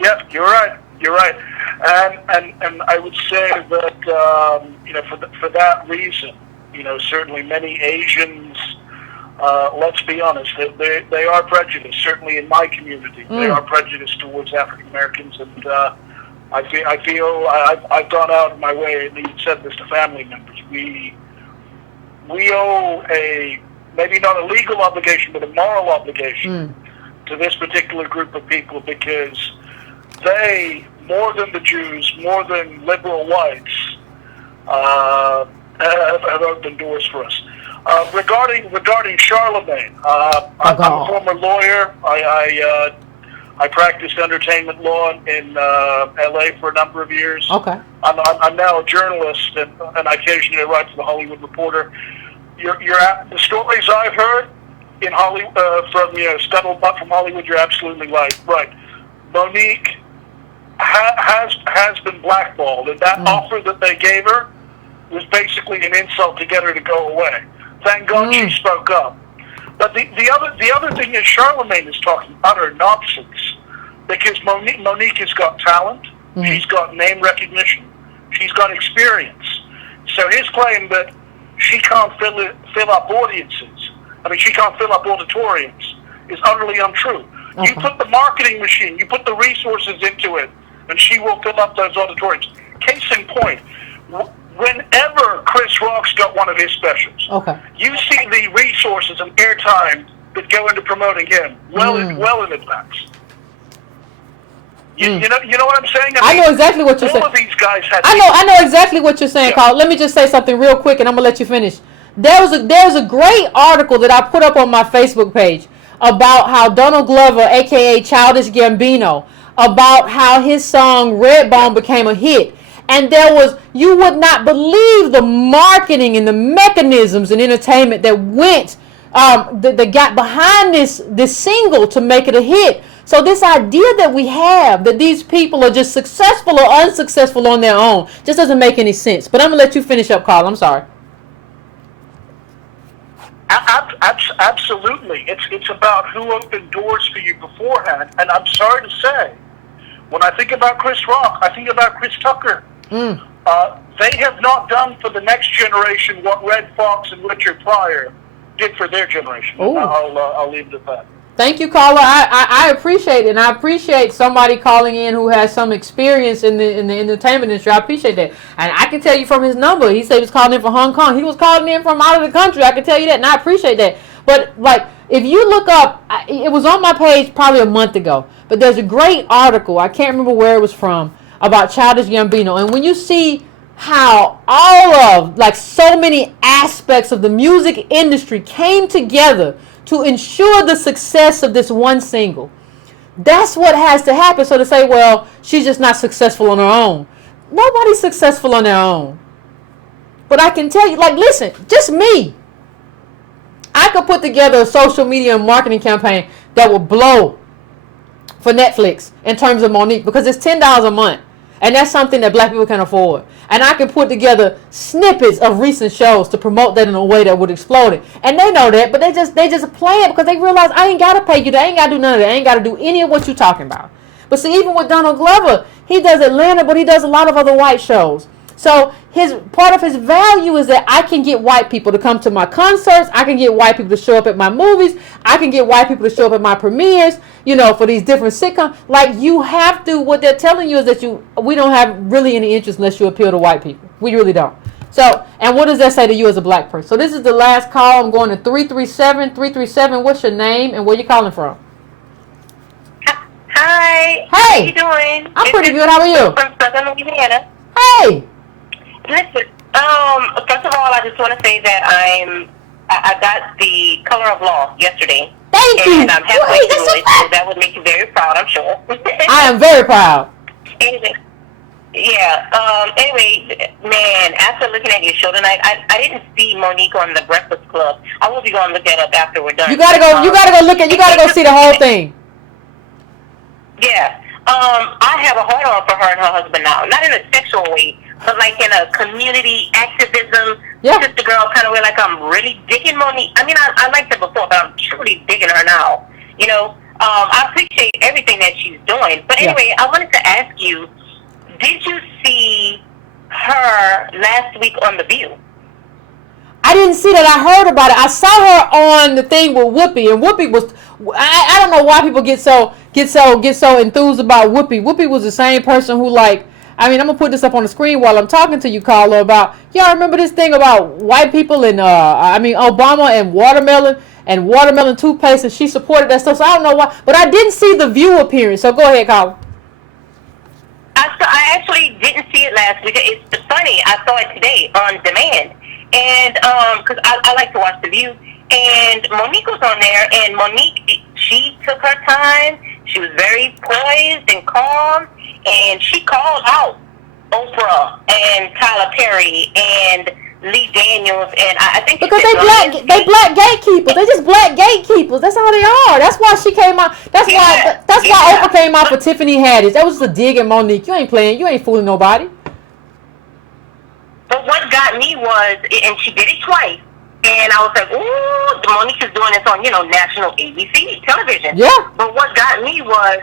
Yep, you're right. You're right. And I would say that for that reason, certainly many Asians. Let's be honest, they are prejudiced. Certainly in my community, they are prejudiced towards African Americans, and I feel I've gone out of my way, and you've said this to family members. We owe maybe not a legal obligation, but a moral obligation to this particular group of people, because they, more than the Jews, more than liberal whites, have opened doors for us. Regarding Charlamagne, I'm a former lawyer. I practiced entertainment law in L.A. for a number of years. Okay. I'm now a journalist, and I occasionally write for the Hollywood Reporter. The stories I've heard in Hollywood from scuttlebutt from Hollywood, you're absolutely right. Monique has been blackballed, and that offer that they gave her was basically an insult to get her to go away. Thank God she spoke up. But the other thing is Charlamagne is talking utter nonsense, because Monique has got talent, she's got name recognition, she's got experience. So his claim that she can't fill up audiences, she can't fill up auditoriums, is utterly untrue. Okay. You put the marketing machine, you put the resources into it, and she will fill up those auditoriums. Case in point, whenever Chris Rock's got one of his specials, you see the resources and airtime that go into promoting him well in advance. You know what I'm saying? I know exactly what you're saying. All of these guys have. I know exactly what you're saying, Carl. Let me just say something real quick, and I'm gonna let you finish. There's a great article that I put up on my Facebook page about how Donald Glover, aka Childish Gambino, about how his song Redbone became a hit. And you would not believe the marketing and the mechanisms and entertainment that went, that got behind this single to make it a hit. So this idea that we have that these people are just successful or unsuccessful on their own just doesn't make any sense. But I'm going to let you finish up, Carl. I'm sorry. Absolutely. It's about who opened doors for you beforehand. And I'm sorry to say, when I think about Chris Rock, I think about Chris Tucker. They have not done for the next generation what Red Fox and Richard Pryor did for their generation. I'll leave it at that. Thank you, caller. I appreciate it, and I appreciate somebody calling in who has some experience in the entertainment industry. I appreciate that, and I can tell you from his number, he said he was calling in from Hong Kong. He was calling in from out of the country. I can tell you that, and I appreciate that. But if you look up, it was on my page probably a month ago. But there's a great article. I can't remember where it was from, about Childish Gambino, and when you see how so many aspects of the music industry came together to ensure the success of this one single. That's what has to happen. So to say, well, she's just not successful on her own. Nobody's successful on their own. But I can tell you, listen, just me. I could put together a social media and marketing campaign that will blow for Netflix in terms of Monique, because it's $10 a month. And that's something that black people can afford. And I can put together snippets of recent shows to promote that in a way that would explode it. And they know that, but they just play it because they realize I ain't got to pay you. They ain't got to do none of that. I ain't got to do any of what you're talking about. But see, even with Donald Glover, he does Atlanta, but he does a lot of other white shows. So part of his value is that I can get white people to come to my concerts. I can get white people to show up at my movies. I can get white people to show up at my premieres, for these different sitcoms. You have to, what they're telling you is that we don't have really any interest unless you appeal to white people. We really don't. So, and what does that say to you as a black person? So this is the last call. I'm going to 337. 337, what's your name and where you calling from? Hi. Hey. How you doing? I'm pretty good. How are you? From Southern Louisiana. Hey. Listen, first of all, I just want to say that I got the Color of Law yesterday. Thank you. And I'm halfway through it, so that would make you very proud, I'm sure. I am very proud. Anyway, man, after looking at your show tonight, I didn't see Monique on the Breakfast Club. I will be going to look that up after we're done. You gotta go see the whole thing. Yeah. I have a hard on for her and her husband now. Not in a sexual way, but like in a community activism, sister girl kind of way. Like I'm really digging Monique. I mean, I liked her before, but I'm truly digging her now. You know, I appreciate everything that she's doing. But anyway, I wanted to ask you, did you see her last week on The View? I didn't see that. I heard about it. I saw her on the thing with Whoopi, and Whoopi was. I don't know why people get so enthused about Whoopi. Whoopi was the same person who, like, I mean, I'm gonna put this up on the screen while I'm talking to you, Carla, about y'all remember this thing about white people and Obama and watermelon toothpaste, and she supported that stuff. So I don't know why, but I didn't see the View appearance. So go ahead, Carla. I actually didn't see it last week. It's funny. I saw it today on demand, and because I like to watch The View. And Monique was on there, and Monique, she took her time. She was very poised and calm, and she called out Oprah and Tyler Perry and Lee Daniels, and I think because they black gatekeepers. They just black gatekeepers. That's all they are. That's why she came out. That's why Oprah came out for Tiffany Haddish. That was just a dig at Monique. You ain't playing. You ain't fooling nobody. But what got me was, and she did it twice. And I was like, ooh, Monique is doing this on, national ABC television. Yeah. But what got me was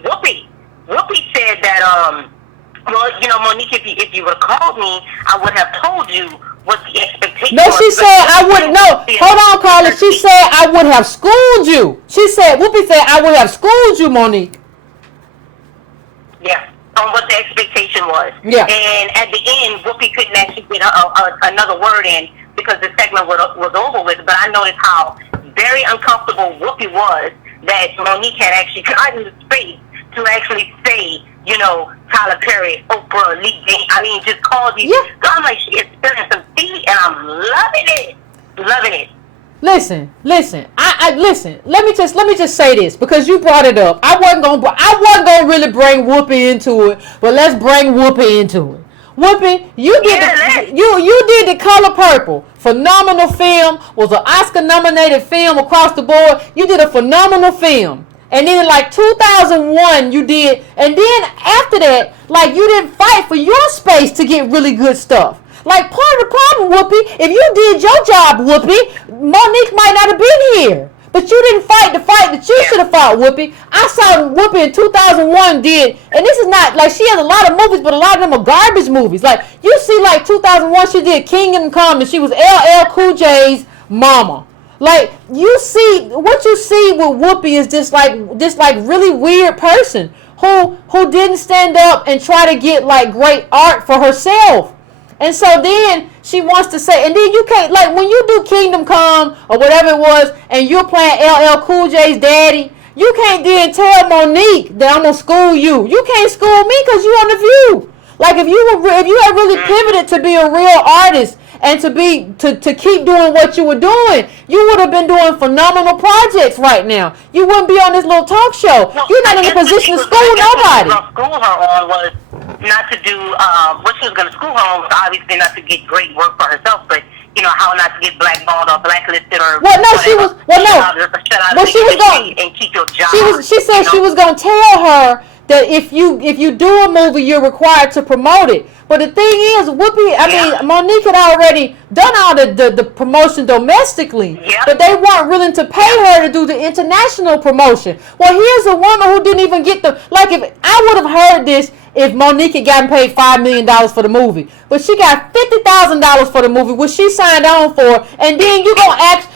Whoopi. Whoopi said that, Monique, if you would have called me, I would have told you what the expectation was. No, she said I would. No, hold on, Carla. She said I would have schooled you. Whoopi said I would have schooled you, Monique. Yeah. On what the expectation was. Yeah. And at the end, Whoopi couldn't actually get another word in because the segment was over with. But I noticed how very uncomfortable Whoopi was that Monique had actually gotten the space to actually say, Tyler Perry, Oprah, Lee Daniels. I mean, just call these. Yeah. So I'm like, she experienced some feet, and I'm loving it. Loving it. Listen. I listen. Let me just say this because you brought it up. I wasn't gonna really bring Whoopi into it, but let's bring Whoopi into it. Whoopi, you did The Color Purple. Phenomenal film. Was an Oscar-nominated film across the board. You did a phenomenal film. And then in like 2001 you did, and then after that, like you didn't fight for your space to get really good stuff. Like part of the problem, Whoopi, if you did your job, Whoopi, Monique might not have been here. But you didn't fight the fight that you should have fought, Whoopi. I saw Whoopi in 2001 did, and this is not, like she has a lot of movies, but a lot of them are garbage movies. Like you see, like 2001, she did Kingdom Come, and she was LL Cool J's mama. Like you see, what you see with Whoopi is this like really weird person who didn't stand up and try to get like great art for herself. And so then she wants to say, and then you can't, like when you do Kingdom Come or whatever it was, and you're playing LL Cool J's daddy, you can't then tell Monique that I'm gonna school you. You can't school me because you on The View. Like if you had really pivoted to be a real artist and to keep doing what you were doing, you would have been doing phenomenal projects right now. You wouldn't be on this little talk show. No, you're not in a position to school nobody. What school her on was not to do what she was going to school her on was obviously not to get great work for herself, but how not to get blackballed or blacklisted or she was going and keep your job. She said she was going to tell her that if you do a movie, you're required to promote it. But the thing is, Monique had already done all the promotion domestically, but they weren't willing to pay her to do the international promotion. Well, here's a woman who didn't even get if I would have heard this if Monique had gotten paid $5 million for the movie, but she got $50,000 for the movie, which she signed on for, and then you're gonna ask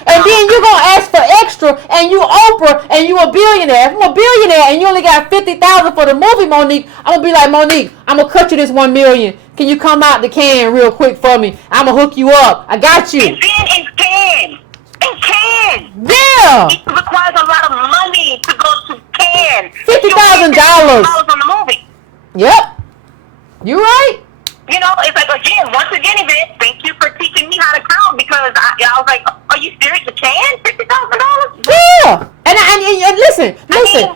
for extra, and you Oprah, and you a billionaire. If I'm a billionaire and you only got $50,000 for the movie, Monique, I'm gonna be like, Monique, I'm gonna cut you this $1 million. Can you come out the can real quick for me? I'm gonna hook you up. I got you. And then it can. Yeah. It requires a lot of money to go to Cannes. $50,000 on the movie. Yep. You're right. It's like, once again, Yvette, thank you for teaching me how to count because I was like, are you serious? You can? $50,000? Yeah. And listen.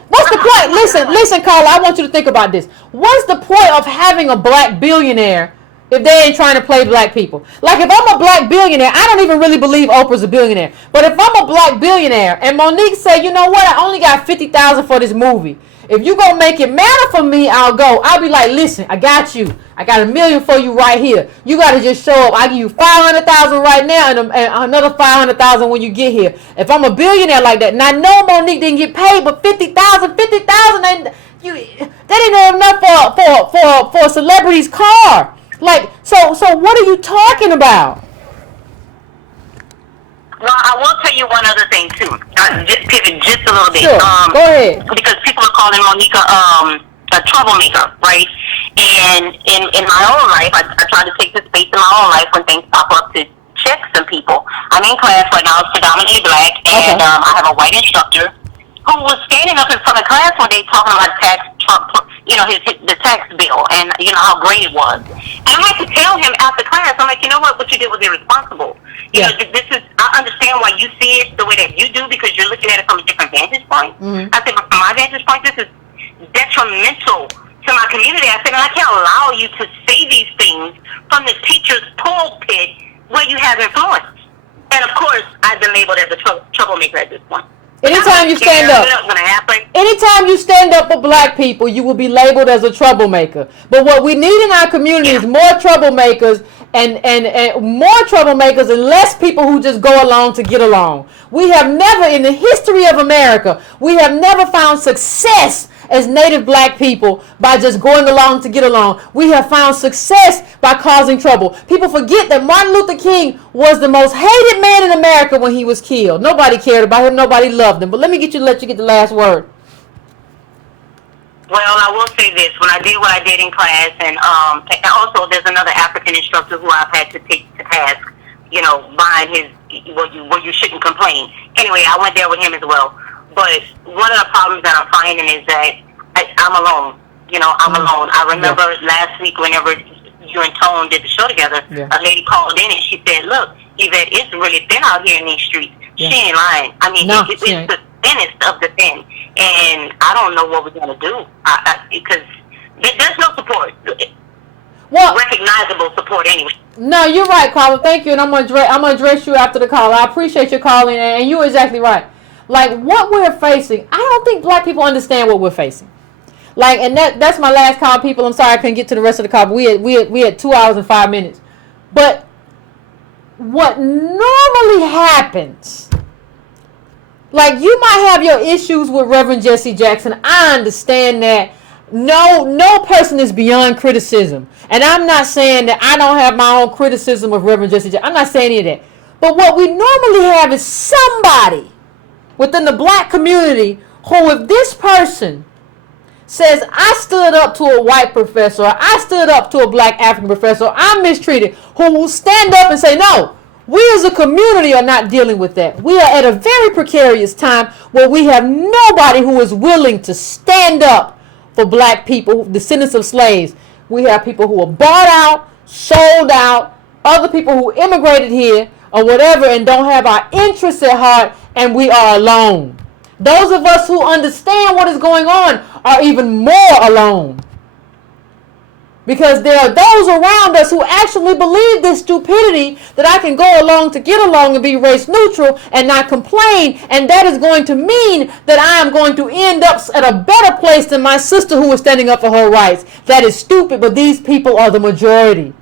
What's the point? Listen, Carla, I want you to think about this. What's the point of having a black billionaire if they ain't trying to play black people. Like if I'm a black billionaire, I don't even really believe Oprah's a billionaire. But if I'm a black billionaire and Monique say, you know what, I only got $50,000 for this movie. If you gonna make it matter for me, I'll go. I'll be like, listen, I got you. I got $1 million for you right here. You gotta just show up. I give you $500,000 right now and another $500,000 when you get here. If I'm a billionaire like that, and I know Monique didn't get paid, but $50,000, and that ain't enough for a celebrity's car. Like, so what are you talking about? Well, I will tell you one other thing too. Just pivot just a little bit. Sure. Go ahead. Because people are calling Monica a troublemaker, right? And in my own life, I try to take the space in my own life when things pop up to check some people. I'm in class right now. It's predominantly black, and I have a white instructor who was standing up in front of class one day talking about the tax bill and how great it was. And I had to tell him after class, I'm like, you know what you did was irresponsible. You know, I understand why you see it the way that you do because you're looking at it from a different vantage point. I said, but from my vantage point, this is detrimental to my community. I said, and I can't allow you to say these things from the teacher's pulpit where you have influence. And of course, I've been labeled as a troublemaker at this point. Anytime you stand up for black people, you will be labeled as a troublemaker. But what we need in our community is more troublemakers and more troublemakers and less people who just go along to get along. We have never, in the history of America, we have never found success as Native black people by just going along to get along. We have found success by causing trouble. People forget that Martin Luther King was the most hated man in America when he was killed. Nobody cared about him. Nobody loved him. But let you get the last word. Well, I will say this. When I did what I did in class, and also there's another African instructor who I've had to take to task, behind his, where you shouldn't complain. Anyway, I went there with him as well. But one of the problems that I'm finding is that I'm alone. I'm alone. I remember last week whenever you and Tone did the show together, a lady called in and she said, look, Yvette, it's really thin out here in these streets. She ain't lying. I mean, it's the thinnest of the thin. And I don't know what we're going to do because there's no support. Well, recognizable support anyway. No, you're right, caller. Thank you. And I'm gonna address you after the call. I appreciate your calling, and you're exactly right. Like, what we're facing, I don't think black people understand what we're facing. Like, and that's my last call, people. I'm sorry I couldn't get to the rest of the call, but we had 2 hours and 5 minutes. But what normally happens, like, you might have your issues with Reverend Jesse Jackson. I understand that. No person is beyond criticism. And I'm not saying that I don't have my own criticism of Reverend Jesse Jackson. I'm not saying any of that. But what we normally have is somebody within the black community who, if this person says, I stood up to a white professor, or I stood up to a black African professor, or I'm mistreated, who will stand up and say, no, we as a community are not dealing with that. We are at a very precarious time where we have nobody who is willing to stand up for black people, descendants of slaves. We have people who are bought out, sold out, other people who immigrated here or whatever and don't have our interests at heart, and we are alone. Those of us who understand what is going on are even more alone. Because there are those around us who actually believe this stupidity that I can go along to get along and be race neutral and not complain. And that is going to mean that I am going to end up at a better place than my sister who is standing up for her rights. That is stupid, but these people are the majority.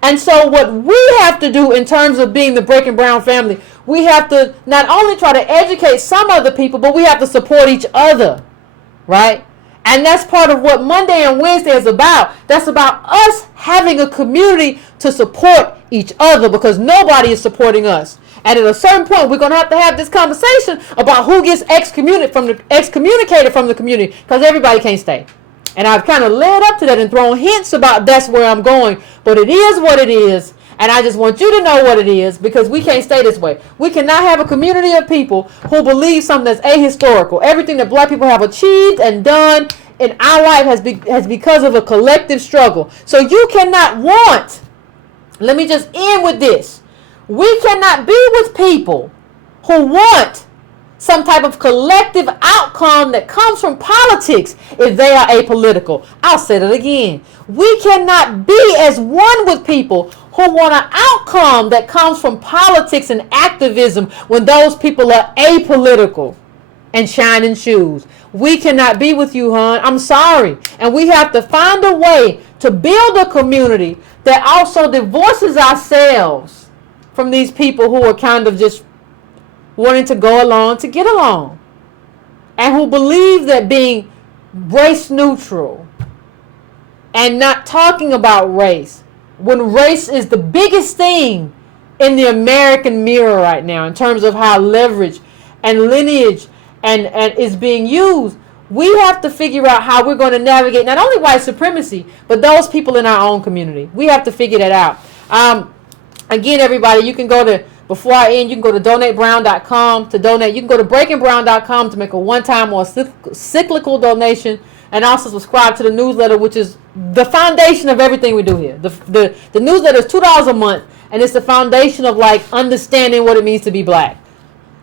And so what we have to do in terms of being the Breaking Brown family, we have to not only try to educate some other people, but we have to support each other, right? And that's part of what Monday and Wednesday is about. That's about us having a community to support each other because nobody is supporting us. And at a certain point, we're going to have this conversation about who gets excommunicated from the community because everybody can't stay. And I've kind of led up to that and thrown hints about that's where I'm going. But it is what it is. And I just want you to know what it is because we can't stay this way. We cannot have a community of people who believe something that's ahistorical. Everything that black people have achieved and done in our life has because of a collective struggle. So you cannot want, let me just end with this. We cannot be with people who want some type of collective outcome that comes from politics if they are apolitical. I'll say that again. We cannot be as one with people who want an outcome that comes from politics and activism when those people are apolitical and shining shoes. We cannot be with you, hon. I'm sorry. And we have to find a way to build a community that also divorces ourselves from these people who are kind of just wanting to go along to get along, and who believe that being race neutral and not talking about race, when race is the biggest thing in the American mirror right now in terms of how leverage and lineage and is being used, we have to figure out how we're going to navigate not only white supremacy, but those people in our own community. We have to figure that out. Again, everybody, you can go to, before I end, you can go to donatebrown.com to donate. You can go to breakingbrown.com to make a one-time or cyclical donation, and also subscribe to the newsletter, which is the foundation of everything we do here. The newsletter is $2 a month, and it's the foundation of like understanding what it means to be black.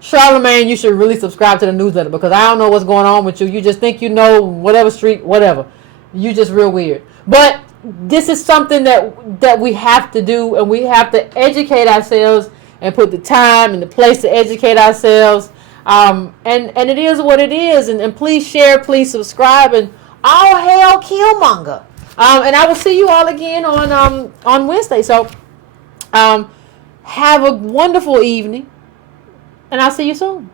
Charlamagne, you should really subscribe to the newsletter, because I don't know what's going on with you. You just think you know whatever street, whatever. You just real weird. But this is something that we have to do, and we have to educate ourselves and put the time and the place to educate ourselves. And it is what it is. And please share, please subscribe, and all hail Killmonger. And I will see you all again on Wednesday. So have a wonderful evening, and I'll see you soon.